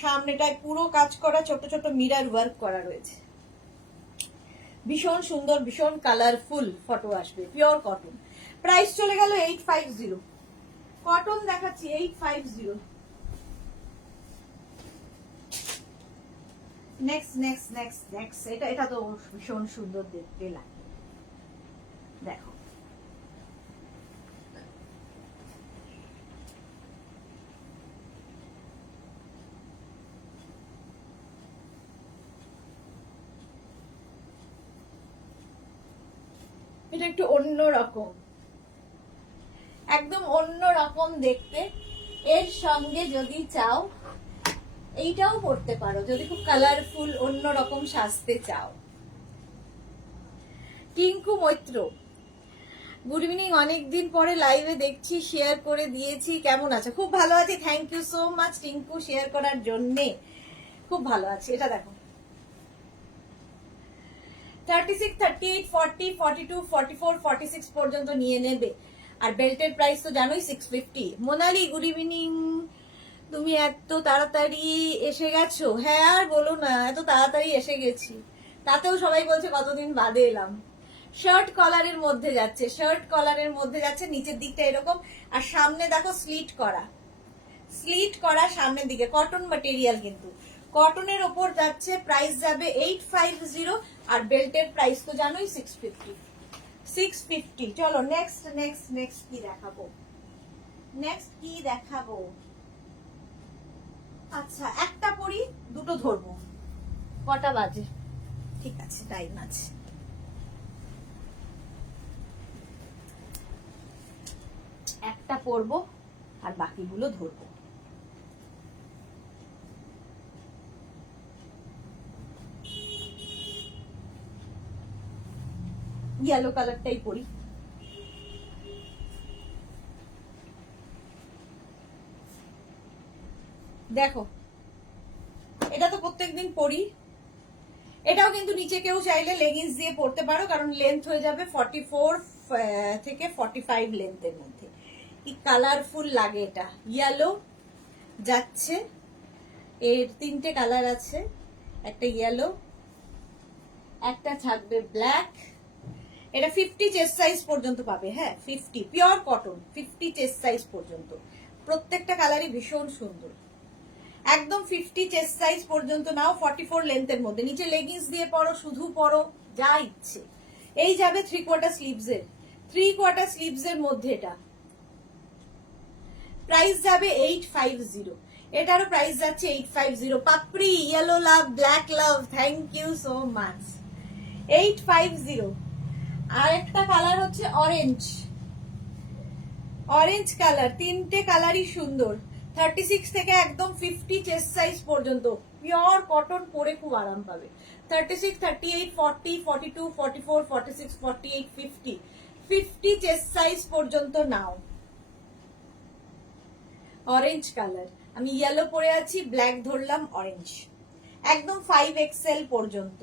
সামনেটায় পুরো কাজ করা, ছোট ছোট মিরার ওয়ার্ক করা রয়েছে। ভীষণ সুন্দর, ভীষণ কালারফুল ফটো আসবে, পিওর কটন। প্রাইস চলে গেল 850। কটন দেখাচ্ছি 850। নেক্সট নেক্সট নেক্সট নেক্সট, এটা তো ভীষণ সুন্দর দেখতে লাগে। দেখো এটা একটু অন্য রকম, একদম অন্য রকম দেখতে। এর সঙ্গে যদি চাও এইটাও পড়তে পারো, যদি খুব কালারফুল অন্য রকম সাজতে চাও। টিঙ্কু মৈত্র, গুড ইভিনিং, অনেকদিন পরে লাইভে দেখছি, শেয়ার করে দিয়েছি, কেমন আছে? খুব ভালো আছি, thank you so much Tinku, share করার জন্যে, খুব ভালো আছি। এটা দেখো 36, 38, 40, 42, 44, 46 পর্যন্ত নিয়ে নেবে। আর বেল্টের প্রাইস তো জানোই 650। মোনালি, গুড ইভিনিং, তুমি এত তাড়াতাড়ি এসে গেছো? হ্যাঁ আর বলো না, এত তাড়াতাড়ি এসে গেছি, তাতেও সবাই বলছে কতদিন বাদে এলাম। শার্ট কলারের মধ্যে যাচ্ছে, শার্ট কলারের মধ্যে যাচ্ছে, নিচের দিকটা এরকম, আর সামনে দেখো স্লিট করা, স্লিট করা সামনের দিকে, কটন ম্যাটেরিয়াল কিন্তু, কটনের ওপর যাচ্ছে। প্রাইস যাবে 850, আর বেল্টের প্রাইস তো জানোই 650। 650। চলো নেক্সট নেক্সট নেক্সট কি দেখাবো, নেক্সট কি দেখাবো? আচ্ছা একটা পরি, দুটো ধরবো। কটা বাজে? ঠিক আছে, টাইম আছে। একটা পরবো আর বাকিগুলো ধরবো। ইয়েলো কালারটাই পরি। দেখো এটা তো প্রত্যেকদিন পরি, এটাও কিন্তু নিচে কেউ চাইলে লেগিংস দিয়ে পরতে পারো, কারণ লেন্থ হয়ে যাবে 44 থেকে 45 লেন্থের মধ্যে। কি কালারফুল লাগে এটা, ইয়েলো যাচ্ছে, এর তিনটে কালার আছে, একটা ইয়েলো, একটা থাকবে ব্ল্যাক। এটা 50 চেস্ট সাইজ পর্যন্ত পাবে, হ্যাঁ 50, পিওর কটন, 50 চেস্ট সাইজ পর্যন্ত। প্রত্যেকটা কালারই ভীষণ সুন্দর, একদম 50 চেস্ট সাইজ পর্যন্ত নাও, 44 লেন্থের মধ্যে। নিচে লেগিংস দিয়ে পরো, শুধু পরো, যা ইচ্ছে। এই যাবে 3/4 স্লিভসের, 3/4 স্লিভসের মধ্যে। এটা প্রাইস যাবে 850, এটারও প্রাইস যাচ্ছে 850। Papri, yellow love, black love, thank you so much. 850। আর একটা কালার হচ্ছে অরেঞ্জ, অরেঞ্জ কালার, তিনটে কালারই সুন্দর। 36 থেকে একদম 50 চেস্ট সাইজ পর্যন্ত পিওর কটন, পরে খুব আরাম পাবে। 36, 38, 40, 42, 44, 46, 48, 50, 50 চেস্ট সাইজ পর্যন্ত নাও। অরেঞ্জ কালার, আমি ইয়েলো পরে আছি, ব্ল্যাক ধরলাম, অরেঞ্জ, একদম 5XL পর্যন্ত।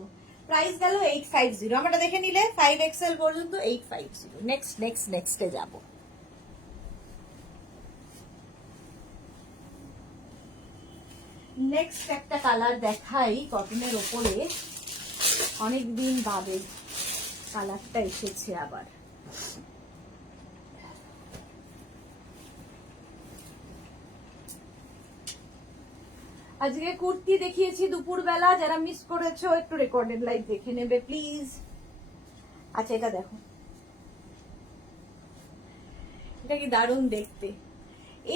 প্রাইস গেল 850। আমরা দেখে নিলে 5XL পর্যন্ত 850। নেক্সট নেক্সট নেক্সটে যাব। নেক্সট একটা কালার দেখাই কটনের ওপরে, অনেকদিন বাদে কালারটা এসেছে আবার। আজকে কুর্তি দেখিয়েছি দুপুরবেলা, যারা মিস করেছো একটু রেকর্ডেড লাইভ দেখে নেবে প্লিজ। আচ্ছা এটা দেখো, এটা কি দারুণ দেখতে।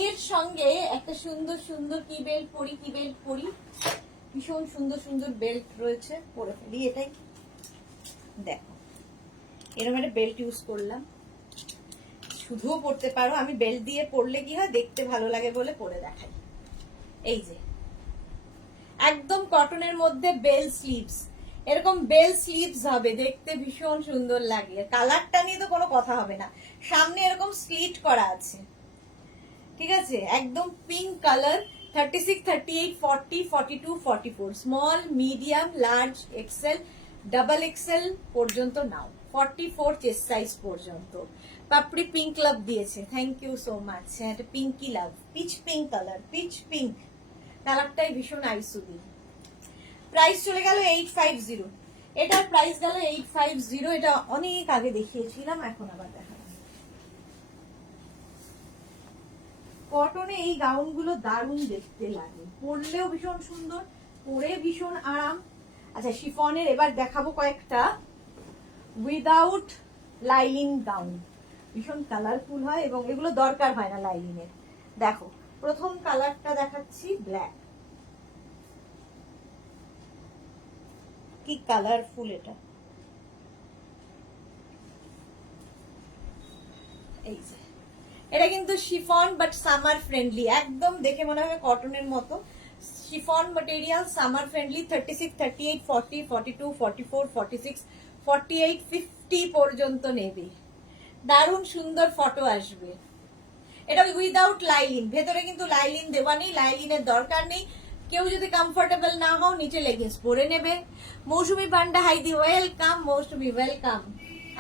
এর সঙ্গে একটা সুন্দর সুন্দর কি বেল্ট পরি, কি বেল্ট পরি, ভীষণ সুন্দর সুন্দর বেল্ট রয়েছে, পরে ফেলি। এটাই দেখো, এরকম একটা বেল্ট ইউজ করলাম, শুধুও পরতে পারো। আমি বেল্ট দিয়ে পরলে কি হয়, দেখতে ভালো লাগে বলে পরে দেখাই। এই যে একদম কটনের মধ্যে বেল স্লিভস, এরকম বেল স্লিভস হবে, দেখতে ভীষণ সুন্দর লাগে। কালারটা নিয়ে তো কোনো কথা হবে না, সামনে এরকম স্লিট করা আছে, ঠিক আছে, একদম pink colour. 36, 38, 40, 42, 44, small, medium, large, XL, double XL পর্যন্ত নাও। 44 চেস্ট সাইজ পর্যন্ত। পাপড়ি পিঙ্ক লাভ দিয়েছে, থ্যাংক ইউ সো মাচ। এটা Pinky love, peach pink colour, peach pink কালারটাই ভীষণ আইসুদি। প্রাইস চলে গেল 850। এটার প্রাইস গেল 850। এটা অনেক আগে দেখিয়েছিলাম, এখন আবার দেখা। কটনে এই গাউন গুলো দারুণ দেখতে লাগে, পরলেও ভীষণ সুন্দর, পরে ভীষণ আরাম। আচ্ছা শিফনের এবার দেখাবো কয়েকটা উইদাউট লাইলিন গাউন, ভীষণ কালারফুল হয় এবং এগুলো দরকার হয় না লাইলিনের। দেখো প্রথম কালারটা দেখাচ্ছি, ব্ল্যাক, কি কালারফুল এটা। এই যে এটা কিন্তু শিফন বাট সামার ফ্রেন্ডলি, একদম দেখে মনে হবে কটনের মতো। Chiffon material, summer friendly. 36, 38, 40, 42, 44, 46, 48, 50 পর্যন্ত নেবে। দারুণ সুন্দর ফটো আসবে। এটা উইদাউট লাইলিন, ভেতরে কিন্তু লাইলিন দেওয়া নেই, লাইলিনের দরকার নেই। কেউ যদি কমফোর্টেবল না হও, নিচে লেগিংস পরে নেবে। মৌসুমি পান্ডা হাইদি, ওয়েলকাম মৌসুমি, ওয়েলকাম।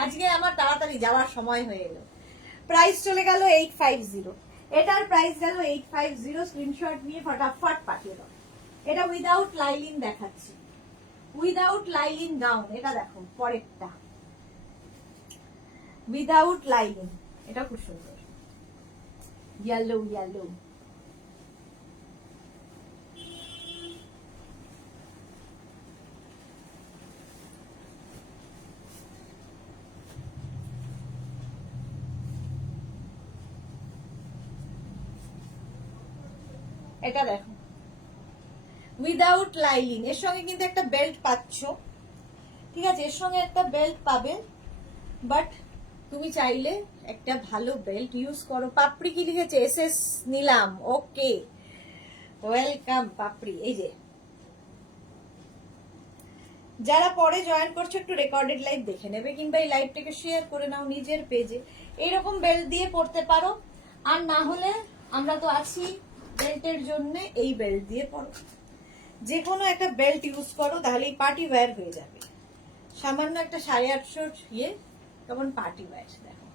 আজকে আমার তাড়াতাড়ি যাওয়ার সময় হয়ে এলো। প্রাইস চলে গেল 850। এটার প্রাইস গেল 850। স্ক্রিনশট নিয়ে ফটাফট পাঠিয়ে দাও। এটা উইদাউট লাইলিন দেখাচ্ছি, উইদাউট লাইলিন গাউন। এটা দেখো পরেরটা, উইদাউট লাইলিন, এটা খুব সুন্দর, ইয়েলো ইয়েলো। এটা দেখো উইদাউট লাইলিন, এর সঙ্গে কিন্তু একটা বেল্ট পাচ্ছ, ঠিক আছে, এর সঙ্গে একটা বেল্ট পাবে। বাট তুমি চাইলে একটা ভালো বেল্ট ইউজ করো। পাপড়ি কি লিখেছে, এসএস নিলাম, ওকে ওয়েলকাম পাপড়ি। এই যে যারা পরে জয়েন করছো একটু রেকর্ডেড লাইভ দেখে নেবে, কিংবা এই লাইভটাকে শেয়ার করে নাও নিজের পেজে। এইরকম বেল্ট দিয়ে পড়তে পারো, আর না হলে আমরা তো আছি বেল্টের জন্য, এই বেল্ট দিয়ে পড়ো। যে কোনো একটা বেল্ট ইউজ করো, তাহলেই পার্টি ওয়্যার হয়ে যাবে। সামান্য একটা 850 ইয়ে, কেমন পার্টি ওয়্যার। দেখো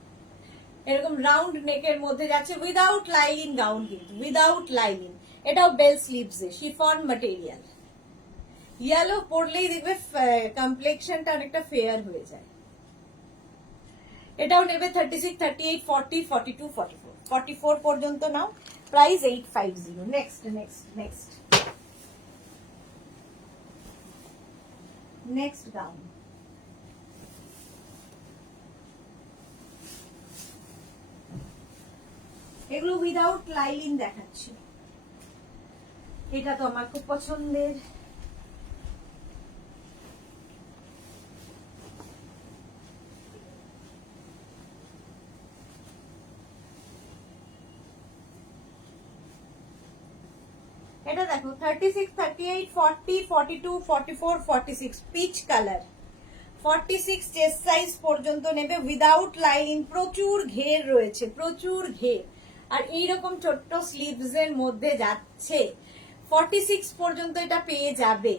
এরকম রাউন্ড নেকের মধ্যে যাচ্ছে, উইদাউট লাইলিন গাউন, কিন্তু উইদাউট লাইলিন। এটাও বেল স্লিভসে, শিফন ম্যাটেরিয়াল। ইয়েলো পরলেই দেখবে কমপ্লেক্সনটা অনেকটা ফেয়ার হয়ে যায়। এটাও নেবে 36, 38, 40, 42, 44, 44 পর্যন্ত নাও। Price 850। Next next next next gown. এগুলো উইদাউট লাইলিন দেখাচ্ছি। এটা তো আমার খুব পছন্দের। এটা দেখো 36, 38, 40, 42, 44, 46 পিচ কালার। 46 চেস্ট সাইজ পর্যন্ত নেবে উইদাউট লাইন। প্রচুর ঘের রয়েছে, প্রচুর ঘের, আর এইরকম ছোট্ট স্লিভস এর মধ্যে যাচ্ছে। 46 পর্যন্ত এটা পেয়ে যাবে।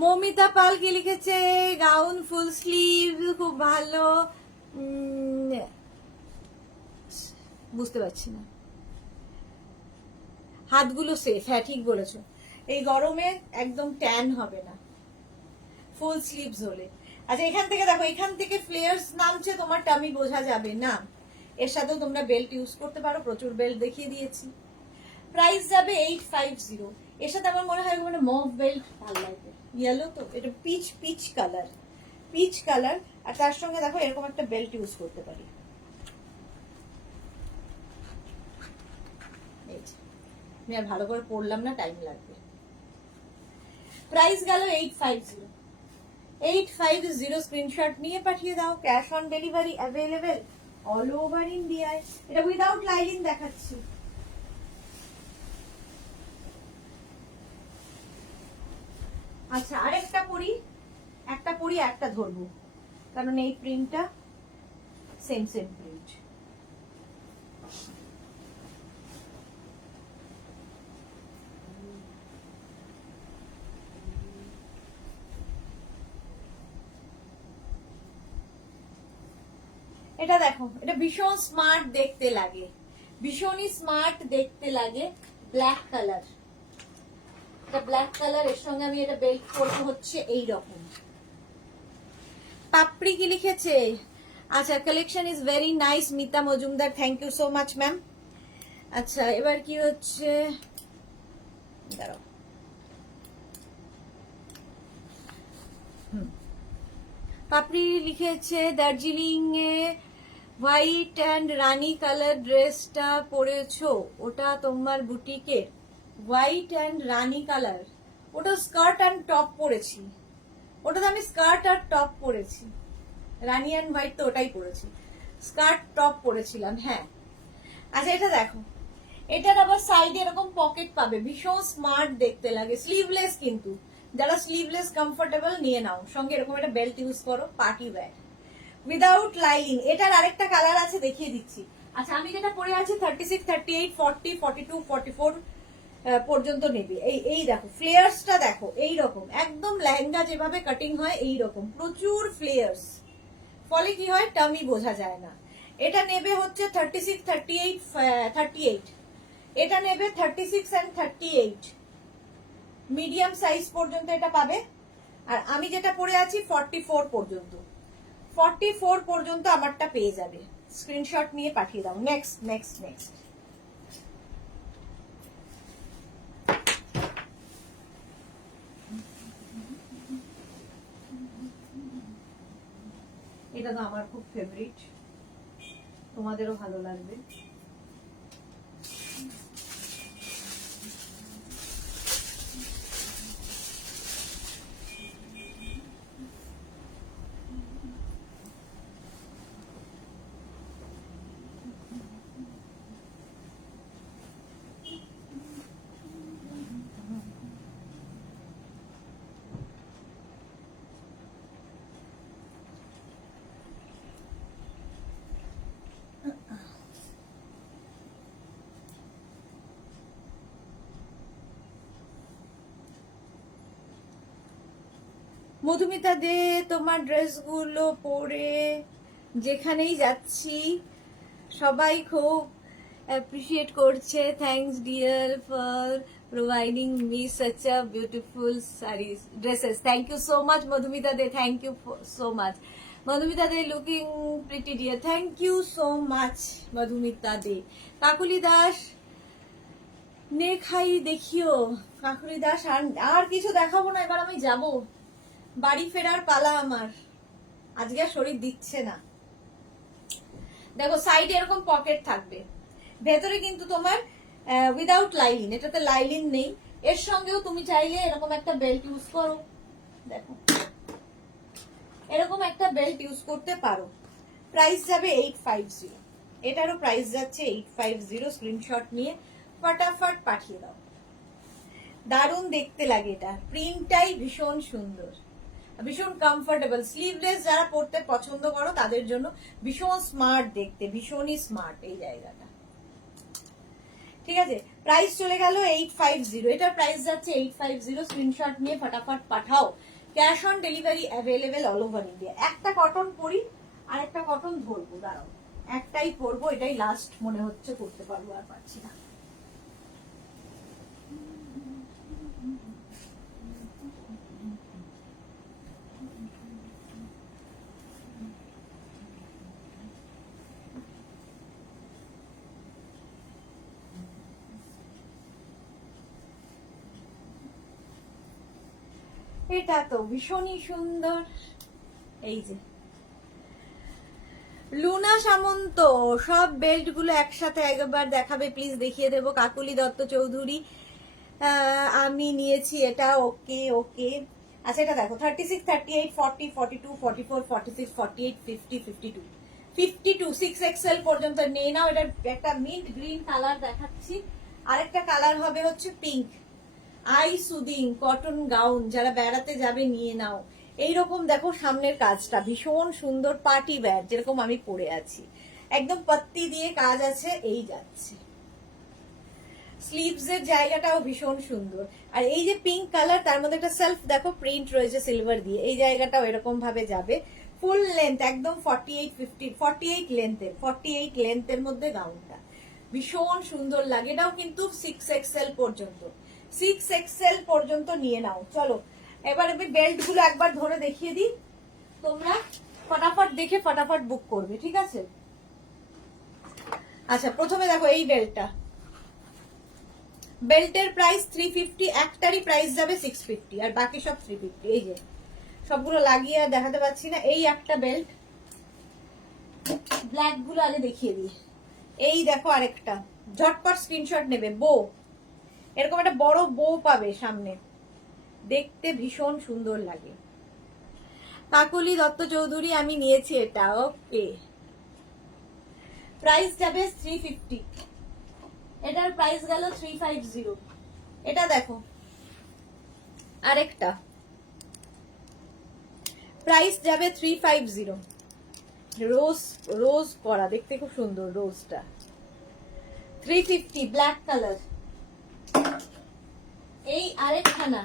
মৌমিতা পাল কি লিখেছে, গাউন ফুল স্লিভ খুব ভালো। বুঝতে পারছি না, হাতগুলো সেফ, হ্যাঁ ঠিক বলেছো। এই গরমে একদম ট্যান হবে না ফুল স্লিভস হলে। আচ্ছা এখান থেকে দেখো, এখান থেকে ফ্লেয়ার্স নামছে, তোমার টামি বোঝা যাবে না। এর সাথেও তোমরা বেল্ট ইউজ করতে পারো, প্রচুর বেল্ট দেখিয়ে দিয়েছি। প্রাইস যাবে 850। এর সাথে আমার মনে হয় মানে মভ বেল্ট ভালো লাগবে, ইয়েলো তো, এটা peach peach colour, peach colour. আর তার সঙ্গে দেখো এরকম একটা বেল্ট ইউজ করতে পারি। আমি আর ভালো করে পড়লাম না, টাইম লাগবে। প্রাইস গেল 850। 850 স্ক্রিনশট নিয়ে পাঠিয়ে দাও। Cash on delivery available all over ইন্ডিয়ায়। এটা উইদাউট লাইনিং দেখাচ্ছি। আচ্ছা আরেকটা পরি, একটা পরি একটা ধরবো, কারণ এই প্রিন্টটা সেম সেম প্রিন্ট। এটা দেখো, এটা ভীষণ স্মার্ট দেখতে লাগে, ভীষণই স্মার্ট দেখতে লাগে। ব্ল্যাক কালার, এটা ব্ল্যাক কালার, এর সঙ্গে আমি এটা বেল্ট করবো হচ্ছে এই রকম। পাপড়ি কি লিখেছে, আচ্ছা collection is very nice Mita Majumdar, thank you so much ma'am. আচ্ছা এবার কি হচ্ছে, দাঁড়াও, পাপড়ি লিখেছে দার্জিলিং এ হোয়াইট অ্যান্ড রানী কালার ড্রেসটা পরেছো, ওটা তোমার বুটিকের? হোয়াইট অ্যান্ড রানী কালার, ওটা স্কার্ট অ্যান্ড টপ পরেছি, ওটাতে আমি স্কার্ট আর টপ পরেছি। রানী অ্যান্ড হোয়াইট তো ওটাই পরেছি, স্কার্ট টপ পরেছিলাম, হ্যাঁ। আচ্ছা এটা দেখো, এটার আবার সাইডে এরকম পকেট পাবে, ভীষণ স্মার্ট দেখতে লাগে। স্লিভলেস কিন্তু, যারা স্লিভলেস কমফোর্টেবল নিয়ে নাও, সঙ্গে এরকম একটা বেল্ট ইউজ করো, পার্টি ওয়্যার উইদাউট লাইনিং। এটার আরেকটা কালার আছে, দেখিয়ে দিচ্ছি। আচ্ছা আমি যেটা পরে আছি 36, 38, 40, 42, 44 পর্যন্ত নেবে। এই দেখো ফ্লেয়ার্সটা দেখো, এই রকম একদম লেহেঙ্গা যেভাবে কাটিং হয় এই রকম প্রচুর ফ্লেয়ার্স, ফলে কি হয় টামি বোঝা যায় না। এটা নেবে হচ্ছে 36, 38, 38, এটা নেবে 36 and 38, মিডিয়াম সাইজ পর্যন্ত এটা পাবে। আর আমি যেটা পরে আছি 44 পর্যন্ত, 44 পর্যন্ত আমারটা পেয়ে যাবে। স্ক্রিনশট নিয়ে পাঠিয়ে দাও। নেক্সট নেক্সট নেক্সট, এটা তো আমার খুব ফেভারিট, তোমাদেরও ভালো লাগবে। মধুমিতা দে, তোমার ড্রেসগুলো পরে যেখানেই যাচ্ছি সবাই খুব অ্যাপ্রিসিয়েট করছে। Thanks dear for providing me such a beautiful saris dresses. Thank you so much Madhumita De, thank you so much. Madhumita De looking pretty dear, thank you so much Madhumita De. Kakuli Das, নে খাই দেখিও। কাকুলি দাস, আর কিছু দেখাবো না, এবার আমি যাব, বাড়ি ফেরার পালা আমার, আজকে আর শরীর দিচ্ছে না। দেখো সাইডে এরকম পকেট থাকবে, ভেতরে কিন্তু তোমার উইদাউট লাইলিন, এটাতে লাইলিন নেই। এর সঙ্গেও তুমি চাইলে এরকম একটা বেল্ট ইউজ করো, দেখো এরকম একটা বেল্ট ইউজ করতে পারো। প্রাইস যাবে 850, এটারও প্রাইস যাচ্ছে 850। স্ক্রিনশট নিয়ে ফটাফট পাঠিয়ে দাও। দারুণ দেখতে লাগে, এটা প্রিন্টটাই ভীষণ সুন্দর, ভীষণ কমফোর্টেবল। স্লিভলেস যারা পরতে পছন্দ করো তাদের জন্য ভীষণ স্মার্ট দেখতে, ভীষণই স্মার্ট এই জায়গাটা। ঠিক আছে, প্রাইস চলে গেল 850। এটার প্রাইস যাচ্ছে 850। স্ক্রিনশট নিয়ে ফটাফট পাঠাও। Cash on delivery available all over India. একটা কটন পরি আর একটা কটন ধরবো, দাঁড়াও একটাই পরবো, এটাই লাস্ট মনে হচ্ছে, করতে পারবো আর পারছি না। এটা তো ভীষণই সুন্দর। এই যে লুনা সামন্ত, সব বেল্ট গুলো একসাথে একবার দেখাবে প্লিজ, দেখিয়ে দেবো। কাকুলি দত্ত চৌধুরী, আমি নিয়েছি এটা। ওকে ওকে, আচ্ছা এটা দেখো 36, 38, 40, 42, 44, 46, 48, 50, 52, 52 6XL পর্যন্ত নিয়ে নাও। এটার একটা মিন্ট গ্রিন কালার দেখাচ্ছি, আরেকটা কালার হবে হচ্ছে pink. I soothing cotton gown, যারা বেড়াতে যাবে নিয়ে নাও। এইরকম দেখো সামনের কাজটা ভীষণ সুন্দর, পার্টি ওয়্যার যেরকম আমি পরে আছি, একদম পাত্তি দিয়ে কাজ আছে, এই যাচ্ছে। স্লিভস এর জায়গাটাও ভীষণ সুন্দর। আর এই যে পিঙ্ক কালার, তার মধ্যে একটা সেলফ দেখো প্রিন্ট রয়েছে সিলভার দিয়ে, এই জায়গাটাও এরকম ভাবে যাবে। ফুল লেন্থ একদম 48, 50, 48 লেন্থের, 48 লেন্থের মধ্যে গাউনটা ভীষণ সুন্দর লাগে। এটাও কিন্তু 6XL পর্যন্ত, 6XL পর্যন্ত নিয়ে নাও। চলো এবার আমি বেল্ট গুলো একবার ধরে দেখিয়ে দিই, তোমরা ফটাফট দেখে ফটাফট বুক করবে, ঠিক আছে? আচ্ছা প্রথমে দেখো এই বেল্টটা, বেল্টের প্রাইস 350, একটারই প্রাইস যাবে 650 আর বাকি সব 350। এই যে সবগুলো লাগিয়ে আর দেখাতে পাচ্ছি না। এই একটা বেল্ট, ব্ল্যাক গুলো আগে দেখিয়ে দিই। এই দেখো আরেকটা, ঝটপট স্ক্রিনশট নেবে। বো, এরকম একটা বড় বো পাবে সামনে, দেখতে ভীষণ সুন্দর লাগে। কাকুলি দত্ত চৌধুরী, আমি নিয়েছি এটা। ওকে, প্রাইস যাবে 350, এটার প্রাইস গেল 350। এটা দেখো আরেকটা, প্রাইস যাবে 350। রোজ রোজ করা, দেখতে খুব সুন্দর রোজটা, 350 ব্ল্যাক কালার। এই আরেকখানা,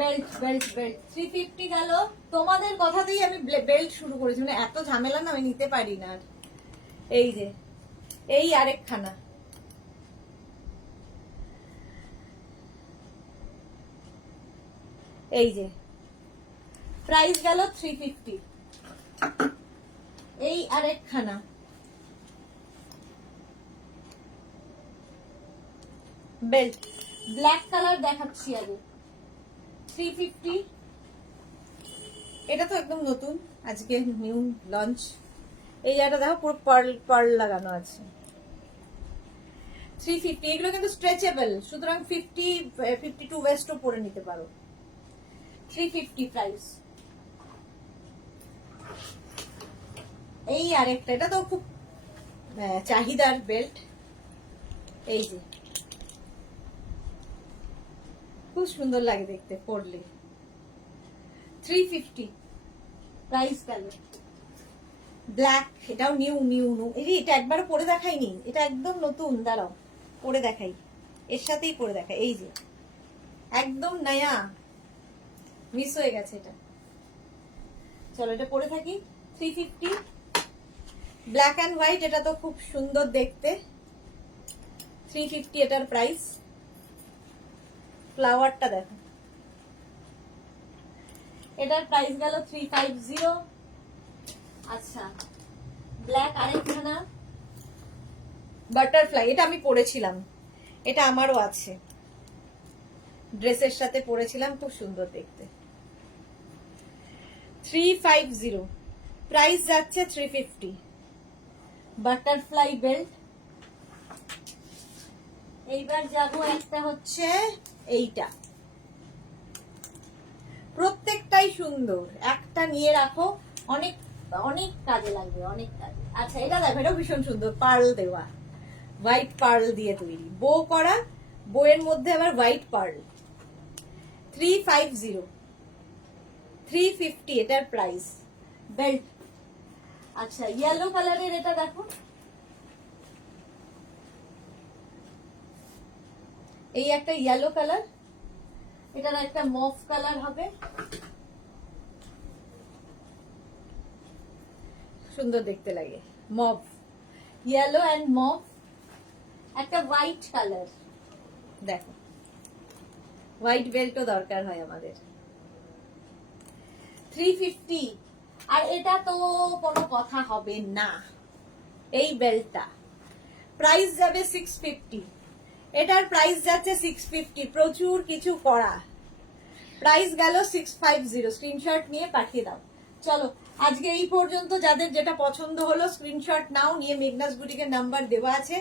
বেল্ট বেল্ট বেল্ট 350 গেল। তোমাদের কথাতেই আমি বেল্ট শুরু করেছি, মানে এত ঝামেলা না আমি নিতে পারি না। এই যে এই আরেকখানা, এই যে প্রাইস গেল 350। এই আরেকখানা, বেল্ট ব্ল্যাক কালার দেখাচ্ছি আগে, 350। এটা তো একদম নতুন, আজকে নিউ লঞ্চ। এই জায়গাটা দেখো পুরো পার্ল পার্ল লাগানো আছে, 350। এগুলো কিন্তু স্ট্রেচেবল, সুতরাং 50, 52 ওয়েস্টও পরে নিতে পারো। 350 প্রাইস। এই আরেকটা, এটা তো খুব চাহিদার বেল্ট, এই যে খুব সুন্দর লাগে দেখতে পরলে। 350 প্রাইস গেল। ব্ল্যাক, এটাও নিউ নিউ নিউ। এটা একবারও পরে দেখাইনি, এটা একদম নতুন, দাঁড়াও পরে দেখাই, এর সাথেই পরে দেখাই। এই যে একদম নয়া, মিস হয়ে গেছে এটা। চলো এটা পরে থাকি। 350 ব্ল্যাক অ্যান্ড হোয়াইট, এটা তো খুব সুন্দর দেখতে। 350 এটার প্রাইস। ফ্লাওয়ারটা দেখো, এটার প্রাইস গেল 350। আচ্ছা ব্ল্যাক আরেকখানা, বাটারফ্লাই, এটা আমি পরেছিলাম, এটা আমারও আছে, ড্রেসের সাথে পরেছিলাম, খুব সুন্দর দেখতে। 350 প্রাইস যাচ্ছে 350। Butterfly belt. এইবার যাব একটা হচ্ছে এইটা, প্রত্যেকটাই সুন্দর, একটা নিয়ে রাখো, অনেক অনেক কাজে লাগবে, অনেক কাজে। আচ্ছা এটা দেখো, এটাও ভীষণ সুন্দর, পার্ল দেওয়া, হোয়াইট পার্ল দিয়ে তৈরি, বো করা, বইয়ের মধ্যে আবার হোয়াইট পার্ল। 350, 350 এটার প্রাইস। বেল্ট। আচ্ছা ইয়েলো কালারের এটা দেখো, এই একটা ইয়েলো কালার, এটার একটা মফ কালার হবে, সুন্দর দেখতে লাগে, মফ, ইয়েলো এন্ড মফ। একটা হোয়াইট কালার দেখো, হোয়াইট বেল্টও দরকার হয় আমাদের। 350। আর এটা তো কোনো কথা হবে না, এই বেল্টটা প্রাইস যাবে 650, এটার প্রাইস যাচ্ছে 650, প্রচুর কিছু করা, প্রাইস গেল 650। স্ক্রিনশট নিয়ে পাঠিয়ে দাও। চলো আজকে এই পর্যন্ত, যাদের যেটা পছন্দ হলো স্ক্রিনশট নাও, নিয়ে মেঘনাস বুটিকের নাম্বার দেওয়া আছে,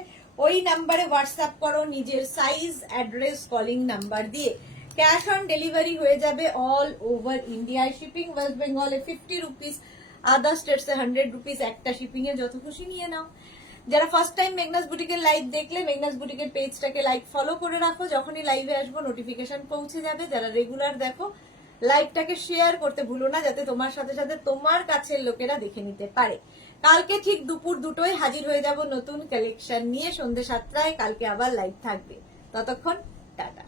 ওই নাম্বারে হোয়াটসঅ্যাপ করো নিজের সাইজ, অ্যাড্রেস, কলিং নাম্বার দিয়ে। ক্যাশ অন ডেলিভারি হয়ে যাবে অল ওভার ইন্ডিয়ায়, শিপিং ওয়েস্ট বেঙ্গলে 50 রুপিস, আদার স্টেটসে 100 রুপিস, একটা শিপিং এ যত খুশি নিয়ে নাও। যারা ফার্স্ট টাইম মেঘনাস বুটিকের লাইভ দেখলে, মেঘনাস বুটিকের পেজটাকে লাইক ফলো করে রাখো, যখনই লাইভে আসবো নোটিফিকেশন পৌঁছে যাবে। যারা রেগুলার দেখো, লাইভটাকে শেয়ার করতে ভুলো না, যাতে তোমার সাথে সাথে তোমার কাছের লোকেরা দেখে নিতে পারে। কালকে ঠিক দুপুর 2টোয় হাজির হয়ে যাব নতুন কালেকশন নিয়ে, সন্ধ্যে 7টায়। কালকে আবার লাইভ থাকবে, ততক্ষণ টাটা।